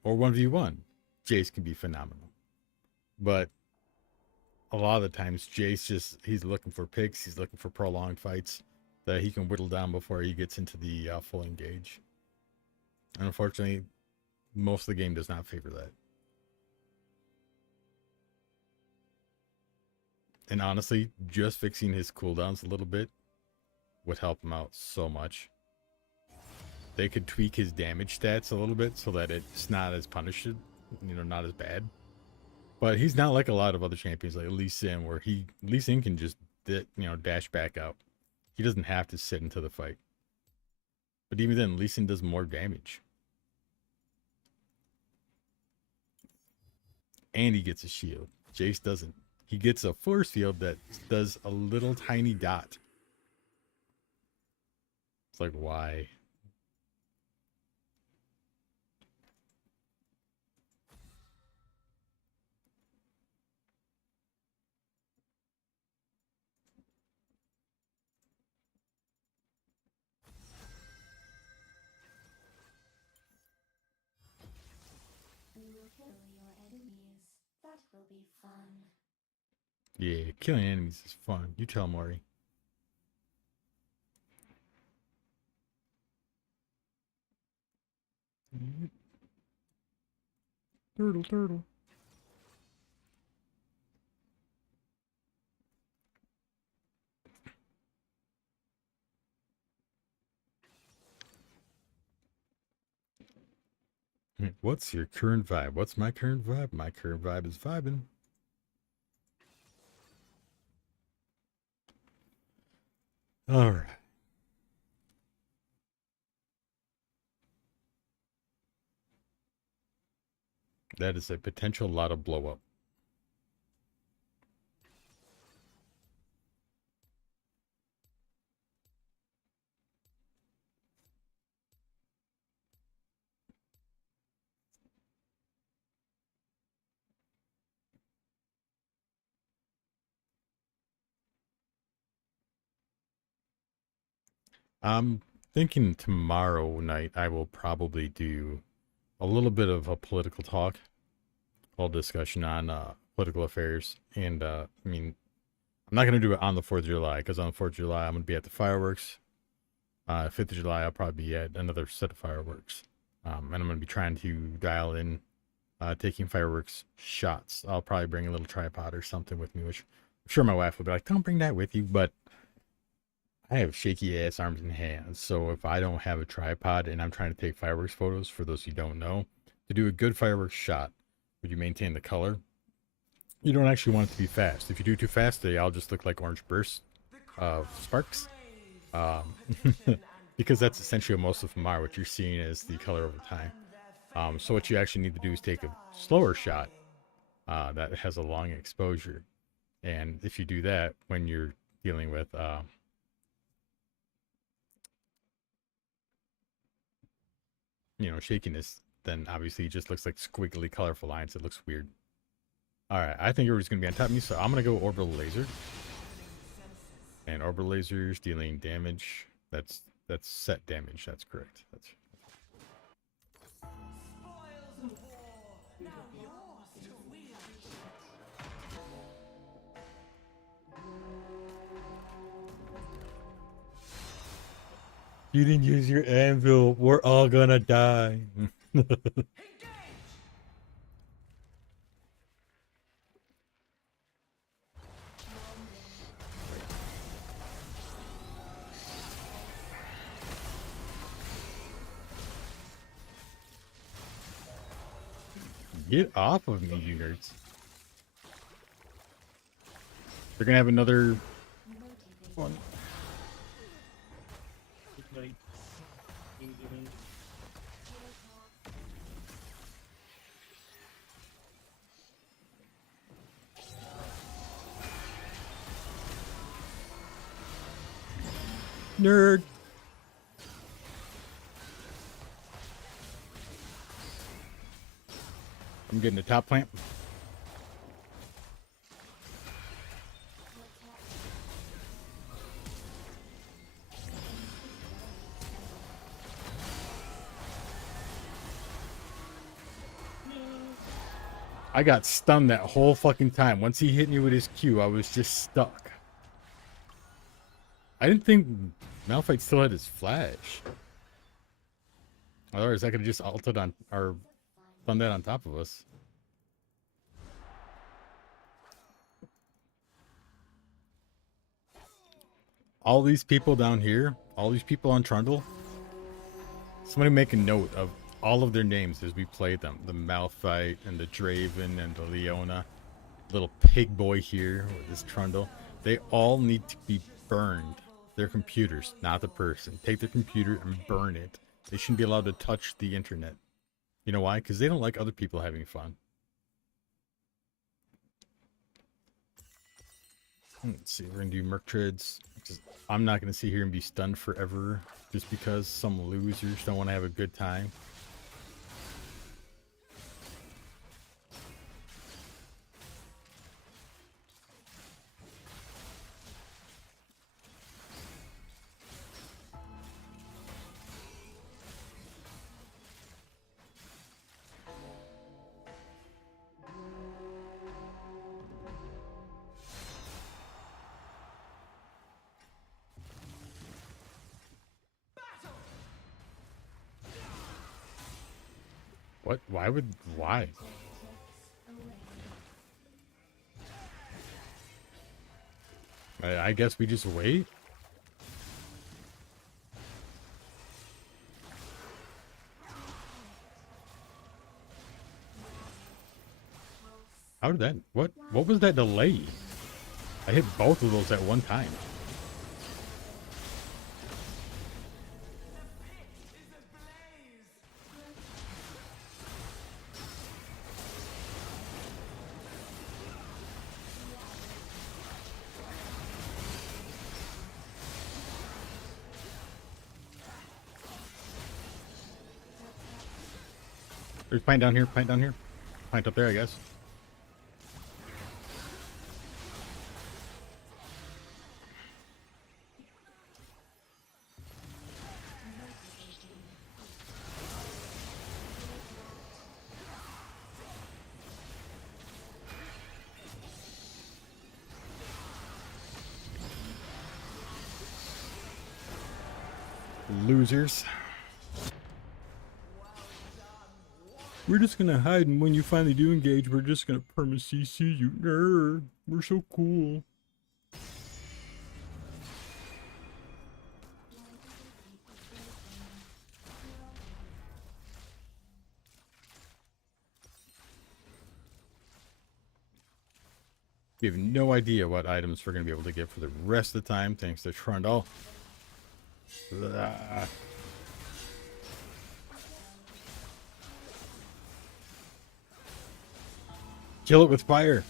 Or 1v1, Jace can be phenomenal. But a lot of the times, Jace he's looking for picks, he's looking for prolonged fights that he can whittle down before he gets into the full engage. And unfortunately, most of the game does not favor that. And honestly, just fixing his cooldowns a little bit would help him out so much. They could tweak his damage stats a little bit so that it's not as punished, you know, not as bad. But he's not like a lot of other champions like Lee Sin, where Lee Sin can just dash back out. He doesn't have to sit into the fight. But even then, Lee Sin does more damage. And he gets a shield. Jace doesn't. He gets a force field that does a little tiny dot. It's like, why? We will kill your enemies. That will be fun. Yeah, killing enemies is fun. You tell Maury. Turtle, turtle. What's your current vibe? What's my current vibe? My current vibe is vibing. All right. That is a potential lot of blow up. I'm thinking tomorrow night I will probably do a little bit of a political talk, whole discussion on political affairs. And I mean, I'm not going to do it on the 4th of July because on the 4th of July I'm going to be at the fireworks. 5th of July I'll probably be at another set of fireworks. And I'm going to be trying to dial in taking fireworks shots. I'll probably bring a little tripod or something with me, which I'm sure my wife will be like, don't bring that with you. But I have shaky ass arms and hands, so if I don't have a tripod and I'm trying to take fireworks photos, for those who don't know, to do a good fireworks shot, would you maintain the color? You don't actually want it to be fast. If you do too fast, they all just look like orange bursts of sparks. Because that's essentially what most of them are. What you're seeing is the color over time. So what you actually need to do is take a slower shot that has a long exposure. And if you do that when you're dealing with shakiness, then obviously it just looks like squiggly, colorful lines. It looks weird. All right, I think everybody's gonna be on top of me, so I'm gonna go orbital laser. And orbital lasers dealing damage. That's set damage. That's correct. That's Spoils of war, now yours to wield. You didn't use your anvil. We're all gonna die. Engage! Get off of me, you nerds. They're gonna have another one. Good night. Easy night. Nerd. I'm getting a top plant. I got stunned that whole fucking time. Once he hit me with his Q, I was just stuck. I didn't think Malphite still had his flash. Otherwise, I could have just ulted on or done that on top of us. all these people down here, all these people on Trundle, somebody make a note of all of their names as we play them. The Malphite and the Draven and the Leona. Little pig boy here with this Trundle. They all need to be burned. Their computers, not the person. Take their computer and burn it. They shouldn't be allowed to touch the internet. You know why? Because they don't like other people having fun. Let's see, we're gonna do Merc Treads. I'm not gonna sit here and be stunned forever just because some losers don't want to have a good time. What? Why would... Why? I guess we just wait? How did that... What was that delay? I hit both of those at one time. There's pint down here, pint down here. Pint up there, I guess. Losers. We're just gonna hide, and when you finally do engage, we're just gonna perma CC you. Grr, we're so cool. We have no idea what items we're gonna be able to get for the rest of the time, thanks to Trundle. Blah. Kill it with fire.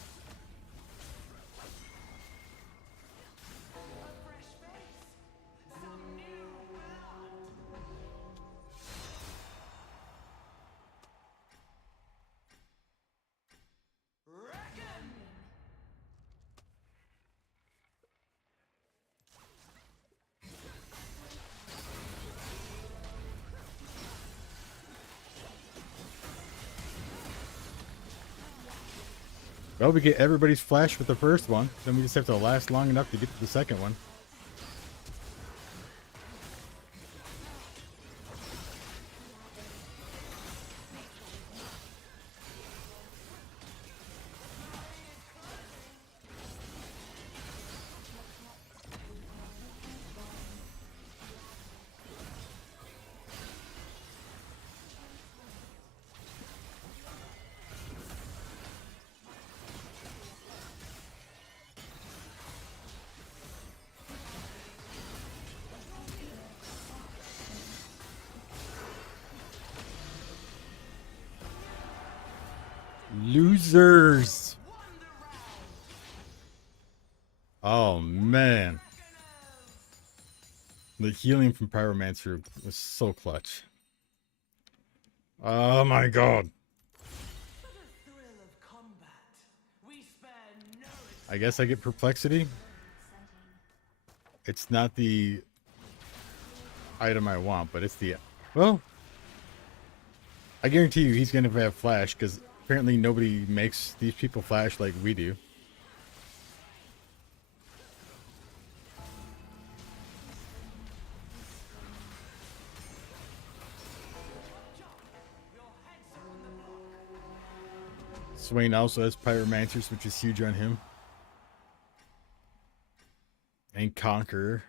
Well, we get everybody's flash with the first one. Then we just have to last long enough to get to the second one. Losers. Oh man, the healing from Pyromancer was so clutch. Oh my god. I guess I get Perplexity. It's not the item I want, but it's the... Well, I guarantee you he's gonna have flash, because apparently nobody makes these people flash like we do. Swain also has Pyromancers, which is huge on him. And Conqueror.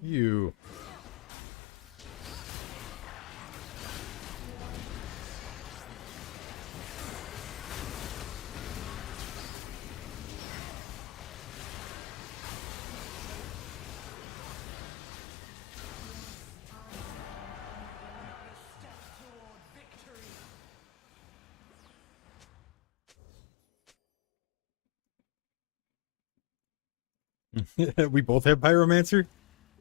You. Step toward victory. We both have Pyromancer?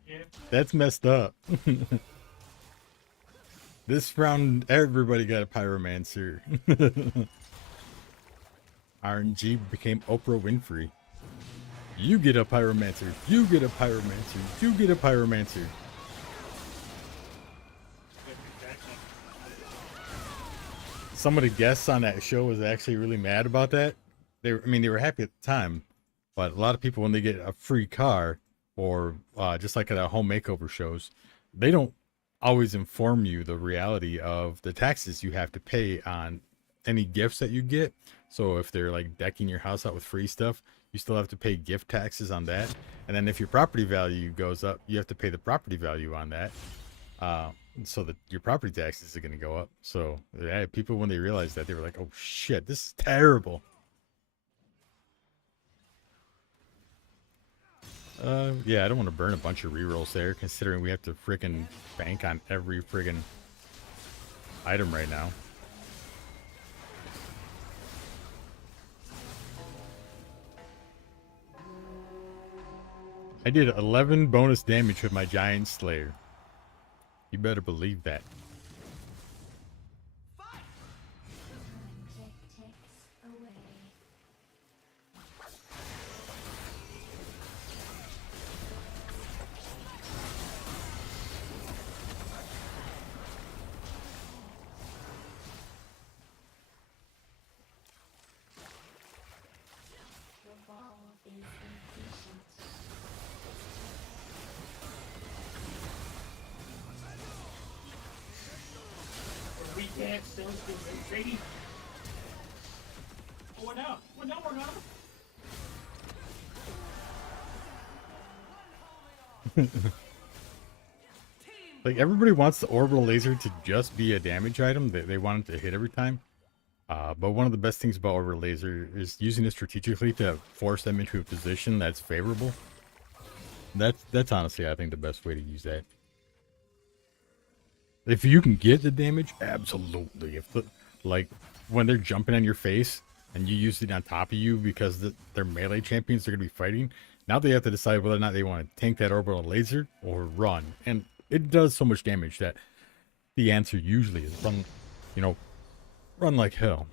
Yeah. That's messed up. This round, everybody got a Pyromancer. RNG became Oprah Winfrey. You get a Pyromancer. You get a Pyromancer. You get a Pyromancer. Some of the guests on that show was actually really mad about that. I mean, they were happy at the time, but a lot of people, when they get a free car or just like at home makeover shows, they don't always inform you the reality of the taxes you have to pay on any gifts that you get. So if they're like decking your house out with free stuff, you still have to pay gift taxes on that. And then if your property value goes up, you have to pay the property value on that. So that your property taxes are going to go up. So yeah, people, when they realized that, they were like, oh shit, this is terrible. Yeah, I don't want to burn a bunch of rerolls there, considering we have to freaking bank on every friggin' item right now. I did 11 bonus damage with my Giant Slayer. You better believe that. Tick ticks away. The ball is impatient. We can't still do it, Sadie. Oh, what now? What now, Morgana? Like, everybody wants the orbital laser to just be a damage item. They want it to hit every time. But one of the best things about orbital laser is using it strategically to force them into a position that's favorable. That's honestly, I think, the best way to use that. If you can get the damage, absolutely. If like when they're jumping on your face and you use it on top of you because they're melee champions they're gonna be fighting, now they have to decide whether or not they want to tank that orbital laser or run. And it does so much damage that the answer usually is run, run like hell.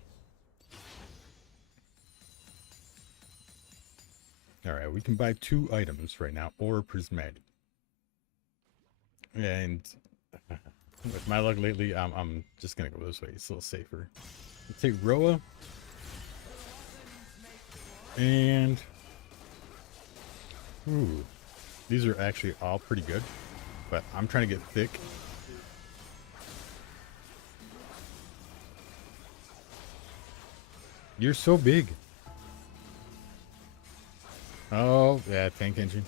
Alright, we can buy 2 items right now, or Prismatic. And with my luck lately, I'm just gonna go this way. It's a little safer. Let's take Roa. And ooh, these are actually all pretty good, but I'm trying to get thick. You're so big. Oh, yeah, tank engine.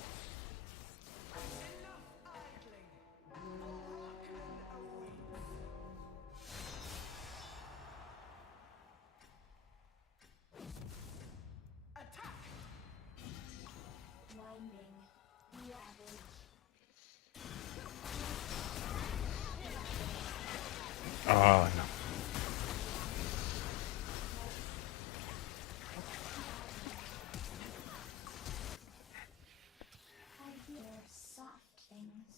Winding. Ravage. Oh, no. I hear soft things.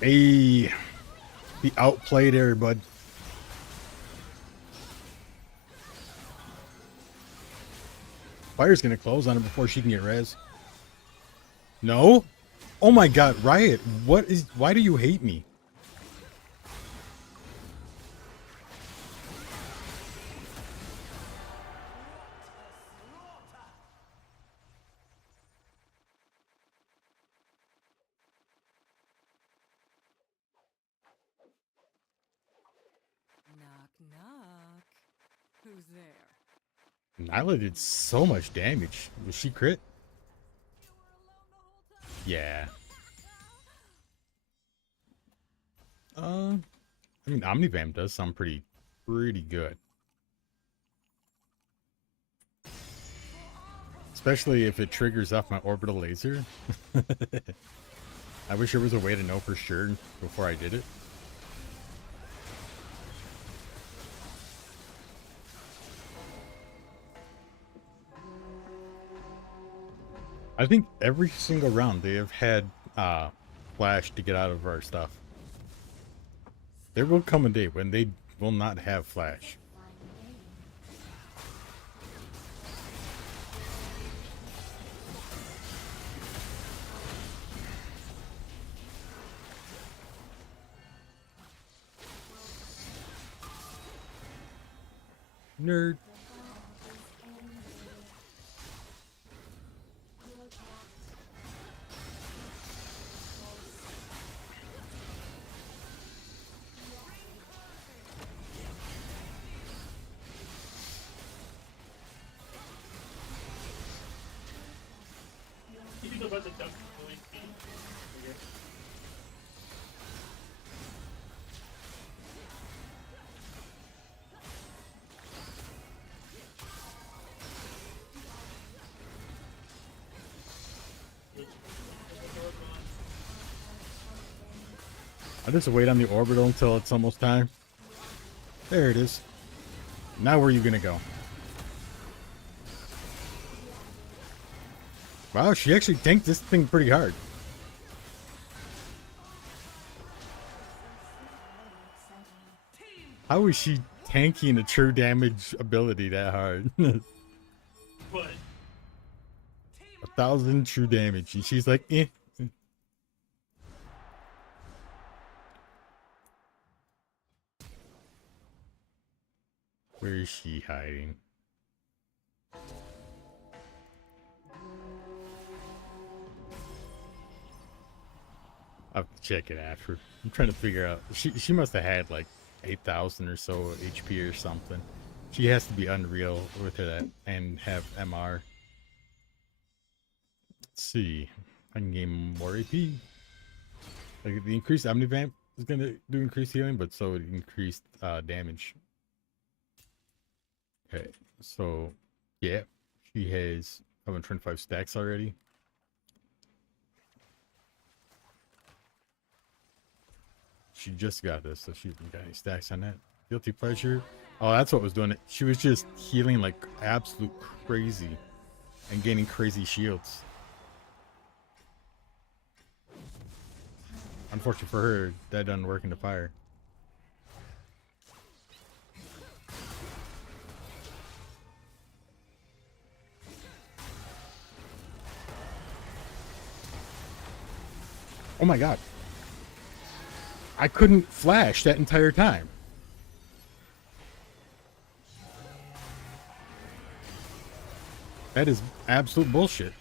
Hey, he outplayed her, bud. Fire's gonna close on her before she can get res. No? Oh my god, Riot, why do you hate me? Knock, knock. Who's there? Nyla did so much damage. Was she crit? You were alone the whole time. Yeah. I mean, Omnivamp does sound pretty good. Especially if it triggers off my orbital laser. I wish there was a way to know for sure before I did it. I think every single round they have had flash to get out of our stuff. There will come a day when they will not have flash. Nerd. He's about to jump really speed. Okay. I just wait on the orbital until it's almost time. There it is. Now where are you gonna go? Wow, she actually tanked this thing pretty hard. How is she tanking a true damage ability that hard? But 1,000 true damage, and she's like, eh. Where is she hiding? I'll have to check it after. I'm trying to figure out. She must have had like 8,000 or so HP or something. She has to be unreal with her that and have MR. Let's see. I can gain more AP. Like the increased Omnivamp is gonna do increased healing, but so it increased damage. Okay, so yeah, she has 125 stacks already. She just got this, so she hasn't got any stacks on that. Guilty pleasure. Oh, that's what was doing it. She was just healing like absolute crazy and gaining crazy shields. Unfortunately for her, that doesn't work into fire. Oh my god. I couldn't flash that entire time. That is absolute bullshit.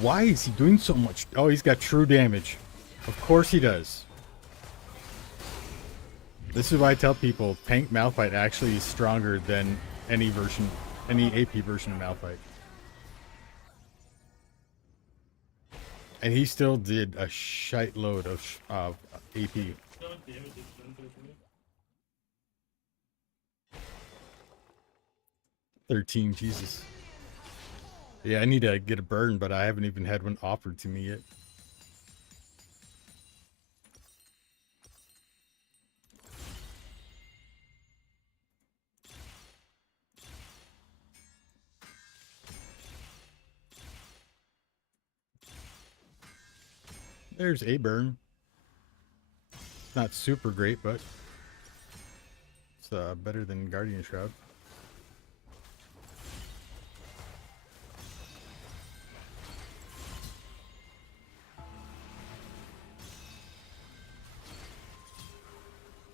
Why is he doing so much? Oh, he's got true damage. Of course he does. This is why I tell people tank Malphite actually is stronger than any version, any AP version of Malphite. And he still did a shite load of AP. no damage is done to me. 13, Jesus. Yeah, I need to get a burn, but I haven't even had one offered to me yet. There's a burn. Not super great, but it's better than Guardian Shroud.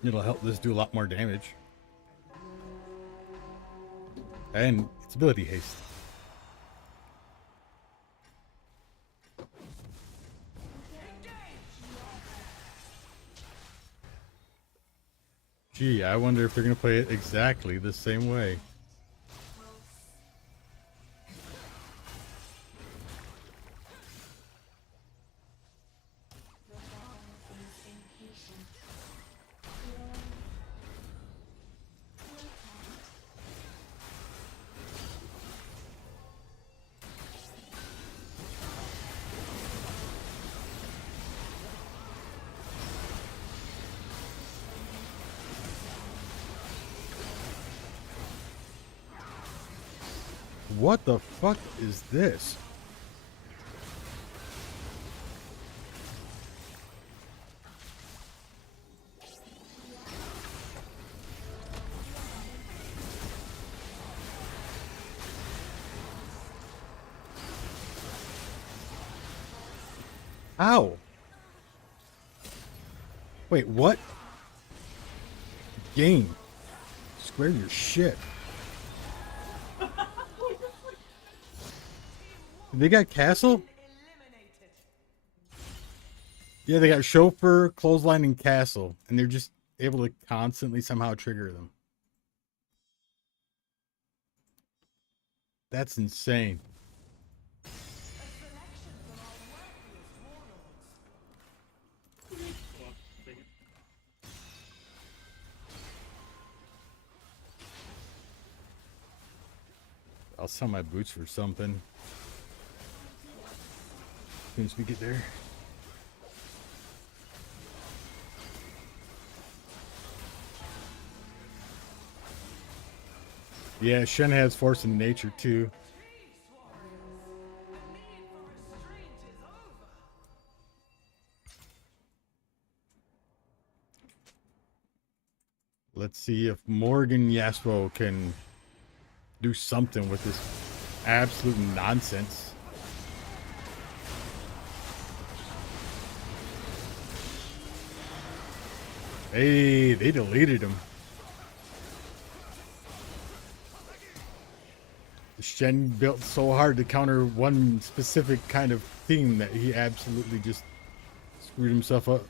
It'll help this do a lot more damage. And its ability haste. Gee, I wonder if they're gonna play it exactly the same way. What the fuck is this? Ow! Wait, what? Game. Square your shit. They got castle? Eliminated. Yeah, they got chauffeur, clothesline, and castle, and they're just able to constantly somehow trigger them. That's insane. A selection from our wealthiest warlords. Hold on, take it. I'll sell my boots for something. As soon as we get there. Yeah, Shen has force in nature too. Peace, warriors. The need for restraint is over. Let's see if Morgan Yasuo can do something with this absolute nonsense. Hey, they deleted him. Shen built so hard to counter one specific kind of theme that he absolutely just screwed himself up.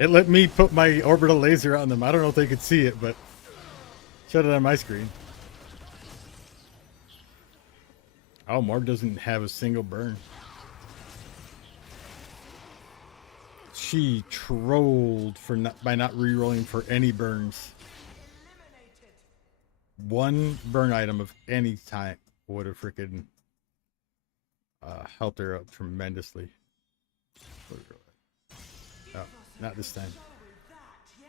It let me put my orbital laser on them. I don't know if they could see it, but showed it on my screen. Oh, Morg doesn't have a single burn. She trolled for by not re-rolling for any burns. Eliminated. One burn item of any type would have freaking helped her out tremendously. Oh, not this time. Go with that, yes?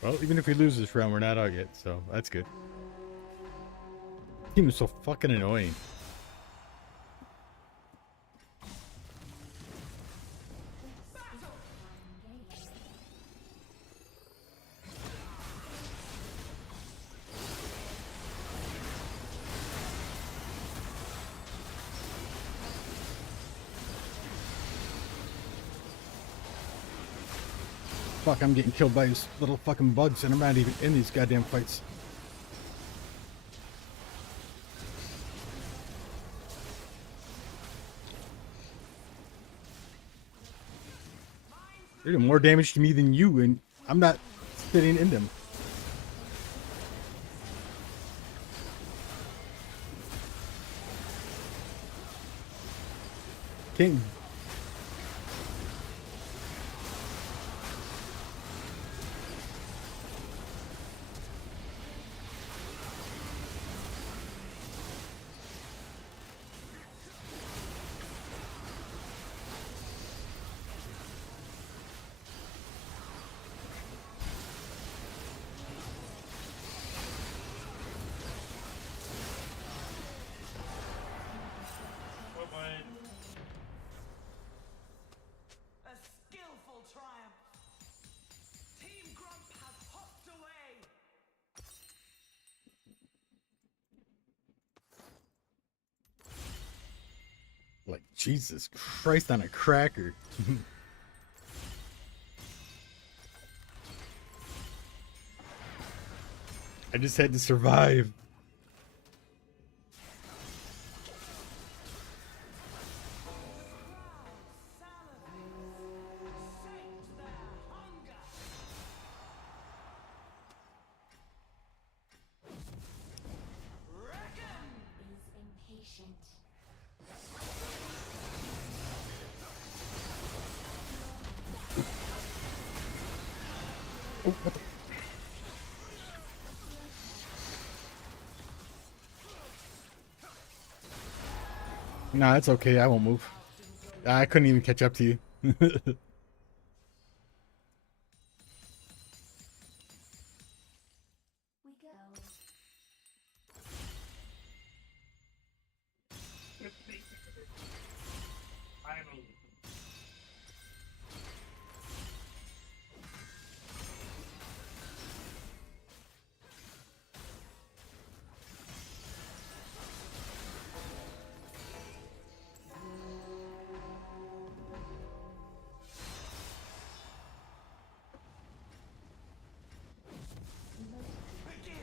Well, even if we lose this round, we're not out yet, so that's good. Team is so fucking annoying. Fuck, I'm getting killed by these little fucking bugs and I'm not even in these goddamn fights. They're doing more damage to me than you, and I'm not sitting in them. Can't. Jesus Christ on a cracker. I just had to survive. Sates their hunger. Reckon. Is impatient. Oh, what the? Nah, it's okay. I won't move. I couldn't even catch up to you. We go. Finally. Begin.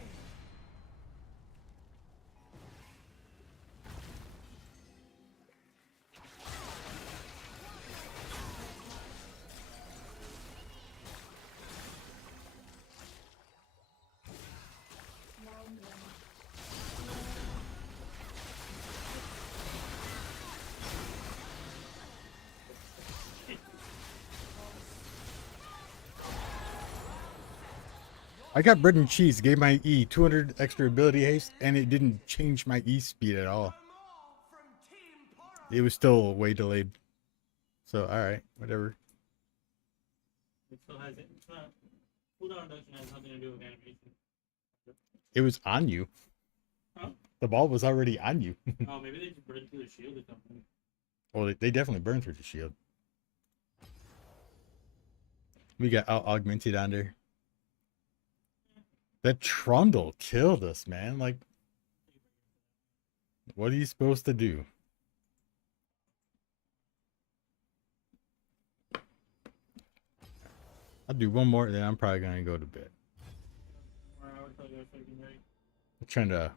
I got bread and cheese, gave my E 200 extra ability haste, and it didn't change my E speed at all. No more from Team Poro. It was still way delayed. So, alright, whatever. It still has it. It's not. Cooldown reduction has nothing to do with animation. It was on you. Huh? The ball was already on you. Oh, maybe they just burned through the shield or something. Well, they definitely burned through the shield. We got augmented on there. That Trundle killed us, man. Like, what are you supposed to do? I'll do one more, then I'm probably gonna go to bed. More hours till I go fucking right. I'm trying to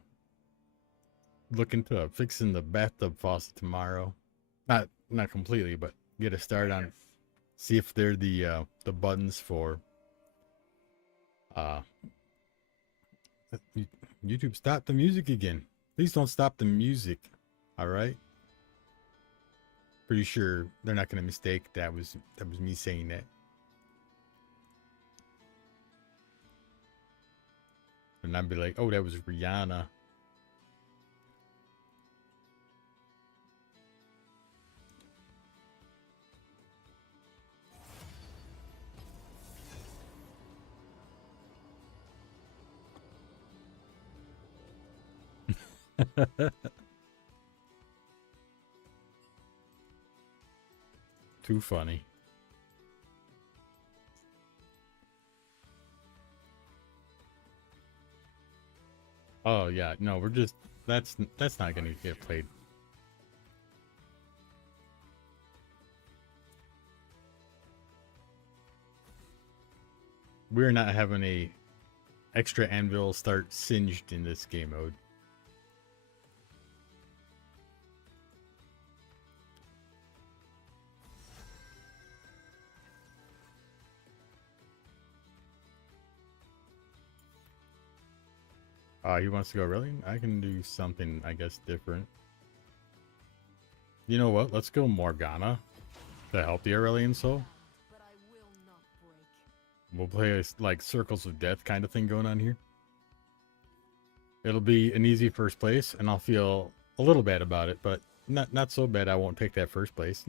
look into fixing the bathtub faucet tomorrow. Not completely, but get a start on. See if they're the buttons for YouTube. Stop the music again. Please don't stop the music. All right. Pretty sure they're not gonna mistake that was me saying that. And I'd be like, oh, that was Rihanna. Too funny. Oh yeah, no, we're just that's not gonna get played. We're not having a extra anvil start singed in this game mode. He wants to go really? I can do something, I guess, different. You know what? Let's go Morgana to help the Aurelion Soul. But I will not break. We'll play a, like, Circles of Death kind of thing going on here. It'll be an easy first place, and I'll feel a little bad about it, but not so bad I won't take that first place.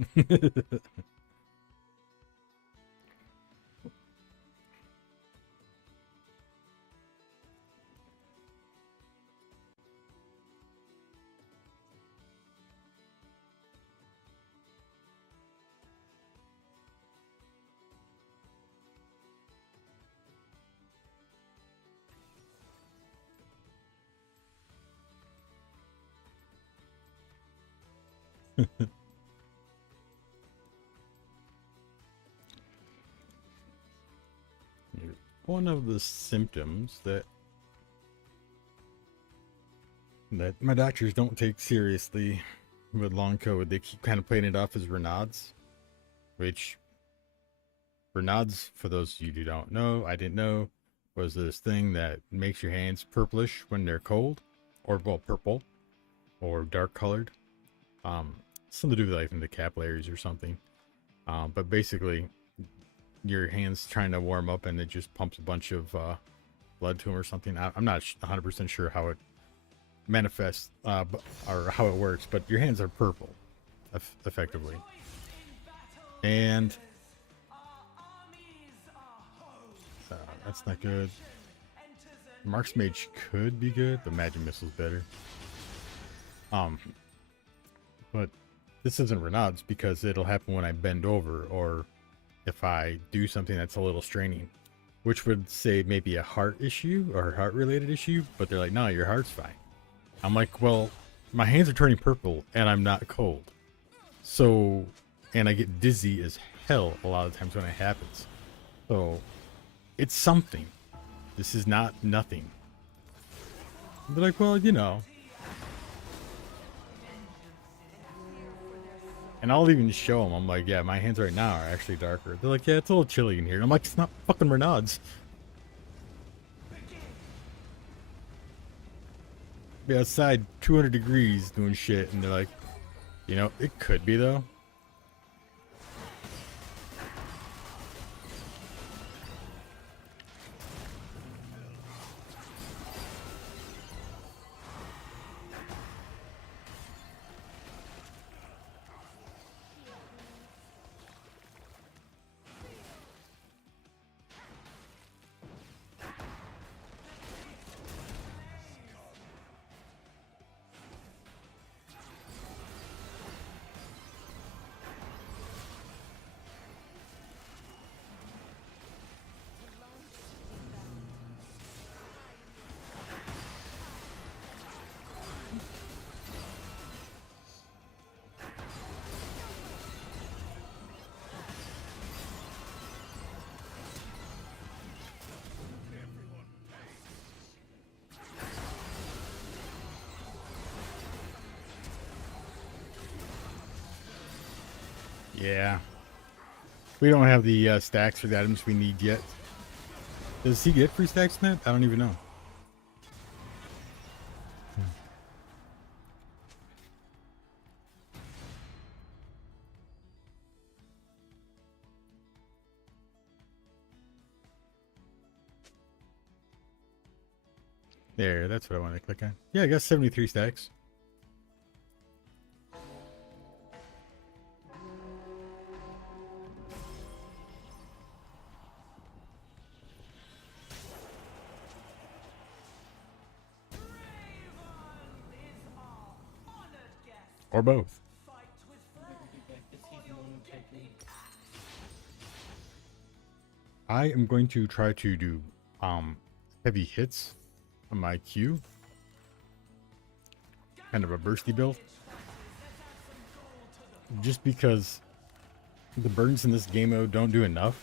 one of the symptoms that my doctors don't take seriously with long COVID. They keep kind of playing it off as Raynaud's, which Raynaud's, for those of you who don't know, I didn't know, was this thing that makes your hands purplish when they're cold, or well, purple, or dark colored. Something to do with like in the capillaries or something. But basically, your hands trying to warm up and it just pumps a bunch of blood to them or something. I'm not 100% sure how it manifests or how it works, but your hands are purple, effectively. And that's not good. Mark's Mage could be good, but Magic Missile's better. But this isn't Raynaud's because it'll happen when I bend over or if I do something that's a little straining, which would say maybe a heart issue or heart related issue, but they're like, no, your heart's fine. I'm like, well, my hands are turning purple and I'm not cold. So, and I get dizzy as hell a lot of times when it happens. So, it's something. This is not nothing. They're like, well, you know. And I'll even show them. I'm like, yeah, my hands right now are actually darker. They're like, yeah, it's a little chilly in here. I'm like, it's not fucking Raynaud's. Be outside 200 degrees doing shit. And they're like, you know, it could be though. Yeah. We don't have the stacks for the items we need yet. Does he get free stacks in that? I don't even know. There, that's what I want to click on. Yeah, I got 73 stacks. Or both. I am going to try to do heavy hits on my Q. Kind of a bursty build. Just because the burdens in this game mode don't do enough.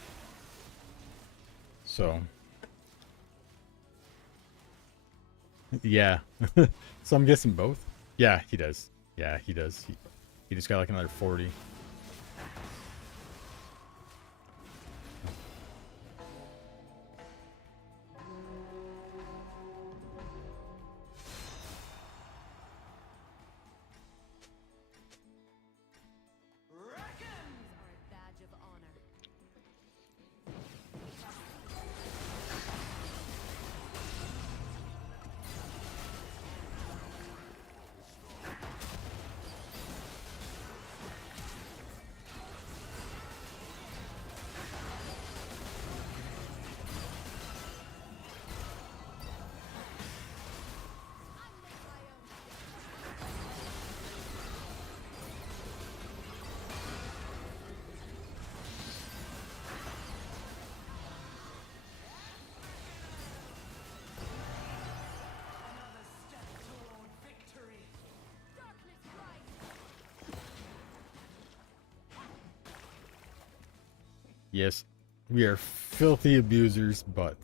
So yeah. So I'm guessing both. Yeah, he does. Yeah, he does. He just got like another 40. Yes, we are filthy abusers, but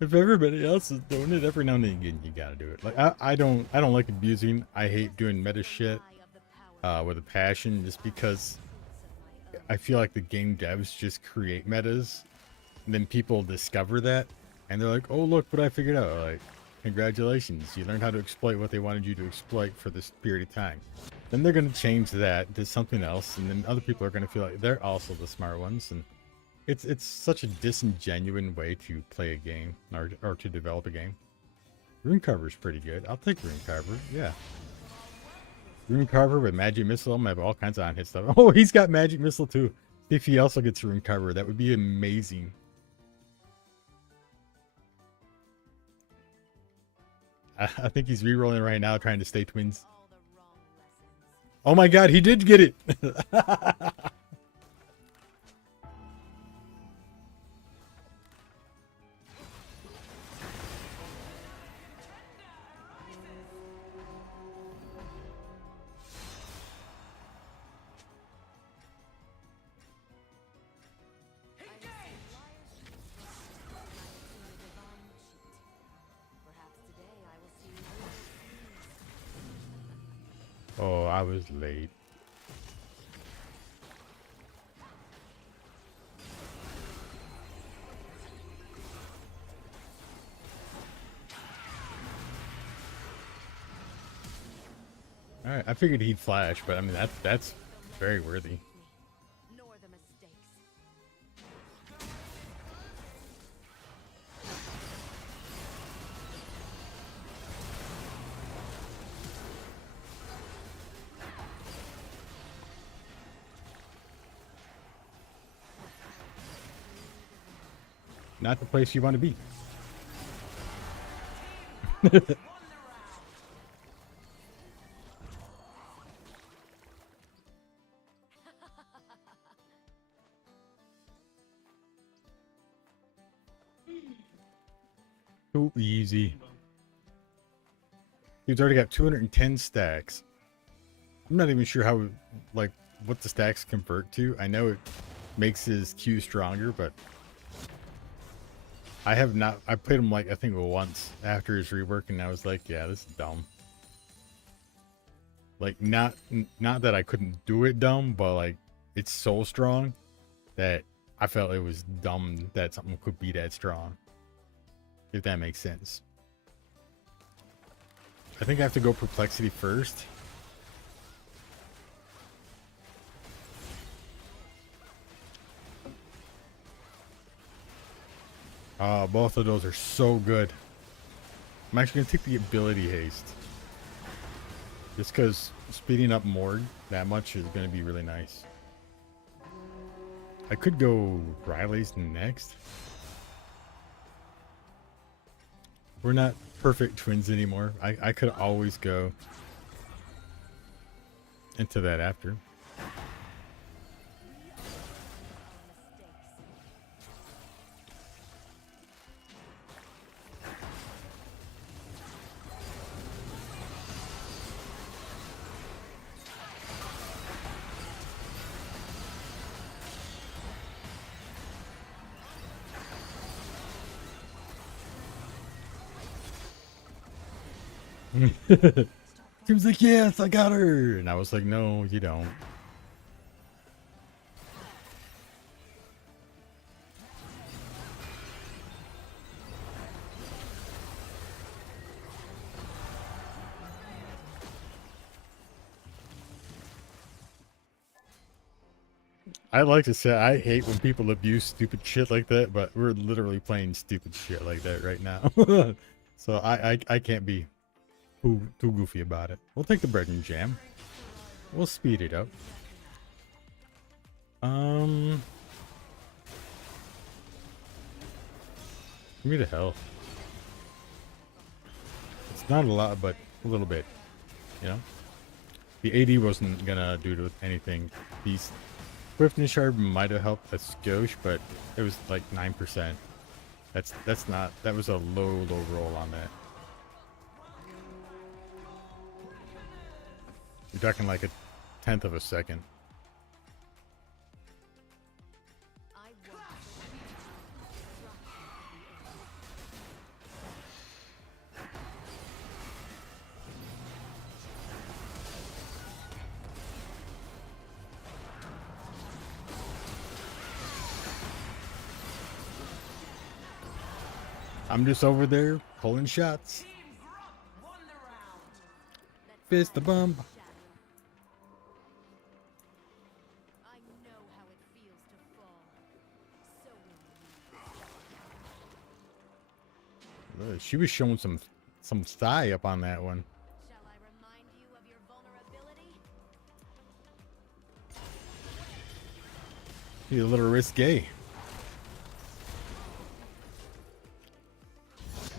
If everybody else is doing it, every now and again you gotta do it. Like I don't like abusing. I hate doing meta shit with a passion, just because I feel like the game devs just create metas, and then people discover that, and they're like, "Oh look what I figured out!" Like, congratulations, you learned how to exploit what they wanted you to exploit for this period of time. Then they're gonna change that to something else, and then other people are gonna feel like they're also the smart ones, and it's such a disingenuous way to play a game or to develop a game. Rune Carver's pretty good. I'll take Rune Carver. Yeah. Rune Carver with Magic Missile. I'm gonna have all kinds of on-hit stuff. Oh, he's got Magic Missile too. If he also gets Rune Carver, that would be amazing. I think he's re-rolling right now trying to stay twins. Oh my god, he did get it! Oh, I was late. Alright, I figured he'd flash, but I mean that's very worthy. Nor the mistakes. Not the place you want to be. Too easy. He's already got 210 stacks. I'm not even sure how, like, what the stacks convert to. I know it makes his Q stronger, but I have not. I played him like I think once after his rework, and I was like, yeah, this is dumb. Like, not that I couldn't do it dumb, but like it's so strong that I felt it was dumb that something could be that strong. If that makes sense. I think I have to go Perplexity first. Both of those are so good. I'm actually gonna take the ability haste. Just because speeding up Morg that much is gonna be really nice. I could go Riley's next. We're not perfect twins anymore. I could always go into that after. He was like, yes, I got her. And I was like, no, you don't. I like to say I hate when people abuse stupid shit like that, but we're literally playing stupid shit like that right now. So I can't be too goofy about it. We'll take the bread and jam. We'll speed it up. Give me the health. It's not a lot, but a little bit. You know? The AD wasn't gonna do anything. These Swiftness Shard might have helped a skosh, but it was like 9%. That's not, that was a low roll on that. You're talking like a 1/10 of a second. I'm just over there pulling shots. Team Grump won the round. Fist the bum. I know how it feels to fall. So will you. She was showing some thigh up on that one. Shall I remind you of your vulnerability? He's a little risque.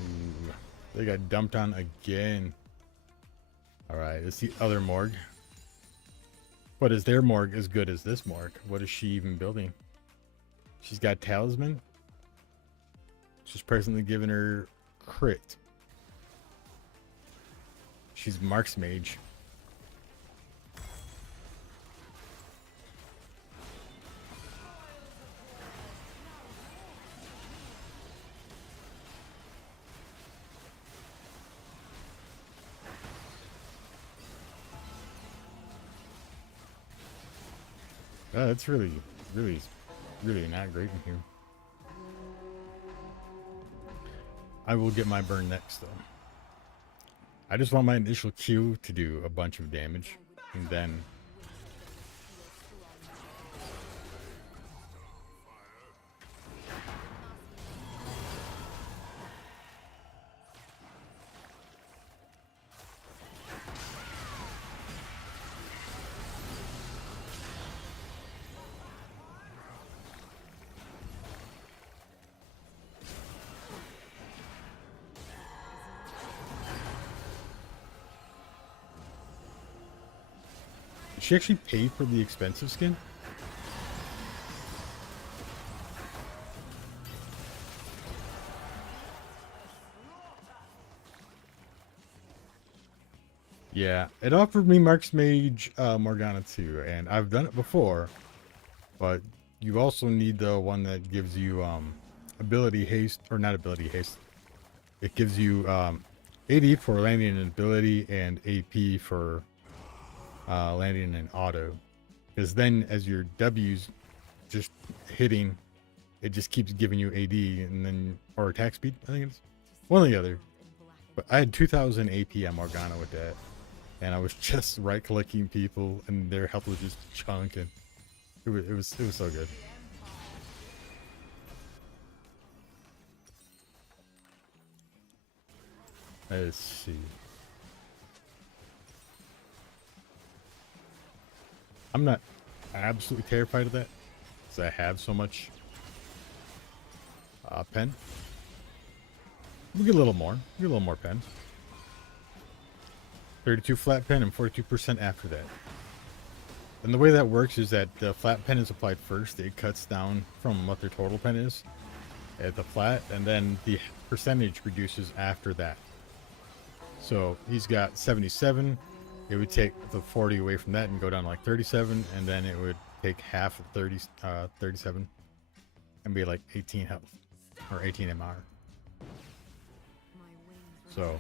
Ooh, they got dumped on again. Alright, it's the other morgue. But is their morgue as good as this morgue? What is she even building? She's got talisman. She's presently giving her crit. She's Mark's mage. It's really not great in here. I will get my burn next though. I just want my initial Q to do a bunch of damage, and then did she actually pay for the expensive skin? Yeah, it offered me Mark's Mage Morgana too, and I've done it before, but you also need the one that gives you ability haste, or not ability haste. It gives you AD for landing an ability and AP for landing an auto, because then as your W's just hitting, it just keeps giving you AD, and then or attack speed. I think it's one or the other. But I had 2000 AP on Morgana with that, and I was just right clicking people, and their health was just chunking. It was so good. Let's see. I'm not absolutely terrified of that, because I have so much pen. We get a little more. We get a little more pen. 32 flat pen and 42% after that. And the way that works is that the flat pen is applied first. It cuts down from what their total pen is at the flat, and then the percentage reduces after that. So he's got 77. It would take the 40 away from that and go down to like 37, and then it would take half of 37 and be like 18 health or 18 MR. So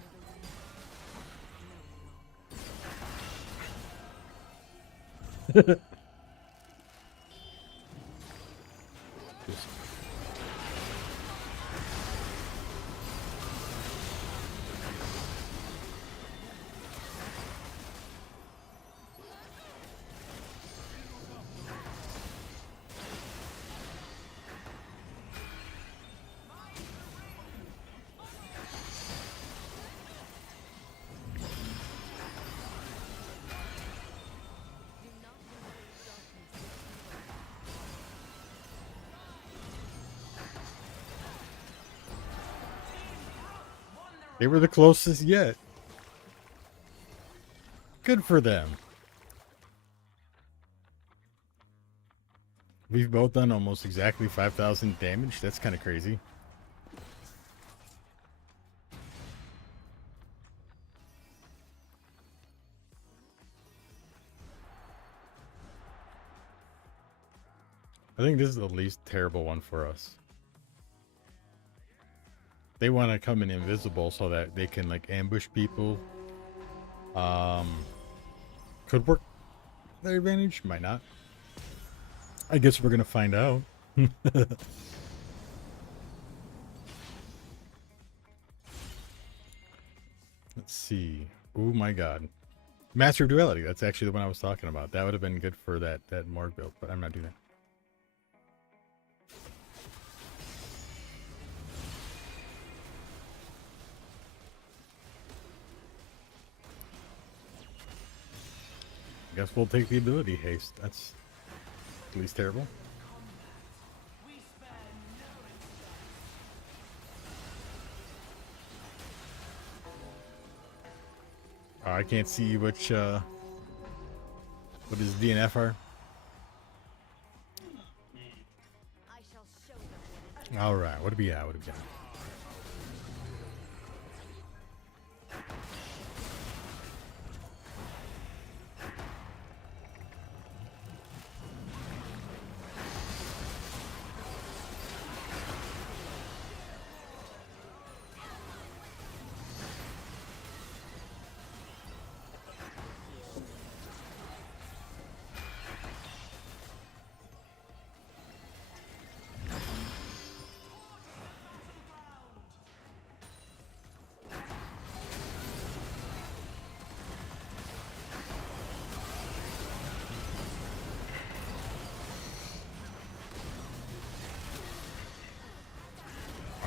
just they were the closest yet. Good for them. We've both done almost exactly 5,000 damage. That's kind of crazy. I think this is the least terrible one for us. They want to come in invisible so that they can like ambush people. Could work their advantage, might not. I guess we're gonna find out. Let's see. Oh my god. Master of Duality. That's actually the one I was talking about. That would have been good for that Morg build, but I'm not doing that. Guess we'll take the ability haste. That's at least terrible. We spare no expense. I can't see which what his DNF are. I shall show them what is All right, what do we got? What do we got?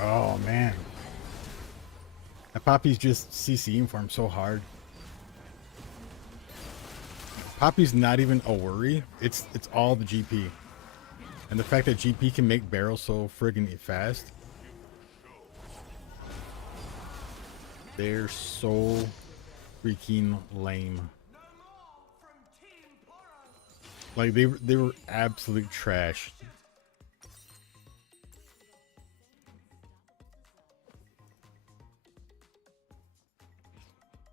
Oh man, that Poppy's just CCing for him so hard. Poppy's not even a worry. It's all the GP, and the fact that GP can make barrels so friggin' fast. They're so freaking lame. No more from Team Poro. Like they were absolute trash.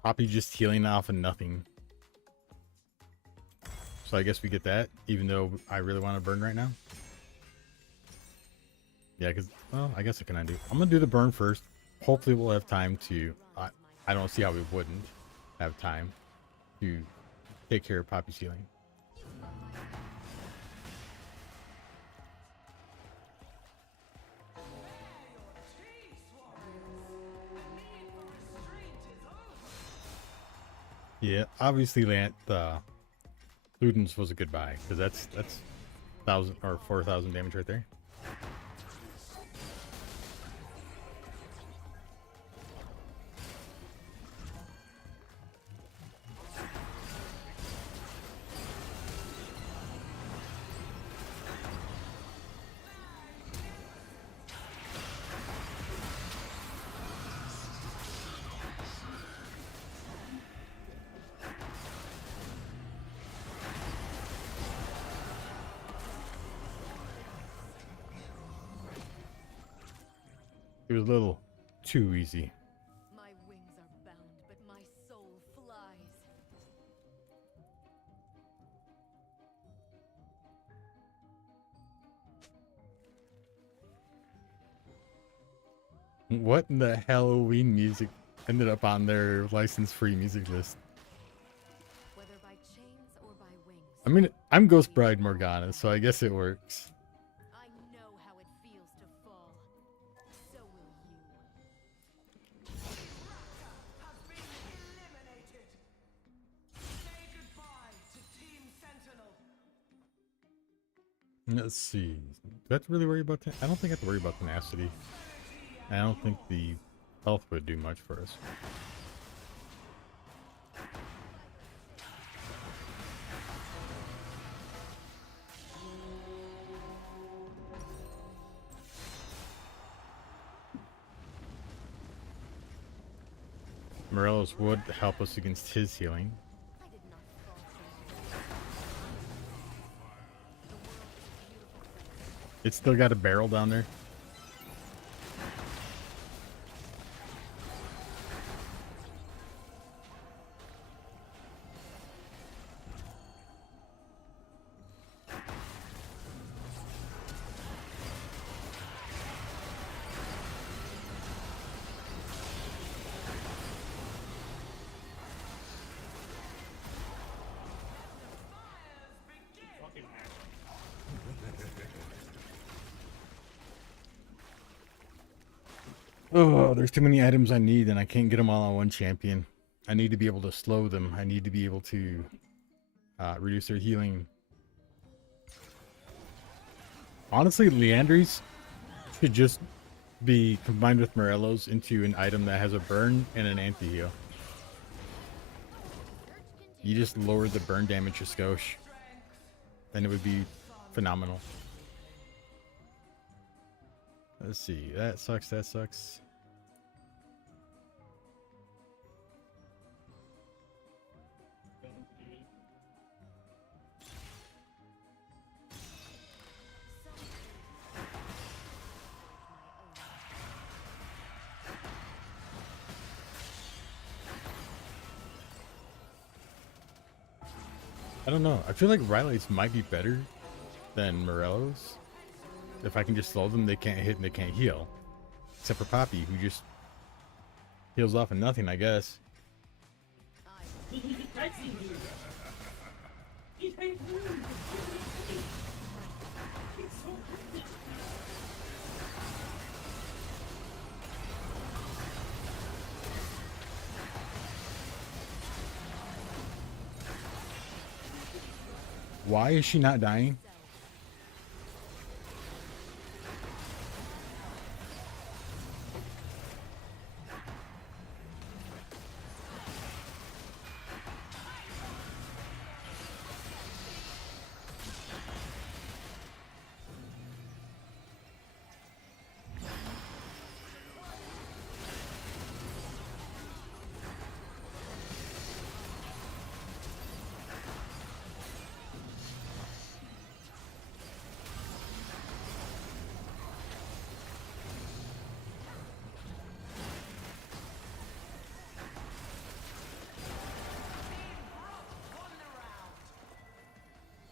Poppy just healing off of nothing. So I guess we get that, even though I really want to burn right now. Yeah, because, well, I guess I can undo. I'm going to do the burn first. Hopefully we'll have time to, I don't see how we wouldn't have time to take care of Poppy's healing. Yeah, obviously Ludens was a good buy, because that's 1,000 or 4,000 damage right there. It was a little too easy. my wings are bound, but my soul flies. What in the Halloween music ended up on their license-free music list? Whether by chains or by wings. I mean, I'm Ghost Bride Morgana, so I guess it works. I know how it feels to fall. So will you. Has been eliminated. Say goodbye to Team Sentinel. Let's see. Do I have to really worry about that? I don't think I have to worry about tenacity. I don't think the health would do much for us. Morelos would help us against his healing. I did not fall from the world is a beautiful place. It's still got a barrel down there. Fucking hack. Oh, there's too many items I need and I can't get them all on one champion. I need to be able to slow them. I need to be able to reduce their healing. Honestly, Leandries should just be combined with Morello's into an item that has a burn and an anti-heal. You just lower the burn damage to Skosh, and it would be phenomenal. Let's see. That sucks. That sucks. I don't know. I feel like Riley's might be better than Morello's. If I can just slow them, they can't hit and they can't heal. Except for Poppy, who just heals off of nothing, I guess. Why is she not dying?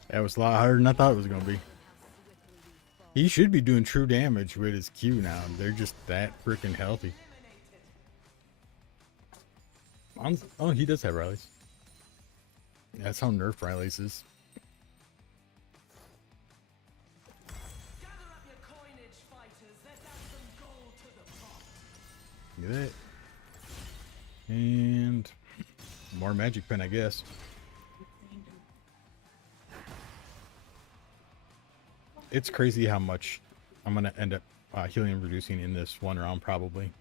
That was a lot harder than I thought it was going to be. He should be doing true damage with his Q now. They're just that freaking healthy. Oh, he does have Riley's. That's how nerf Riley's is. Gather up your coinage, fighters. Let's add some gold to the pot. Look at that. And more magic pen, I guess. It's crazy how much I'm going to end up healing and reducing in this one round, probably.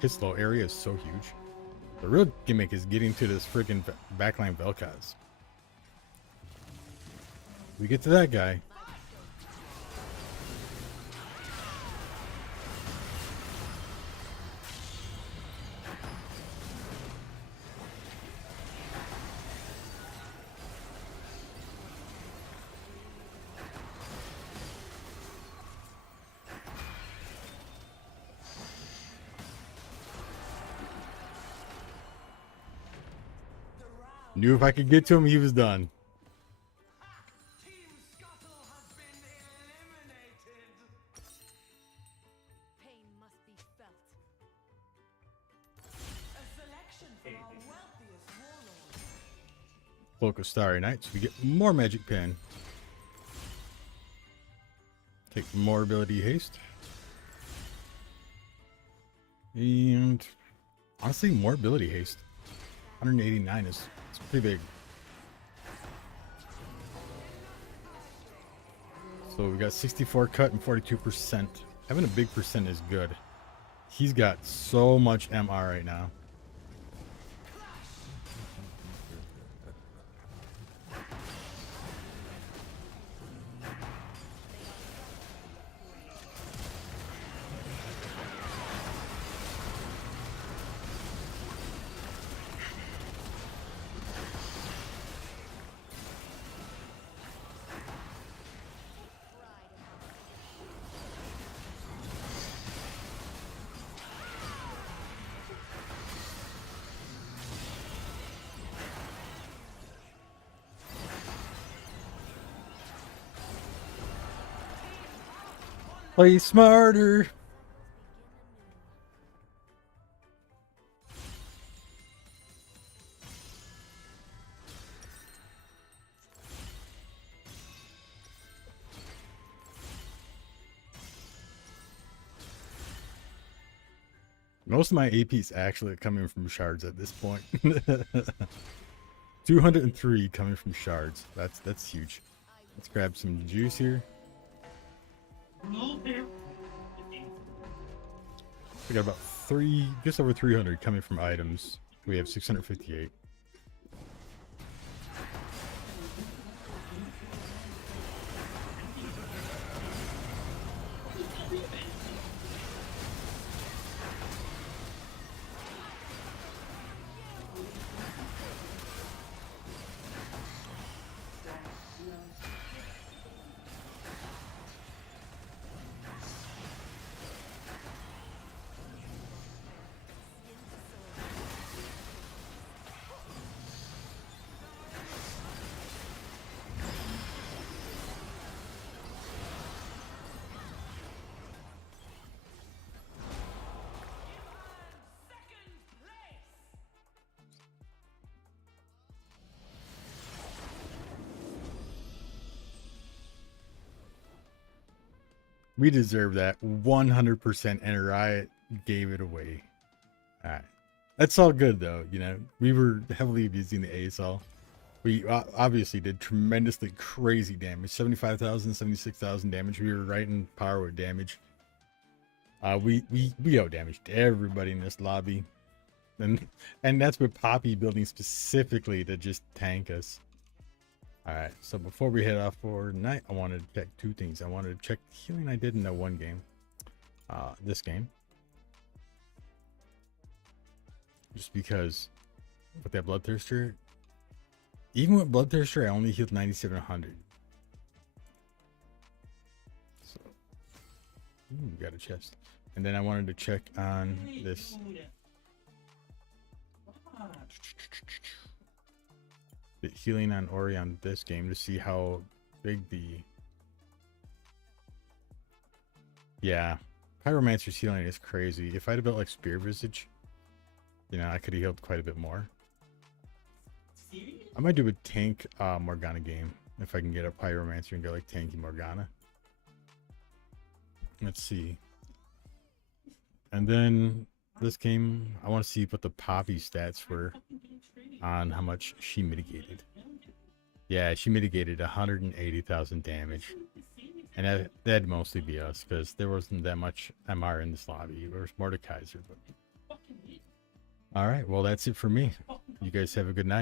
His slow area is so huge. The real gimmick is getting to this freaking backline Vel'Koz. We get to that guy. Knew if I could get to him, he was done. Team Scuttle has been eliminated. Pain must be felt. A selection from our wealthiest warlords. Cloak of Starry Nights. We get more magic pen. Take more ability haste. And honestly, more ability haste. 189 is it's pretty big. So we got 64 cut and 42%. Having a big percent is good. He's got so much MR right now. Play smarter. Most of my AP's actually coming from shards at this point. 203 coming from shards. That's huge. Let's grab some juice here. We got about just over 300 coming from items. We have 658. We deserve that 100%, and Riot gave it away. Alright. That's all good, though. You know, we were heavily abusing the ASL. We obviously did tremendously crazy damage. 75,000, 76,000 damage. We were right in par with damage. We out-damaged everybody in this lobby. And that's with Poppy building specifically to just tank us. Alright, so before we head off for tonight, I wanted to check two things. I wanted to check the healing I did in that one game. This game. Just because with that Bloodthirster, even with Bloodthirster, I only healed 9,700. So, we got a chest. And then I wanted to check on this. The healing on Ori on this game to see how big the Pyromancer's healing is crazy. If I'd have built like Spear Visage, you know, I could have healed quite a bit more. I might do a tank Morgana game if I can get a Pyromancer and go like tanky Morgana. Let's see. And then this game, I want to see what the Poppy stats were on how much she mitigated. Yeah, she mitigated 180,000 damage. And that'd mostly be us, because there wasn't that much MR in this lobby. There was Mordekaiser. But... Alright, well that's it for me. You guys have a good night.